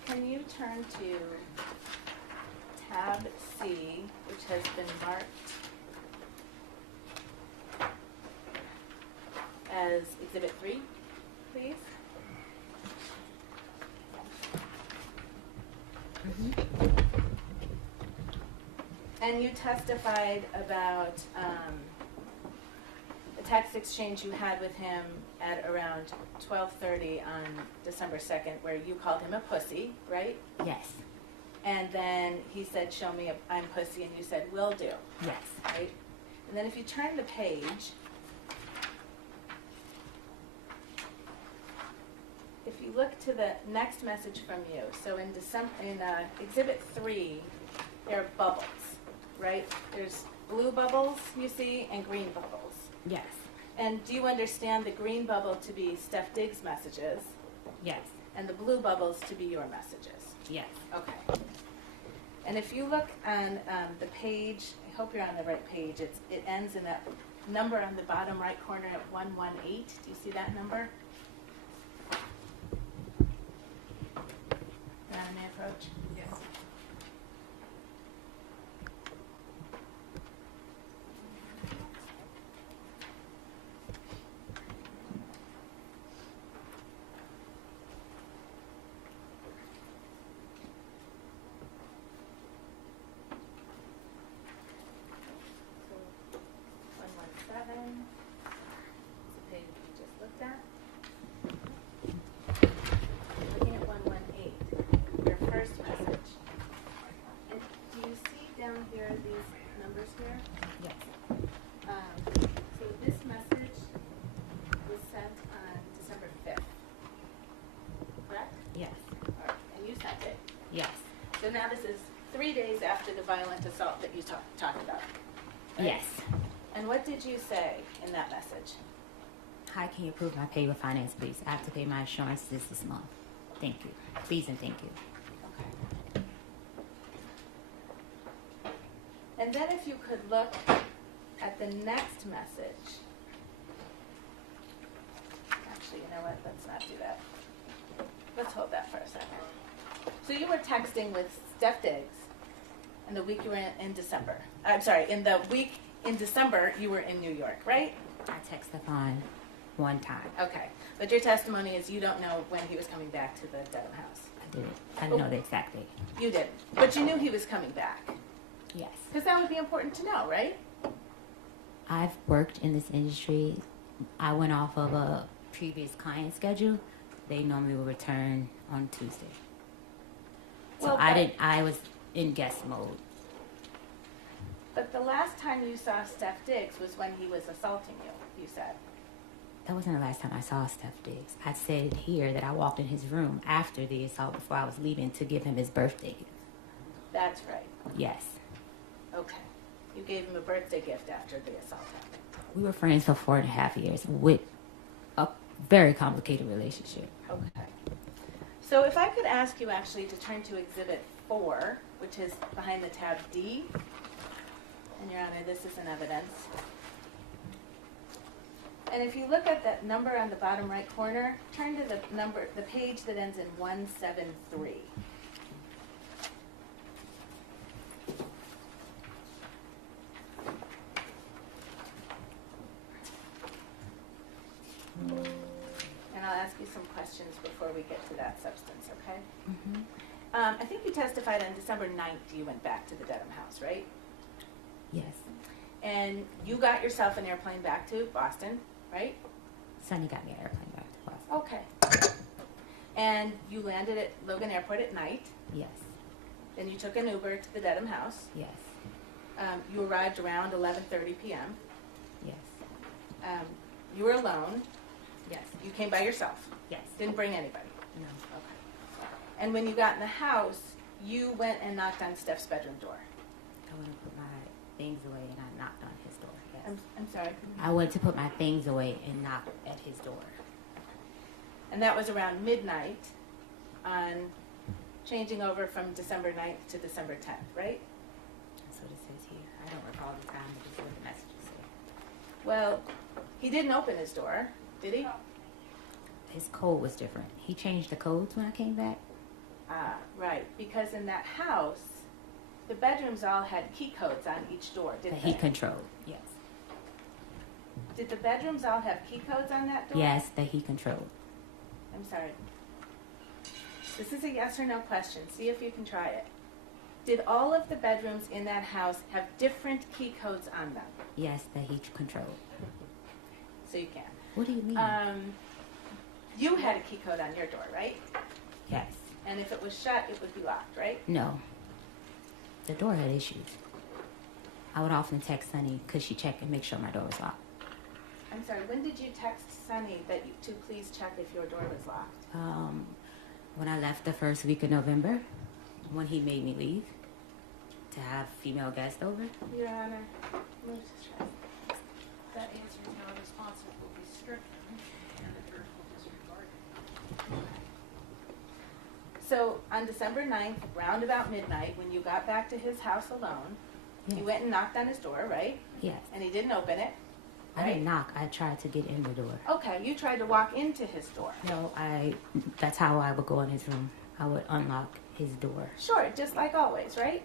Can you turn to tab C, which has been marked as Exhibit 3, please? And you testified about text exchange you had with him at around 12:30 on December 2nd, where you called him a pussy, right? Yes. And then he said, "Show me I'm pussy," and you said, "Will do," Yes. right? And then if you turn the page, if you look to the next message from you, so in Exhibit 3, there are bubbles, right? There's blue bubbles you see and green bubbles. Yes. And do you understand the green bubble to be Steph Diggs' messages Yes. and the blue bubbles to be your messages? Yes. Okay. And if you look on the page, I hope you're on the right page, it ends in that number on the bottom right corner at 118. Do you see that number? Madam May I approach? Yes. So 117, it's the page we just looked at. Looking at 118, your first message. And do you see down here these numbers here? Yes. So this message was sent on December 5th, correct? Yes. All right, and you sent it. Yes. So now this is 3 days after the violent assault that you talked about. right? Yes. And what did you say in that message? Hi, can you approve my pay with finance, please? I have to pay my insurance this month. Thank you. Please and thank you. Okay. And then if you could look at the next message. Actually, you know what? Let's not do that. Let's hold that for a second. So you were texting with Steph Diggs in the week you were in December. I'm sorry, in the week in December you were in New York, right? I text Stefon one time. Okay. But your testimony is you don't know when he was coming back to the Dedham house. I didn't know the exact date. You didn't. But you knew he was coming back. Yes. Because that would be important to know, right? I've worked in this industry. I went off of a previous client schedule. They normally will return on Tuesday. So Well, I was in guest mode. But the last time you saw Steph Diggs was when he was assaulting you, you said. That wasn't the last time I saw Steph Diggs. I said here that I walked in his room after the assault before I was leaving to give him his birthday gift. That's right. Yes. Okay. You gave him a birthday gift after the assault happened. We were friends for 4.5 years with a very complicated relationship. Okay. So if I could ask you actually to turn to Exhibit 4, which is behind the tab D. And Your Honor, this is an evidence. And if you look at that number on the bottom right corner, turn to the page that ends in 173. And I'll ask you some questions before we get to that substance, okay? Mm-hmm. I think you testified on December 9th you went back to the Dedham house, right? Yes. And you got yourself an airplane back to Boston, right? Sonny got me an airplane back to Boston. Okay. And you landed at Logan Airport at night. Yes. Then you took an Uber to the Dedham house. Yes. You arrived around 11:30 p.m. Yes. You were alone. Yes. You came by yourself. Yes. Didn't bring anybody. No. Okay. And when you got in the house, you went and knocked on Steph's bedroom door. I went to put my things away and I knocked on his door. Yes. I'm sorry. I went to put my things away and knocked at his door. And that was around midnight on changing over from December 9th to December 10th, right? That's what it says here. I don't recall the time, but this is what the messages say. Well, he didn't open his door, did he? His code was different. He changed the codes when I came back. Ah, right. Because in that house, the bedrooms all had key codes on each door, That didn't he they? controlled. Yes. Did the bedrooms all have key codes on that door? Yes, that he controlled. I'm sorry. This is a yes or no question. See if you can try it. Did all of the bedrooms in that house have different key codes on them? Yes, that he controlled. so you can. What do you mean? You had a key code on your door, right? Yes. And if it was shut, it would be locked, right? No. The door had issues. I would often text Sunny, could she check and make sure my door was locked? I'm sorry, when did you text Sunny that to please check if your door was locked? When I left the first week of November, when he made me leave to have female guests over. Your Honor, move to strike. That answer is not responsive will be stricken, and the jurors will disregard it. So on December 9th, round about midnight, when you got back to his house alone, Yes. you went and knocked on his door, right? Yes. And he didn't open it. I didn't knock. I tried to get in the door. Okay, you tried to walk into his door. No, that's how I would go in his room. I would unlock his door. Sure, just like always, right?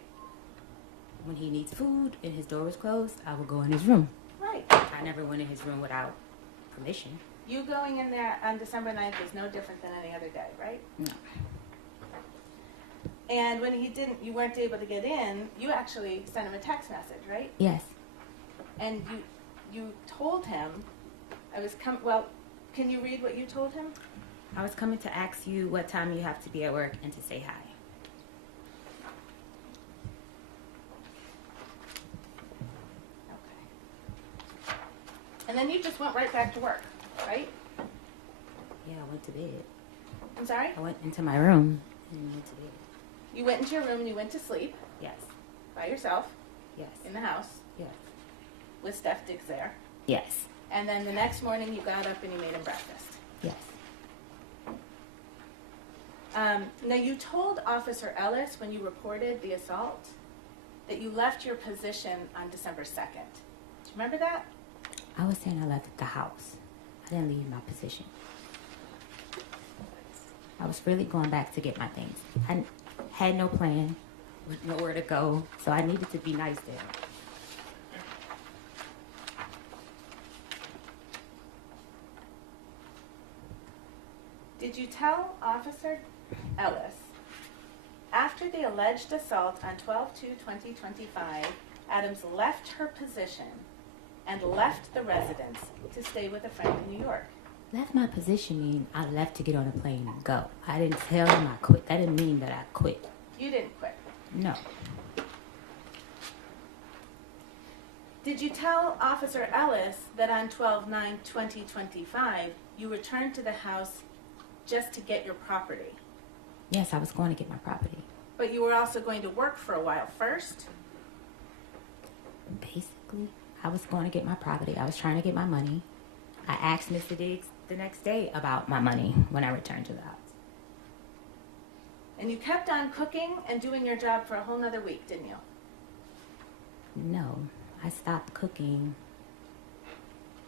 When he needs food and his door was closed, I would go in his room. Right. I never went in his room without permission. You going in there on December 9th is no different than any other day, right? No. And when you weren't able to get in, you actually sent him a text message, right? Yes. And you told him, can you read what you told him? I was coming to ask you what time you have to be at work and to say hi. Okay. And then you just went right back to work, right? Yeah, I went to bed. I'm sorry? I went into my room and went to bed. You went into your room and you went to sleep Yes. by yourself Yes. in the house Yes. with Steph Diggs there. Yes. And then the next morning you got up and you made him breakfast. Yes. Now you told Officer Ellis when you reported the assault that you left your position on December 2nd. Do you remember that? I was saying I left the house. I didn't leave my position. I was really going back to get my things. I had no plan, with nowhere to go, so I needed to be nice to him. Did you tell Officer Ellis, after the alleged assault on 12/2/2025, Adams left her position and left the residence to stay with a friend in New York? Left my position mean I left to get on a plane and go. I didn't tell him I quit. That didn't mean that I quit. You didn't quit. No. Did you tell Officer Ellis that on 12/9/2025 you returned to the house just to get your property? Yes, I was going to get my property. But you were also going to work for a while first? Basically, I was going to get my property. I was trying to get my money. I asked Mr. Diggs the next day about my money when I returned to the house. And you kept on cooking and doing your job for a whole nother week, didn't you? No, I stopped cooking.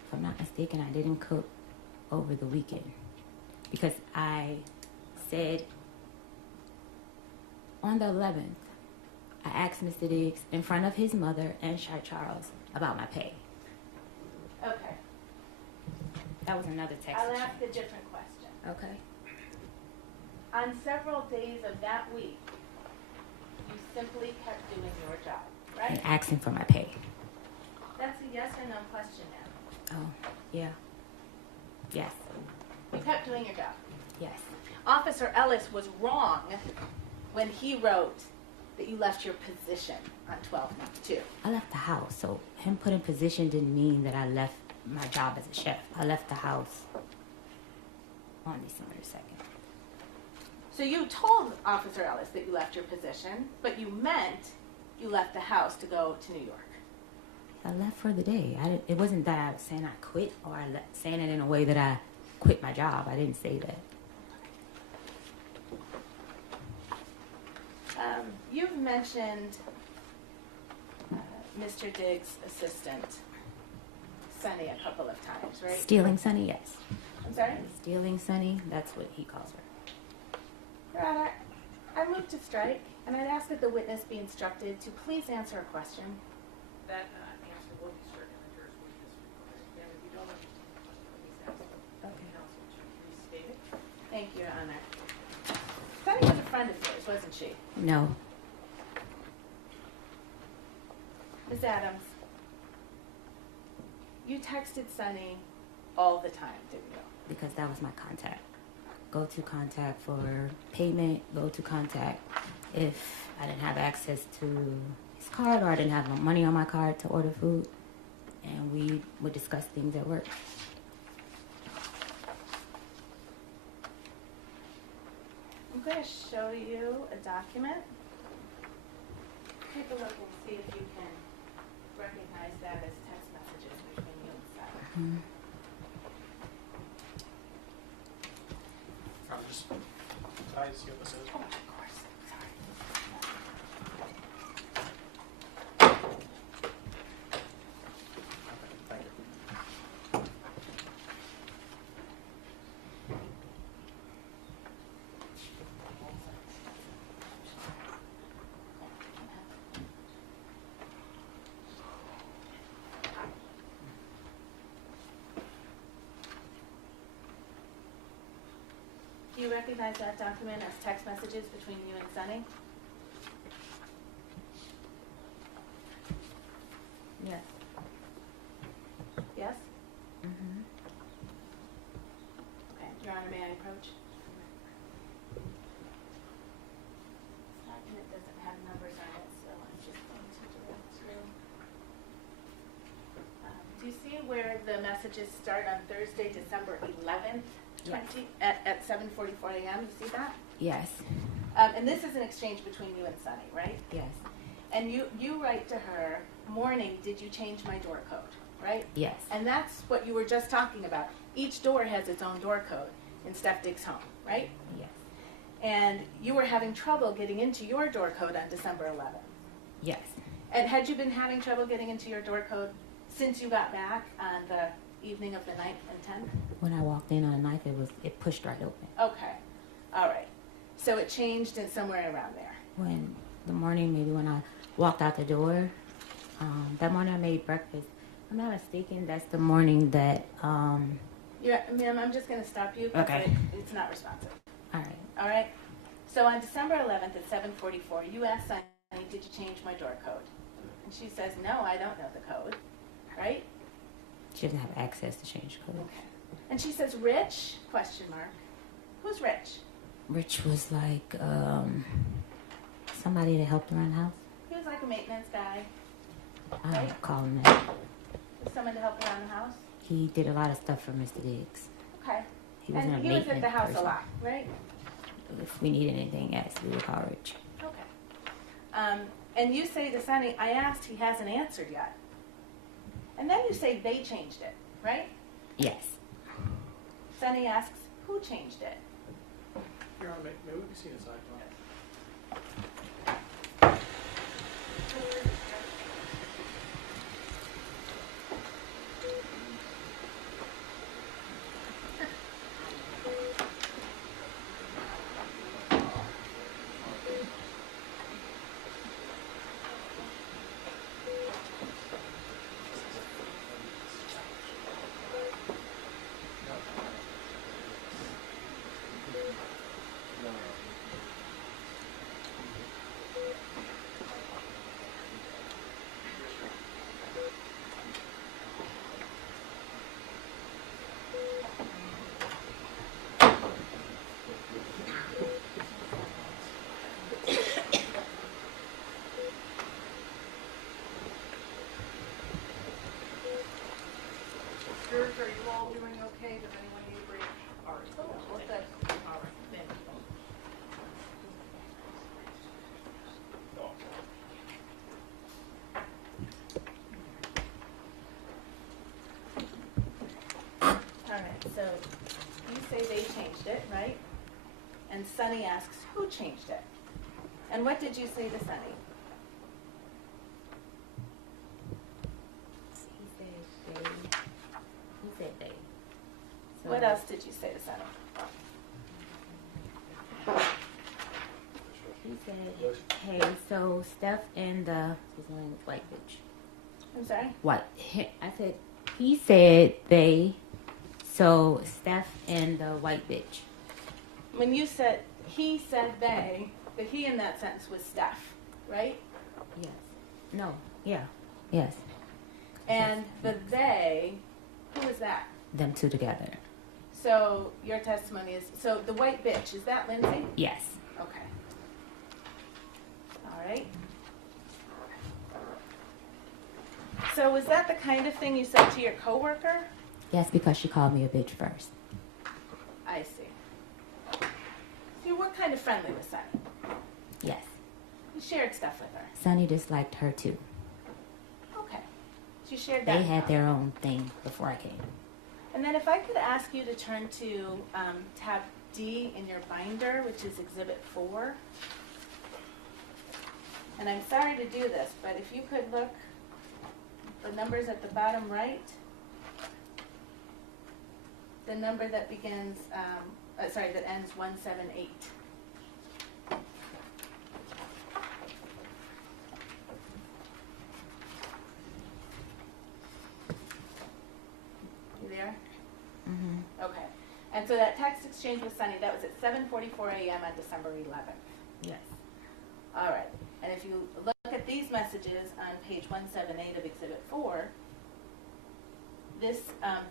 If I'm not mistaken, I didn't cook over the weekend. Because I said on the 11th, I asked Mr. Diggs in front of his mother and Shy Charles about my pay. Okay. That was another text. I'll ask a different question. Okay. On several days of that week, you simply kept doing your job, right? And asking for my pay. That's a yes or no question now. Oh, yeah. Yes. You kept doing your job. Yes. Officer Ellis was wrong when he wrote that you left your position on 12/2. I left the house, so him putting position didn't mean that I left my job as a chef. I left the house on December 2nd. So you told Officer Ellis that you left your position, but you meant you left the house to go to New York. I left for the day. It wasn't that I was saying I quit or saying it in a way that I quit my job. I didn't say that. You've mentioned Mr. Diggs' assistant, Sunny, a couple of times, right? Stealing Sunny, yes. I'm sorry? Stealing Sunny, that's what he calls her. Your Honor, I move to strike, and I'd ask that the witness be instructed to please answer a question. That answer will be stricken, the jurors will disregard it. And if you don't understand the question, please ask the counsel to restate it. Thank you, Your Honor. Sunny was a friend of yours, wasn't she? No. Ms. Adams, you texted Sunny all the time, didn't you? because that was my contact. Go-to contact for payment, go-to contact if I didn't have access to his card or I didn't have no money on my card to order food. And we would discuss things at work. I'm going to show you a document. Take a look and see if you can recognize that as text messages between you and Sarah. I'm just, can I see what this is? Oh, of course. Sorry. Thank you. Do you recognize that document as text messages between you and Sunny? Yes. Yes? Mm-hmm. Okay. Your Honor, may I approach? This document doesn't have numbers on it, so I'm just going to direct through. Do you see where the messages start on Thursday, December 11th, Yes. at 7:44 a.m.? You see that? Yes. And this is an exchange between you and Sunny, right? Yes. And you write to her, morning, did you change my door code, right? Yes. And that's what you were just talking about. Each door has its own door code in Steph Dick's home, right? Yes. And you were having trouble getting into your door code on December 11th. Yes. And had you been having trouble getting into your door code since you got back on the evening of the 9th and 10th? When I walked in on a knife, it pushed right open. Okay. All right. So it changed in somewhere around there. When the morning, maybe when I walked out the door, that morning I made breakfast. If I'm not mistaken, that's the morning that, Yeah, ma'am, I'm just going to stop you because Okay. it's not responsive. all right. All right? So on December 11th at 7:44, you asked Sunny, did you change my door code? And she says, no, I don't know the code, right? She doesn't have access to change code. Okay. And she says, Rich? Question mark. Who's Rich? Rich was like, somebody that helped around the house. He was like a maintenance guy. I Right. don't call him that. Someone to help around the house? He did a lot of stuff for Mr. Diggs. Okay. He wasn't And a he was at the maintenance house person. a lot, right? If we needed anything, yes, we would call Rich. Okay. And you say to Sunny, I asked, he hasn't answered yet. And then you say they changed it, right? Yes. Sunny asks, who changed it? Your Honor, maybe we can see inside. Jurors, are you all doing okay? Does anyone need a break? All right. Well, good. All right. Thank you. All right, so you say they changed it, right? And Sunny asks, who changed it? And what did you say to Sunny? He said they. He said they. So What else did you say to Sunny? He said, hey, so Steph and his name was White Bitch. I'm sorry? What? I said, he said they, so Steph and the white bitch. When you said, he said they, the he in that sentence was Steph, right? Yes. No. Yeah. Yes. And the they, who is that? them two together. So your testimony is, so the white bitch, is that Lindsay? Yes. Okay. All right. So was that the kind of thing you said to your coworker? Yes, because she called me a bitch first. I see. So you were kind of friendly with Sunny. Yes. You shared stuff with her. Sonny disliked her too. Okay. So you shared that. They had their own thing before I came. And then if I could ask you to turn to tab D in your binder, which is Exhibit 4. And I'm sorry to do this, but if you could look, the numbers at the bottom right, the number that begins, that ends 178. You there? Mm-hmm. Okay. And so that text exchange with Sunny, that was at 7:44 a.m. on December 11th. Yes. All right. And if you look at these messages on page 178 of Exhibit 4, this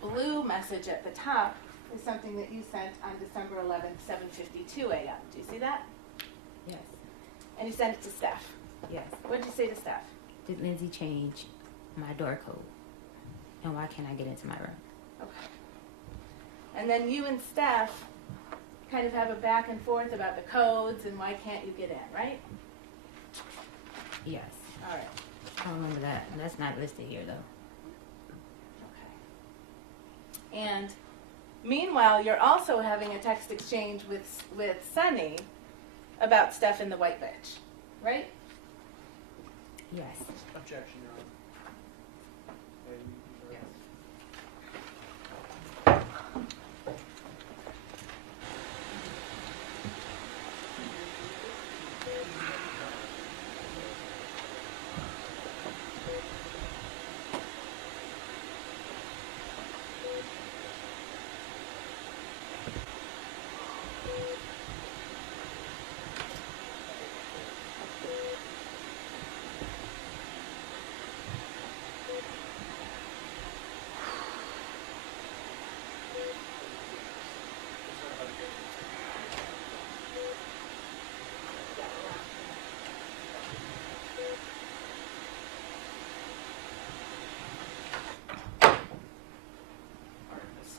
blue message at the top is something that you sent on December 11th, 7:52 a.m. Do you see that? Yes. And you sent it to Steph. Yes. What did you say to Steph? Did Lindsay change my door code? And why can't I get into my room? Okay. And then you and Steph kind of have a back and forth about the codes and why can't you get in, right? Yes. All right. I remember that. That's not listed here, though. Okay. And meanwhile, you're also having a text exchange with Sunny about Steph and the white bitch, right? Yes. Objection, Your Honor.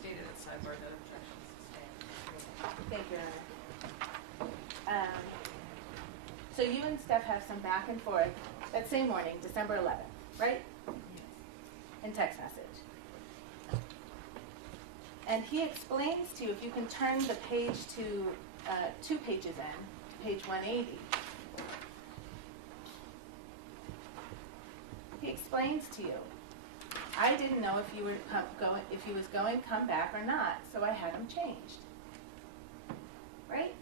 Stated at sidebar that objections stand. Thank you, Anna. So you and Steph have some back and forth that same morning, December 11th, right? In text message. And he explains to you, if you can turn the page to 2 pages in, page 180. He explains to you, I didn't know if you were if he was going to come back or not, so I had him changed. Right?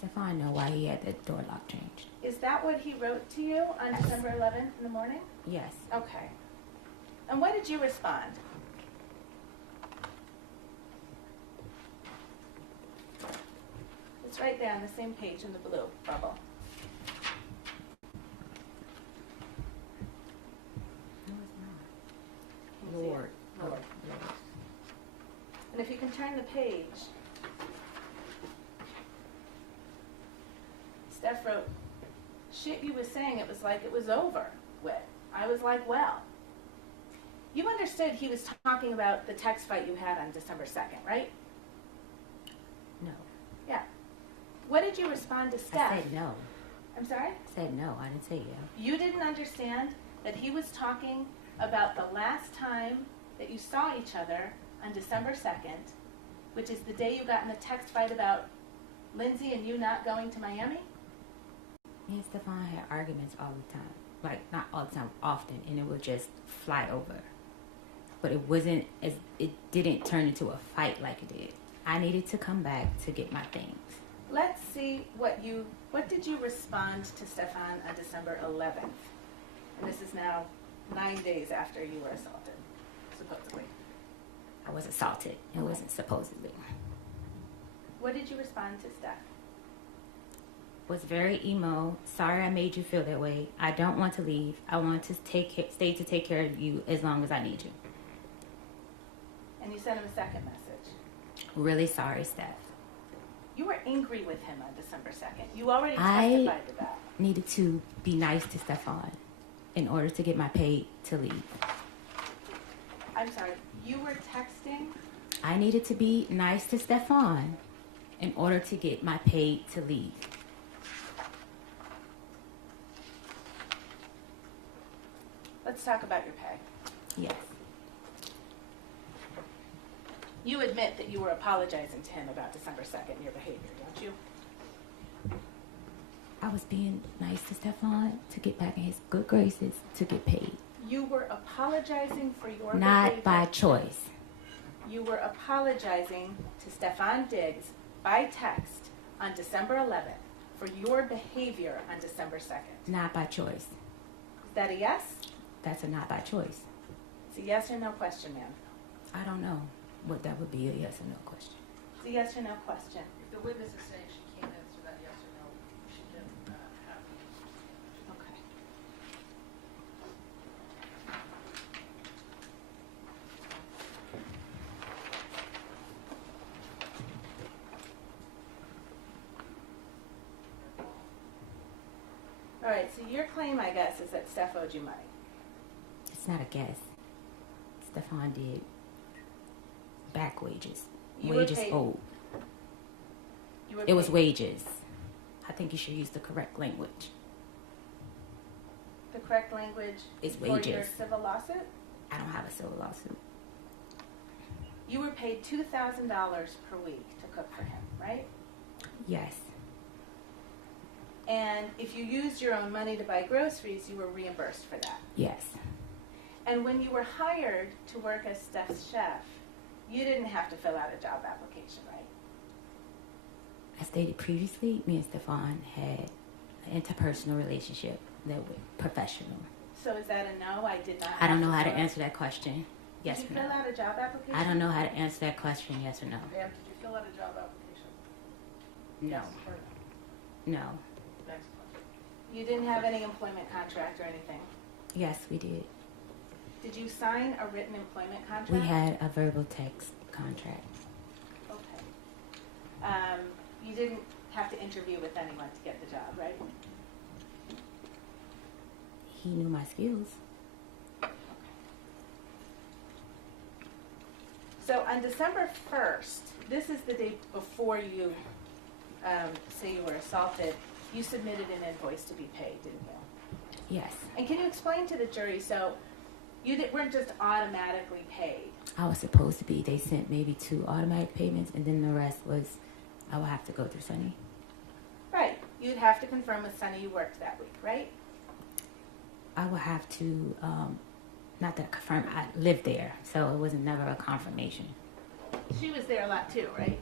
Stefon know why he had the door lock changed. Is that what he wrote to you on December 11th in the morning? Yes. Okay. And what did you respond? It's right there on the same page in the blue bubble. No, it's not. Can you see it? Lord. Lord. And if you can turn the page, Steph wrote, shit you was saying, it was like it was over with. I was like, well. You understood he was talking about the text fight you had on December 2nd, right? No. Yeah. What did you respond to Steph? I said no. I'm sorry? I said no. I didn't say yeah. You didn't understand that he was talking about the last time that you saw each other on December 2nd, which is the day you got in the text fight about Lindsay and you not going to Miami? Me and Stefon had arguments all the time. Like, not all the time, often, and it would just fly over. But it didn't turn into a fight like it did. I needed to come back to get my things. Let's see what did you respond to Stefon on December 11th? And this is now 9 days after you were assaulted, supposedly. I was assaulted. It wasn't supposedly. What did you respond to Steph? Was very emo. Sorry I made you feel that way. I don't want to leave. I want to stay to take care of you as long as I need you. And And you sent him a second message. Really sorry, Steph. You were angry with him on December 2nd. You already I testified to that. needed to be nice to Stefon in order to get my pay to leave. I'm sorry, you were texting? I needed to be nice to Stefon in order to get my pay to leave. Let's talk about your pay. Yes. You admit that you were apologizing to him about December 2nd and your behavior, don't you? I was being nice to Stefon to get back in his good graces to get paid. You were apologizing for your Not behavior. by choice. You were apologizing to Stefon Diggs by text on December 11th for your behavior on December 2nd. Not by choice. Is that a yes? That's a not by choice. It's a yes or no question, ma'am. I don't know what that would be, a yes or no question. It's a yes or no question. If the witness is saying she can't answer that yes or no, she can have the Okay. All right, so your claim, I guess, is that Steph owed you money. It's not a guess. Stefon did back wages. You were Wages paid- owed. You were It was paid- wages. I think you should use the correct language. The correct language It's for your wages. civil lawsuit? I don't have a civil lawsuit. You were paid $2,000 per week to cook for him, right? Yes. And if you used your own money to buy groceries, you were reimbursed for that. Yes. And when you were hired to work as Steph's chef, you didn't have to fill out a job application, right? As stated previously, me and Stefon had an interpersonal relationship that was professional. So is that a no? I did not. I don't have know how to fill- answer that question. Yes Did or you fill no. out a job application? I don't know how to answer that question. Yes or no. Ma'am, did you fill out a job application? No. Yes or no? No. Next question. You didn't have any employment contract or anything. Yes, we did. Did you sign a written employment contract? We had a verbal text contract. Okay. You didn't have to interview with anyone to get the job, right? He knew my skills. So on December 1st, this is the day before you say you were assaulted, you submitted an invoice to be paid, didn't you? Yes. And can you explain to the jury, so you weren't just automatically paid? I was supposed to be. They sent maybe 2 automatic payments, and then the rest was I would have to go through Sunny. Right. You'd have to confirm with Sunny you worked that week, right? I would have to, not that confirm, I lived there, so it was never a confirmation. She was there a lot too, right?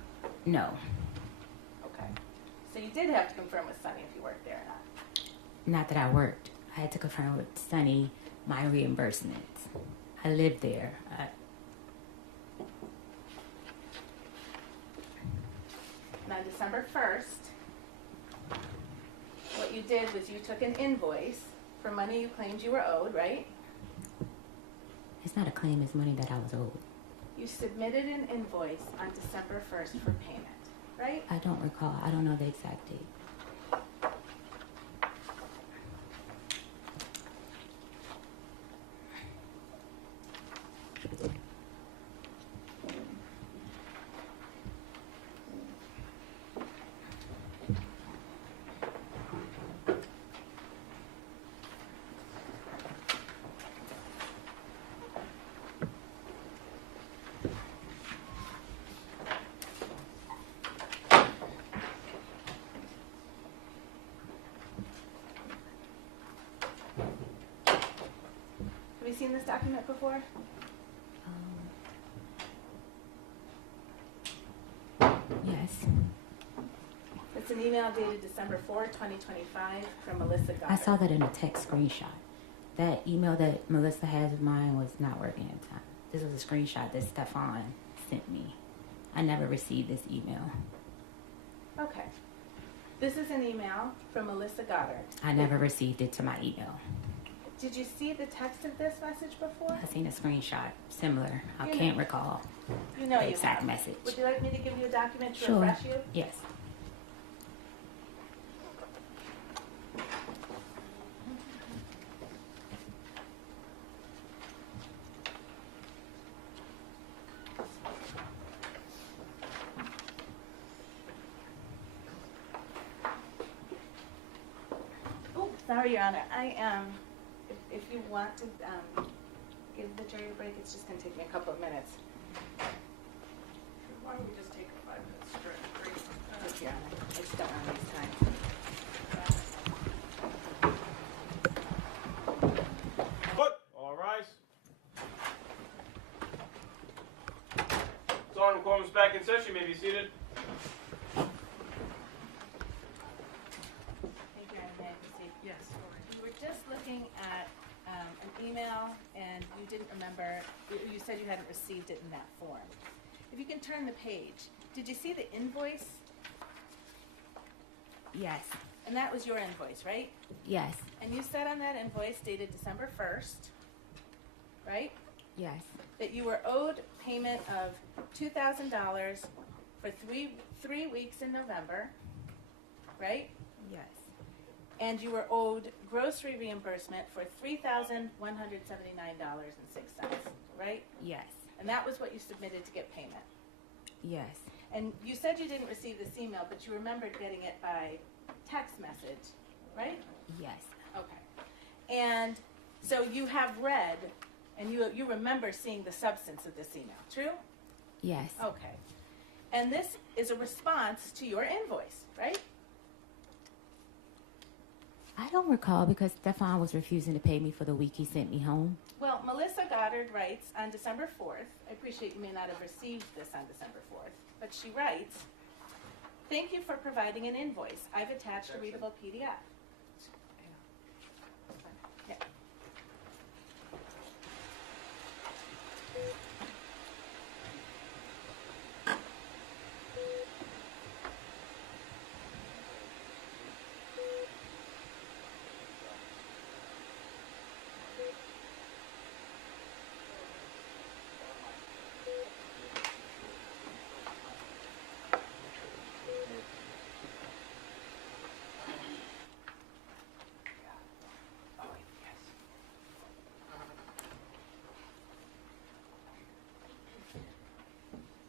No. Okay. So you did have to confirm with Sunny if you worked there or not. Not that I worked. I had to confirm with Sunny my reimbursements. I lived there. And on December 1st, what you did was you took an invoice for money you claimed you were owed, right? It's not a claim, it's money that I was owed. You submitted an invoice on December 1st for payment, right? I don't recall. I don't know the exact date. Have you seen this document before? Yes. It's an email dated December 4, 2025 from Melissa Goddard. I saw that in a text screenshot. That email that Melissa has of mine was not working at the time. This was a screenshot that Stefon sent me. I never received this email. Okay. This is an email from Melissa Goddard. I never received it to my email. Did you see the text of this message before? I've seen a screenshot similar. I You can't know. recall You know the you exact have. message. Would you like me to give you a document to Sure. refresh you? Yes. Oh, sorry, Your Honor. If you want to give the jury a break, it's just going to take me a couple of minutes. Why don't we just take a 5-minute break? Thank you, Your Honor. I just don't want to waste time. What? All rise. Sergeant McCormick's back in session. You may be seated. Thank you, Your Honor. May I proceed? Yes. You were just looking at an email, and you didn't remember, you said you hadn't received it in that form. If you can turn the page, did you see the invoice? Yes. And that was your invoice, right? Yes. And you said on that invoice dated December 1st, right, Yes. that you were owed payment of $2,000 for three weeks in November, right? Yes. And you were owed grocery reimbursement for $3,179.06, right? Yes. And that was what you submitted to get payment. Yes. And you said you didn't receive this email, but you remembered getting it by text message, right? Yes. Okay. And so you have read, and you remember seeing the substance of this email, true? Yes. Okay. And this is a response to your invoice, right? I don't recall because Stefon was refusing to pay me for the week he sent me home. Well, Melissa Goddard writes on December 4th, I appreciate you may not have received this on December 4th, but she writes, "Thank you for providing an invoice. I've attached a readable PDF." Yeah.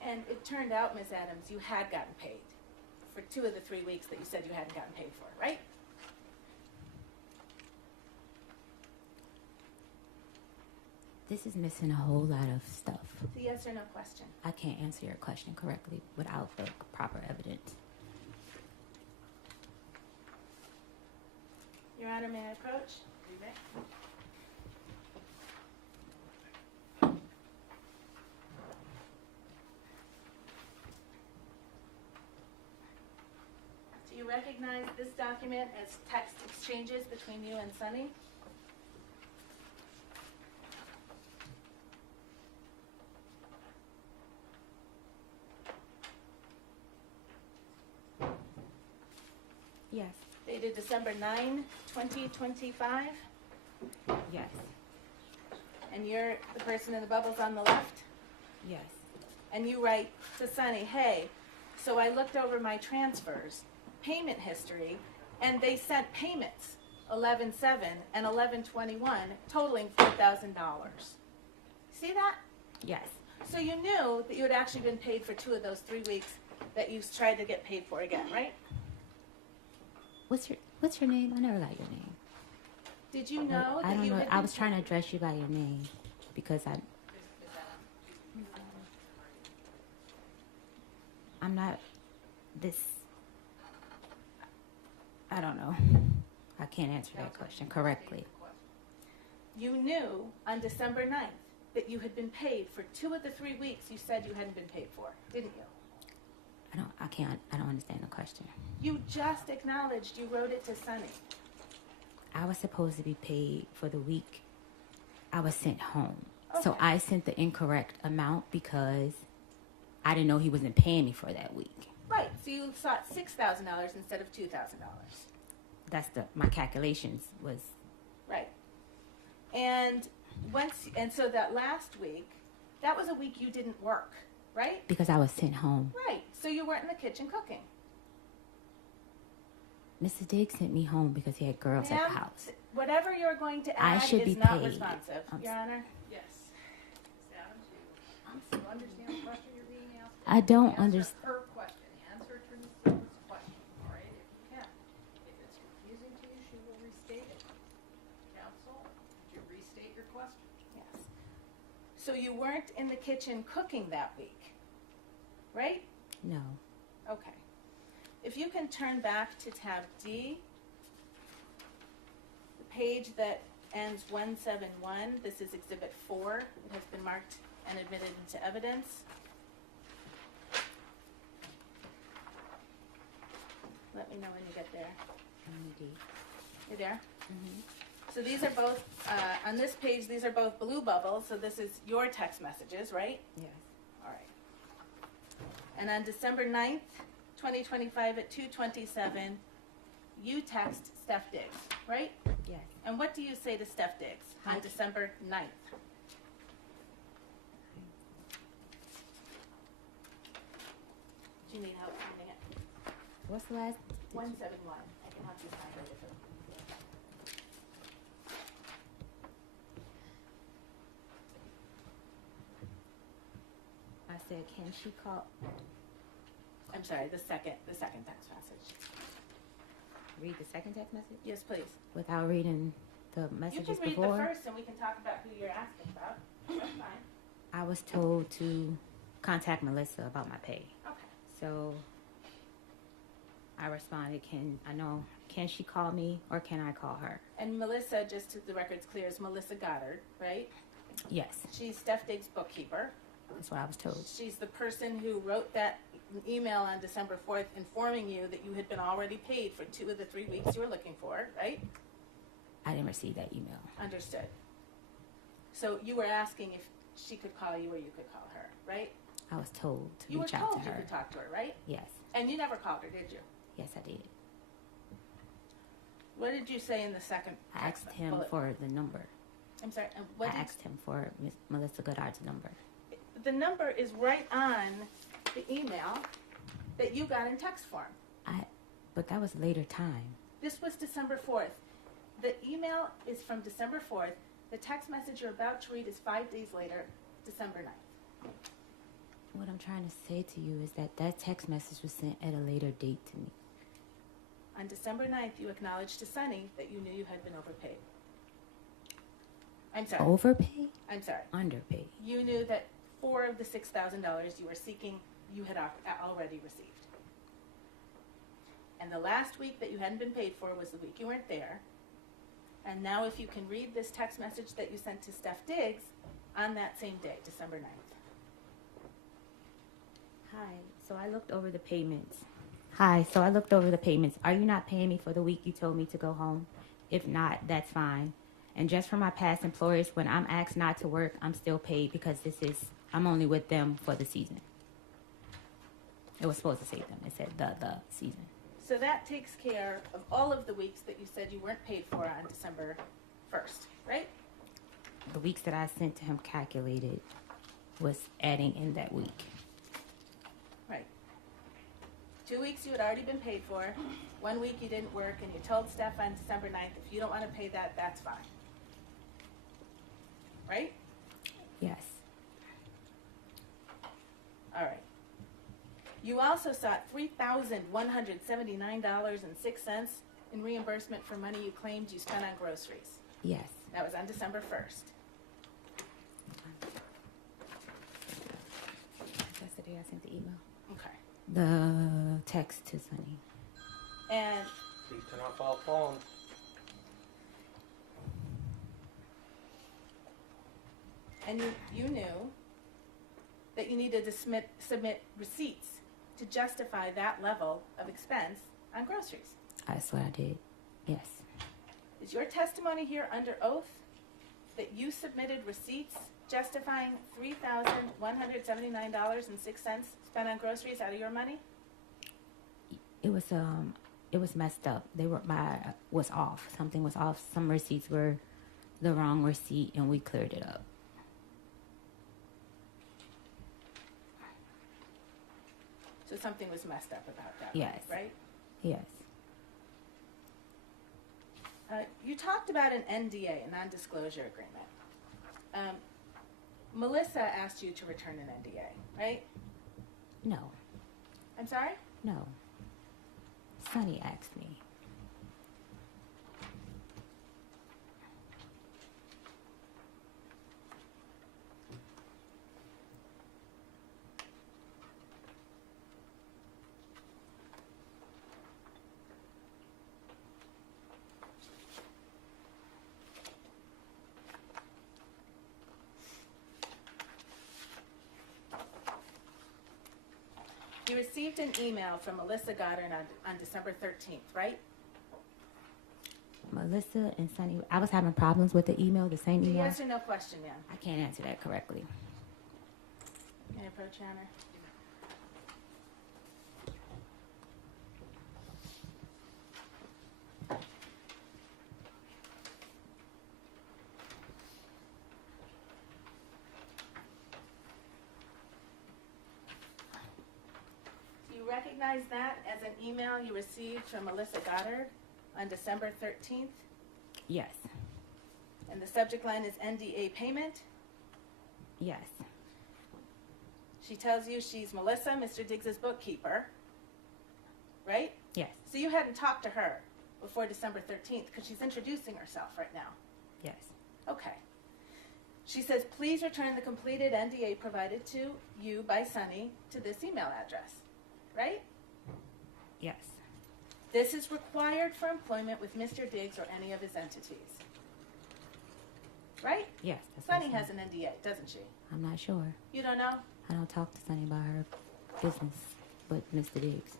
And it turned out, Ms. Adams, you had gotten paid for 2 of the 3 weeks that you said you hadn't gotten paid for, right? This is missing a whole lot of stuff. It's a yes or no question. I can't answer your question correctly without the proper evidence. Your Honor, may I approach? You may. Do you recognize this document as text exchanges between you and Sunny? Yes. Dated December 9, 2025, Yes. and you're the person in the bubbles on the left? Yes. And you write to Sunny, "Hey, so I looked over my transfers, payment history, and they sent payments, 11/7 and 11/21, totaling $4,000. See that? Yes. So you knew that you had actually been paid for 2 of those 3 weeks that you tried to get paid for again, right? What's your name? I never got your name. Did you know I that don't you know. had I been was trying to address you by your name because I'm not this. I don't know. I can't answer that question correctly. You knew on December 9th that you had been paid for 2 of the 3 weeks you said you hadn't been paid for, didn't you? I don't understand the question. You just acknowledged you wrote it to Sunny. I was supposed to be paid for the week I was sent home. So Okay. I sent the incorrect amount because I didn't know he wasn't paying me for that week. Right, so you sought $6,000 instead of $2,000. That's my calculations was Right. And so that last week, that was a week you didn't work, right? Because I was sent home. Right. So you weren't in the kitchen cooking. Mr. Diggs sent me home because he had girls at Ma'am, the house. whatever you're going to I add should is be not paid. responsive, Your Honor. Yes. Ms. Adams, you understand the question you're being asked? I don't Answer understand. her question. Answer Attorney Steele's question, all right, if you can. If it's confusing to you, she will restate it. Counsel, would you restate your question? Yes. So you weren't in the kitchen cooking that week, right? No. Okay. If you can turn back to tab D, the page that ends 171, this is Exhibit 4. It has been marked and admitted into evidence. Let me know when you get there. You there? So these are both, on this page, these are both blue bubbles, so this is your text messages, right? Yes. All right. And on December 9th, 2025 at 2:27, you text Steph Diggs, right? Yes. And what do you say to Steph Diggs on Hi. December 9th? Do you need help finding it? What's the last? 171. I can help you find it. I said, can she call? I'm sorry, the second text message. Read the second text message Yes, please. without reading the You messages can read before. the first and we can talk about who you're asking about. That's fine. I was told to contact Melissa about my pay. Okay. So I responded, can she call me or can I call her? And Melissa, just to the record's clear, is Melissa Goddard, right? Yes, She's Steph Diggs' bookkeeper. that's what I was told. She's the person who wrote that email on December 4th informing you that you had been already paid for 2 of the 3 weeks you were looking for, right? I didn't receive that email. Understood. So you were asking if she could call you or you could call her, right? I was told to You were reach out told to you her. could talk to her, right? Yes, And you never called her, did you? yes, I did. What did you say in the second I text asked him bullet? for the number. I'm sorry, and I what did asked him for Miss Melissa Goddard's number. the number is right on the email that you got in text form. But that was later time. This was December 4th. The email is from December 4th. The text message you're about to read is 5 days later, December 9th. What I'm trying to say to you is that text message was sent at a later date to me. On December 9th, you acknowledged to Sunny that you knew you had been overpaid. I'm sorry. Overpay? I'm sorry. Underpay. You knew that 4 of the $6,000 you were seeking, you had already received. And the last week that you hadn't been paid for was the week you weren't there. And now if you can read this text message that you sent to Steph Diggs on that same day, December 9th. Hi, so I looked over the payments. Are you not paying me for the week you told me to go home? If not, that's fine. And just for my past employers, when I'm asked not to work, I'm still paid because I'm only with them for the season. It was supposed to say them. It said the season. So that takes care of all of the weeks that you said you weren't paid for on December 1st, right? The weeks that I sent to him calculated was adding in that week. Right. 2 weeks you had already been paid for. 1 week you didn't work, and you told Steph on December 9th, if you don't want to pay that, that's fine. Right? Yes. All right. You also sought $3,179.06 in reimbursement for money you claimed you spent on groceries. Yes. That was on December 1st. That's the day I sent the email. Okay. The text to Sunny. And Please turn off all phones. you knew that you needed to submit receipts to justify that level of expense on groceries. That's what I did. Yes. Is your testimony here under oath that you submitted receipts justifying $3,179.06 spent on groceries out of your money? It was messed up. Was off. Something was off. Some receipts were the wrong receipt and we cleared it up. So something was messed up about that, Yes. right? Yes. You talked about an NDA, a non-disclosure agreement. Melissa asked you to return an NDA, right? No. I'm sorry? No. Sonny asked me. You received an email from Melissa Goddard on December 13th, right? Melissa and Sonny, I was having problems with the email, the same email. Yes or no question, ma'am? I can't answer that correctly. Can I approach Hannah? Do you recognize that as an email you received from Melissa Goddard on December 13th? Yes. And the subject line is NDA payment? Yes. She tells you she's Melissa, Mr. Diggs's bookkeeper, right? Yes. So you hadn't talked to her before December 13th because she's introducing herself right now. Yes. Okay. She says, please return the completed NDA provided to you by Sonny to this email address, right? Yes. This is required for employment with Mr. Diggs or any of his entities. Right? Yes. That's what Sonny I has said. an NDA, doesn't she? I'm not sure. You don't know? I don't talk to Sonny about her business, but Mr. Diggs.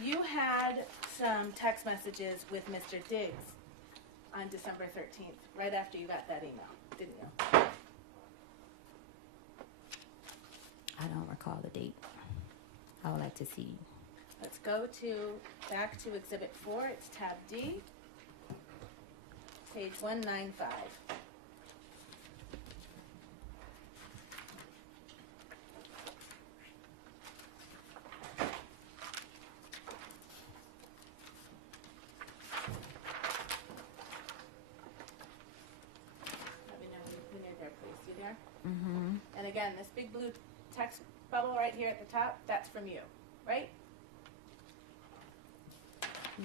You had some text messages with Mr. Diggs on December 13th, right after you got that email, didn't you? I don't recall the date. I would like to see. Let's go back to Exhibit 4. It's tab D, page 195. Let me know when you're there, please. You there? Mm-hmm. And again, this big blue text bubble right here at the top, that's from you, right?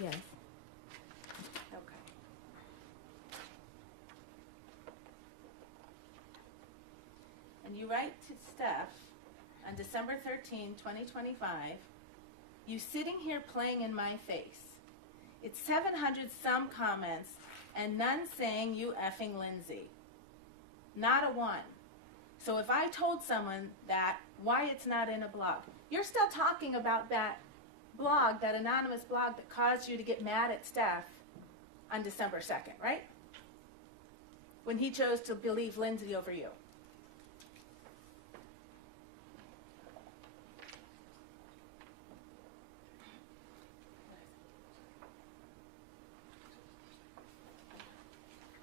Yes. Okay. And you write to Steph on December 13, 2025, you sitting here playing in my face. It's 700 some comments and none saying you effing Lindsay. Not a one. So if I told someone that, why it's not in a blog? You're still talking about that blog, that anonymous blog that caused you to get mad at Steph on December 2nd, right? When he chose to believe Lindsay over you.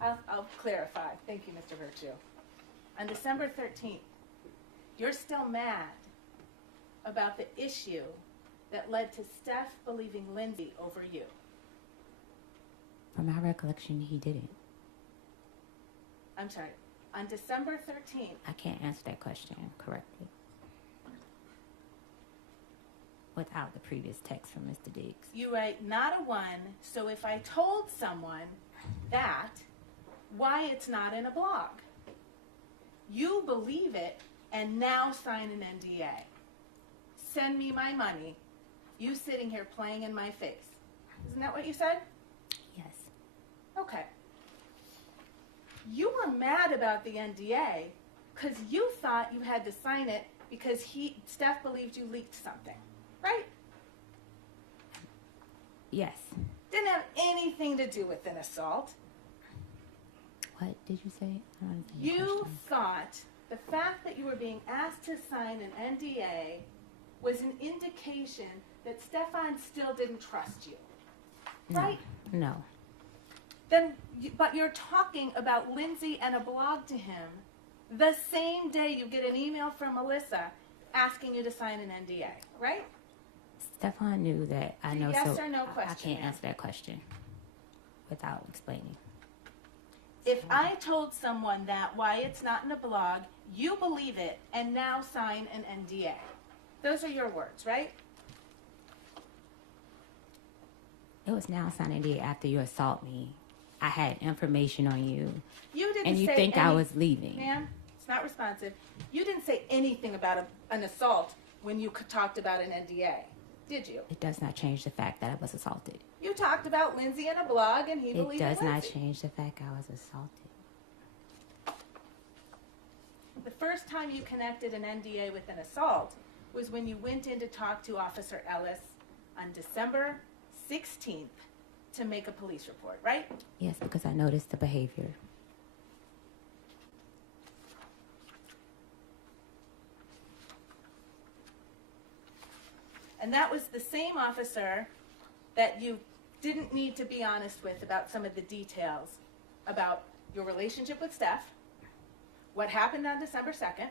I'll clarify. Thank you, Mr. Virtue. On December 13th, you're still mad about the issue that led to Steph believing Lindsay over you. From my recollection, he didn't. I'm sorry. On December 13th, I can't answer that question correctly without the previous text from Mr. Diggs. you write not a one, so if I told someone that, why it's not in a blog? You believe it and now sign an NDA. Send me my money. You sitting here playing in my face. Isn't that what you said? Yes. Okay. You were mad about the NDA because you thought you had to sign it because Steph believed you leaked something, right? Yes. Didn't have anything to do with an assault. What did you say? I don't understand your You question. thought the fact that you were being asked to sign an NDA was an indication that Stefon still didn't trust you, right? No. But you're talking about Lindsay and a blog to him the same day you get an email from Melissa asking you to sign an NDA, right? Stefon knew that I know. Yes so or no I question, can't ma'am. answer that question without explaining. If I told someone that why it's not in a blog, you believe it and now sign an NDA. Those are your words, right? It was now signing NDA after you assault me. I had information on you. You didn't and you say think I was leaving. Ma'am, it's not responsive. You didn't say anything about an assault when you talked about an NDA, did you? It does not change the fact that I was assaulted. You talked about Lindsay in a blog and he It believed does not Lindsay. change the fact I was assaulted. The first time you connected an NDA with an assault was when you went in to talk to Officer Ellis on December 16th to make a police report, right? Yes, because I noticed the behavior. And that was the same officer that you didn't need to be honest with about some of the details about your relationship with Steph, what happened on December 2nd,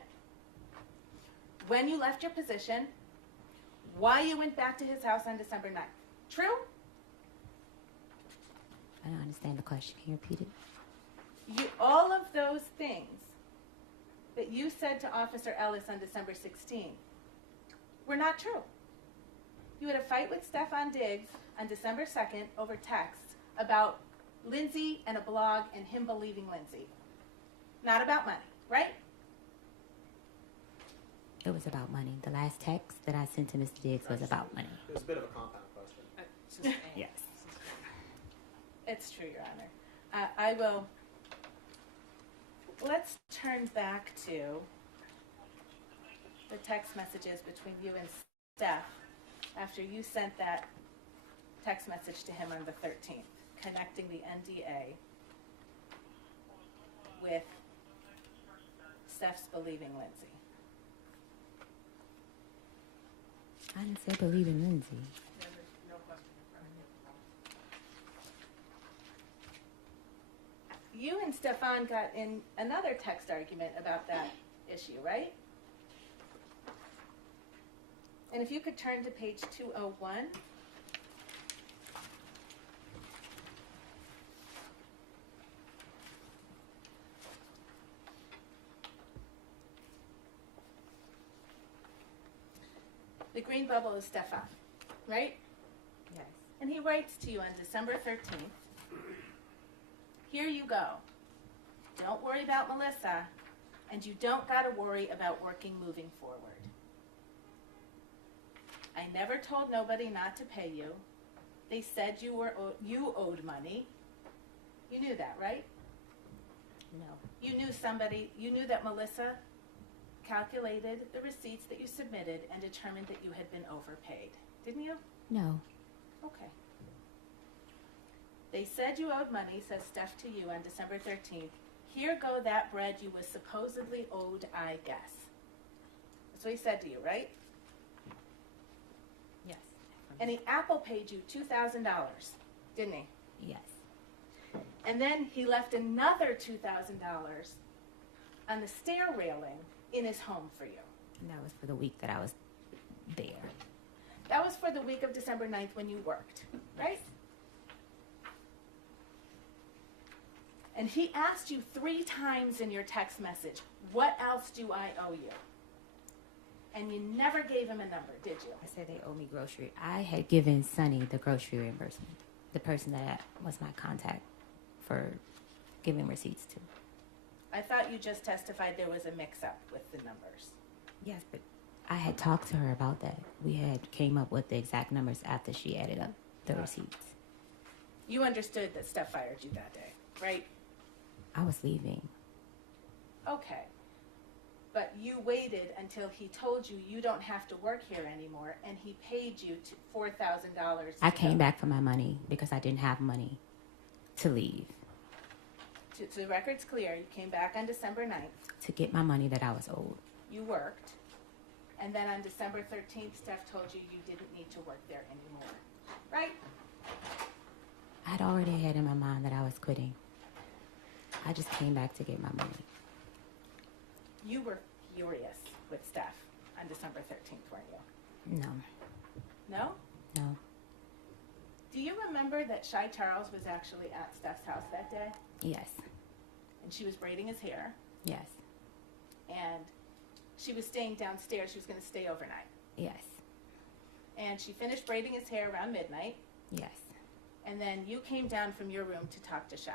when you left your position, why you went back to his house on December 9th. True? I don't understand the question. Can you repeat it? All of those things that you said to Officer Ellis on December 16th were not true. You had a fight with Stefon Diggs on December 2nd over text about Lindsay and a blog and him believing Lindsay. Not about money, right? It was about money. The last text that I sent to Mr. Diggs was about money. It was a bit of a compound question. Yes. It's true, Your Honor. I will. Let's turn back to the text messages between you and Steph after you sent that text message to him on the 13th, connecting the NDA with Steph's believing Lindsay. I didn't say believe in Lindsay. No question in front of you. You and Stefon got in another text argument about that issue, right? And if you could turn to page 201. The green bubble is Stefon, right? Yes. And he writes to you on December 13th, here you go. Don't worry about Melissa, and you don't got to worry about working moving forward. I never told nobody not to pay you. They said you owed money. You knew that, right? No. You knew that Melissa calculated the receipts that you submitted and determined that you had been overpaid. Didn't you? No. Okay. They said you owed money, says Steph to you on December 13th. Here go that bread you was supposedly owed, I guess. That's what he said to you, right? Yes. And he Apple paid you $2,000, didn't he? Yes. And then he left another $2,000 on the stair railing in his home for you. And that was for the week that I was there. That was for the week of December 9th when you worked, right? And he asked you 3 times in your text message, what else do I owe you? And you never gave him a number, did you? I said they owe me grocery. I had given Sonny the grocery reimbursement, the person that was my contact for giving receipts to. I thought you just testified there was a mix-up with the numbers. Yes, but I had talked to her about that. We had came up with the exact numbers after she added up the receipts. You understood that Steph fired you that day, right? I was leaving. Okay. But you waited until he told you you don't have to work here anymore, and he paid you $4,000. I came back for my money because I didn't have money to leave. So the record's clear. You came back on December 9th. To get my money that I was owed. You worked. And then on December 13th, Steph told you you didn't need to work there anymore. Right? I'd already had in my mind that I was quitting. I just came back to get my money. You were furious with Steph on December 13th, weren't you? No. No? No. Do you remember that Shy Charles was actually at Steph's house that day? Yes. And she was braiding his hair. Yes. And she was staying downstairs. She was going to stay overnight. Yes. And she finished braiding his hair around midnight. Yes. And then you came down from your room to talk to Shy.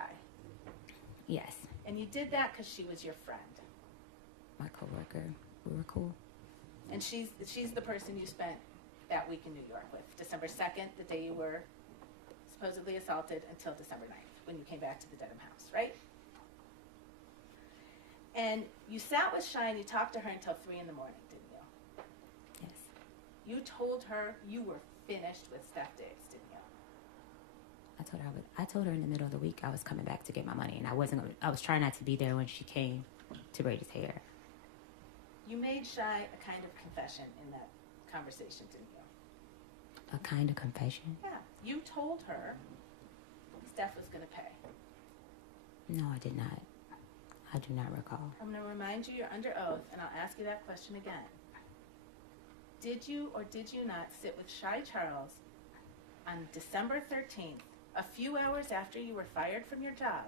Yes. And you did that because she was your friend. My coworker. We were cool. And she's the person you spent that week in New York with. December 2nd, the day you were supposedly assaulted, until December 9th, when you came back to the Dedham house, right? And you sat with Shy and you talked to her until 3 in the morning, didn't you? Yes. You told her you were finished with Steph Diggs, didn't you? I told her in the middle of the week I was coming back to get my money, and I was trying not to be there when she came to braid his hair. You made Shy a kind of confession in that conversation, didn't you? A kind of confession? Yeah. You told her Steph was going to pay. No, I did not. I do not recall. I'm going to remind you you're under oath, and I'll ask you that question again. Did you or did you not sit with Shy Charles on December 13th, a few hours after you were fired from your job,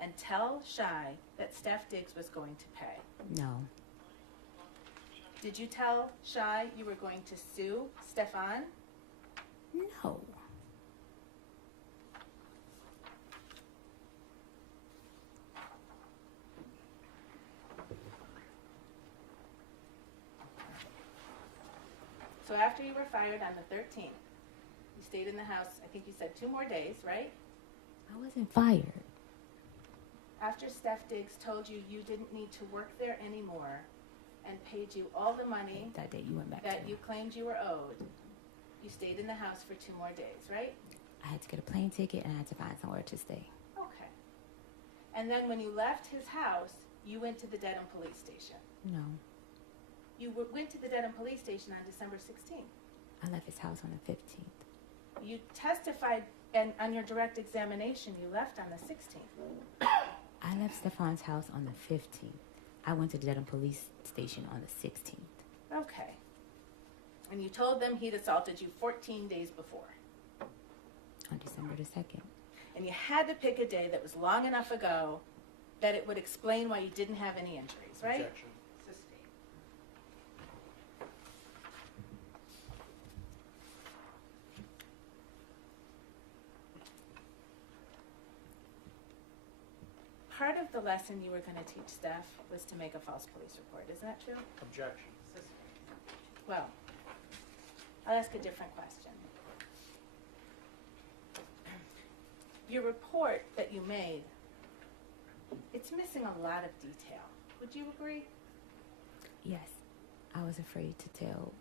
and tell Shy that Steph Diggs was going to pay? No. Did you tell Shy you were going to sue Stefon? No. So after you were fired on the 13th, you stayed in the house, I think you said 2 more days, right? I wasn't fired. After Steph Diggs told you you didn't need to work there anymore and paid you all the money That day you went back that to you claimed you were owed, you stayed in the house for 2 more days, right? I had to get a plane ticket and I had to find somewhere to stay. Okay. And then when you left his house, you went to the Dedham police station. No. You went to the Dedham police station on December 16th. I left his house on the 15th. You testified, and on your direct examination, you left on the 16th. I left Stefon's house on the 15th. I went to the Dedham police station on the 16th. Okay. And you told them he'd assaulted you 14 days before. On December the 2nd. And you had to pick a day that was long enough ago that it would explain why you didn't have any injuries, right? Objection. Sustained. Part of the lesson you were going to teach Steph was to make a false police report. Isn't that true? Objection. Well, I'll ask a different question. Your report that you made, it's missing a lot of detail. Would you agree? Yes. I was afraid to tell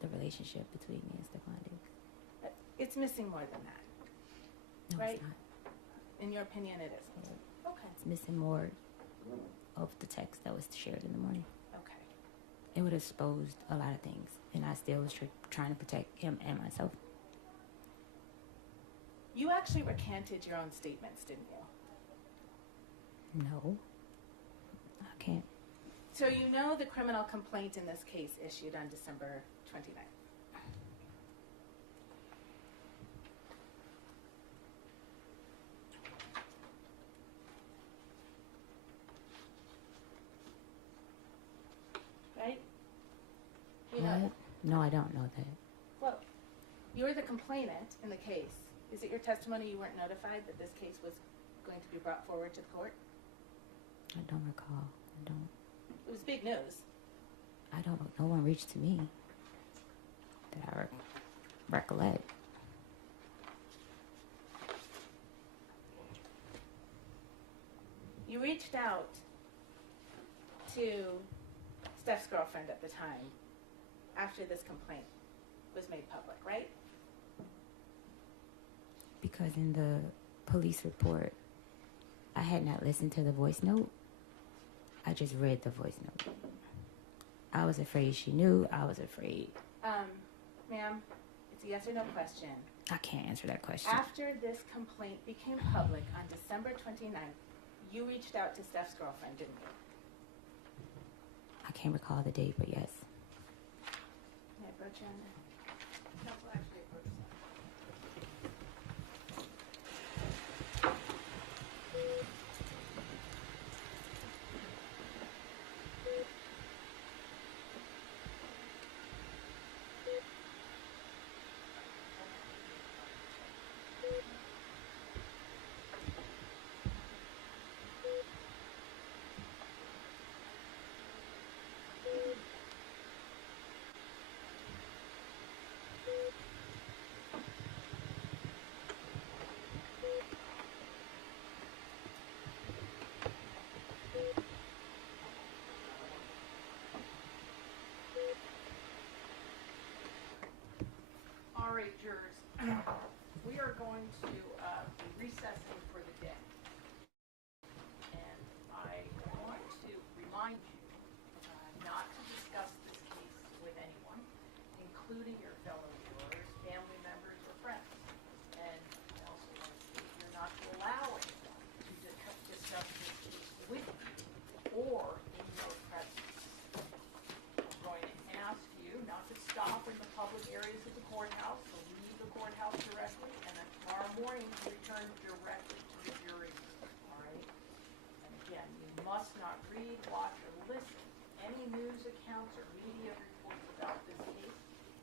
the relationship between me and Stefon Diggs. It's missing more than that. No, Right. it's not. In your opinion, it isn't. Okay. It's missing more of the text that was shared in the morning. Okay. It would have exposed a lot of things, and I still was trying to protect him and myself. You actually recanted your own statements, didn't you? No. I can't. So you know the criminal complaint in this case issued on December 29th. Right? You know What? that. No, I don't know that. Well, you're the complainant in the case. Is it your testimony you weren't notified that this case was going to be brought forward to the court? I don't recall. I don't. It was big news. I don't. No one reached to me that I recollect. You reached out to Steph's girlfriend at the time after this complaint was made public, right? Because in the police report, I had not listened to the voice note. I just read the voice note. I was afraid she knew. I was afraid. Ma'am, it's a yes or no question. I can't answer that question. After this complaint became public on December 29th, you reached out to Steph's girlfriend, didn't you? I can't recall the date, but yes. May I approach you on that? Counsel actually approached that. All right, jurors, we are going to be recessing for the day. And I want to remind you not to discuss this case with anyone, including your fellow jurors, family members, or friends. And I also want to state you're not to allow anyone to discuss this case with you or in your presence. I'm going to ask you not to stop in the public areas of the courthouse, to leave the courthouse directly, and then tomorrow morning to return directly to the jury room, all right? And again, you must not read, watch, or listen to any news accounts or media reports about this case,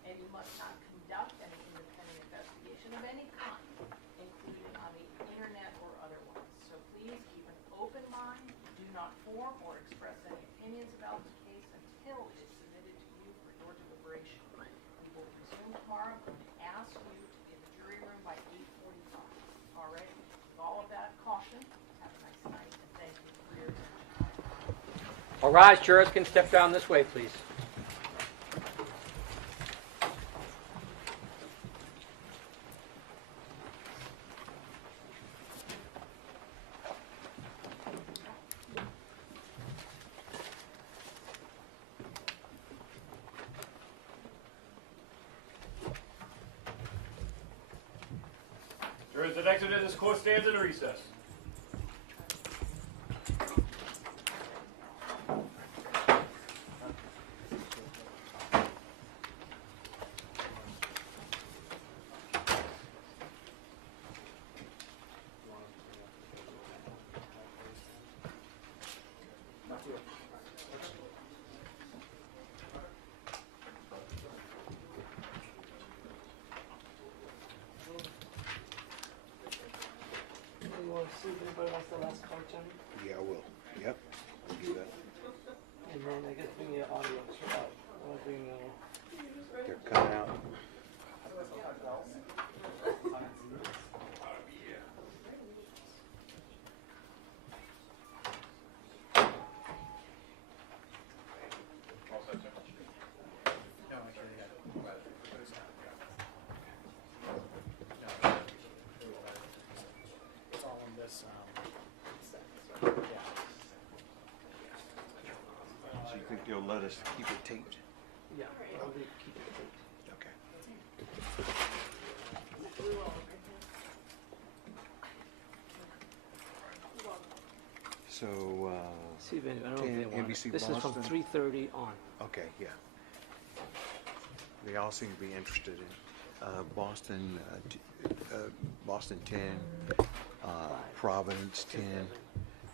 and you must not conduct any independent investigation of any kind, including on the internet or otherwise. So please keep an open mind, do not form or express any opinions about the case until it is submitted to you for your deliberation. We will resume tomorrow. I'm going to ask you to be in the jury room by 8:45. All right? With all of that caution, have a nice night, and thank you for your attention. All rise, jurors can step down this way, please. Jurors, the next witness court stands in recess. You want to see if anybody wants the last card, Johnny? Yeah, I will. Yep, we'll do that. And then I guess bring the audio out. I'll bring They're coming out. It's all in this. So you think they'll let us keep it taped? Yeah, I'll keep it taped. Okay. So, See if any, I don't know if they want it. NBC This is from Boston? 3:30 on. okay, yeah. They all seem to be interested in Boston, Boston 10, Providence 10,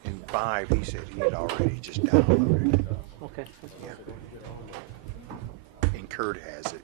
and 5. He said he had already just downloaded it. Okay. Yeah. And Kurt has it.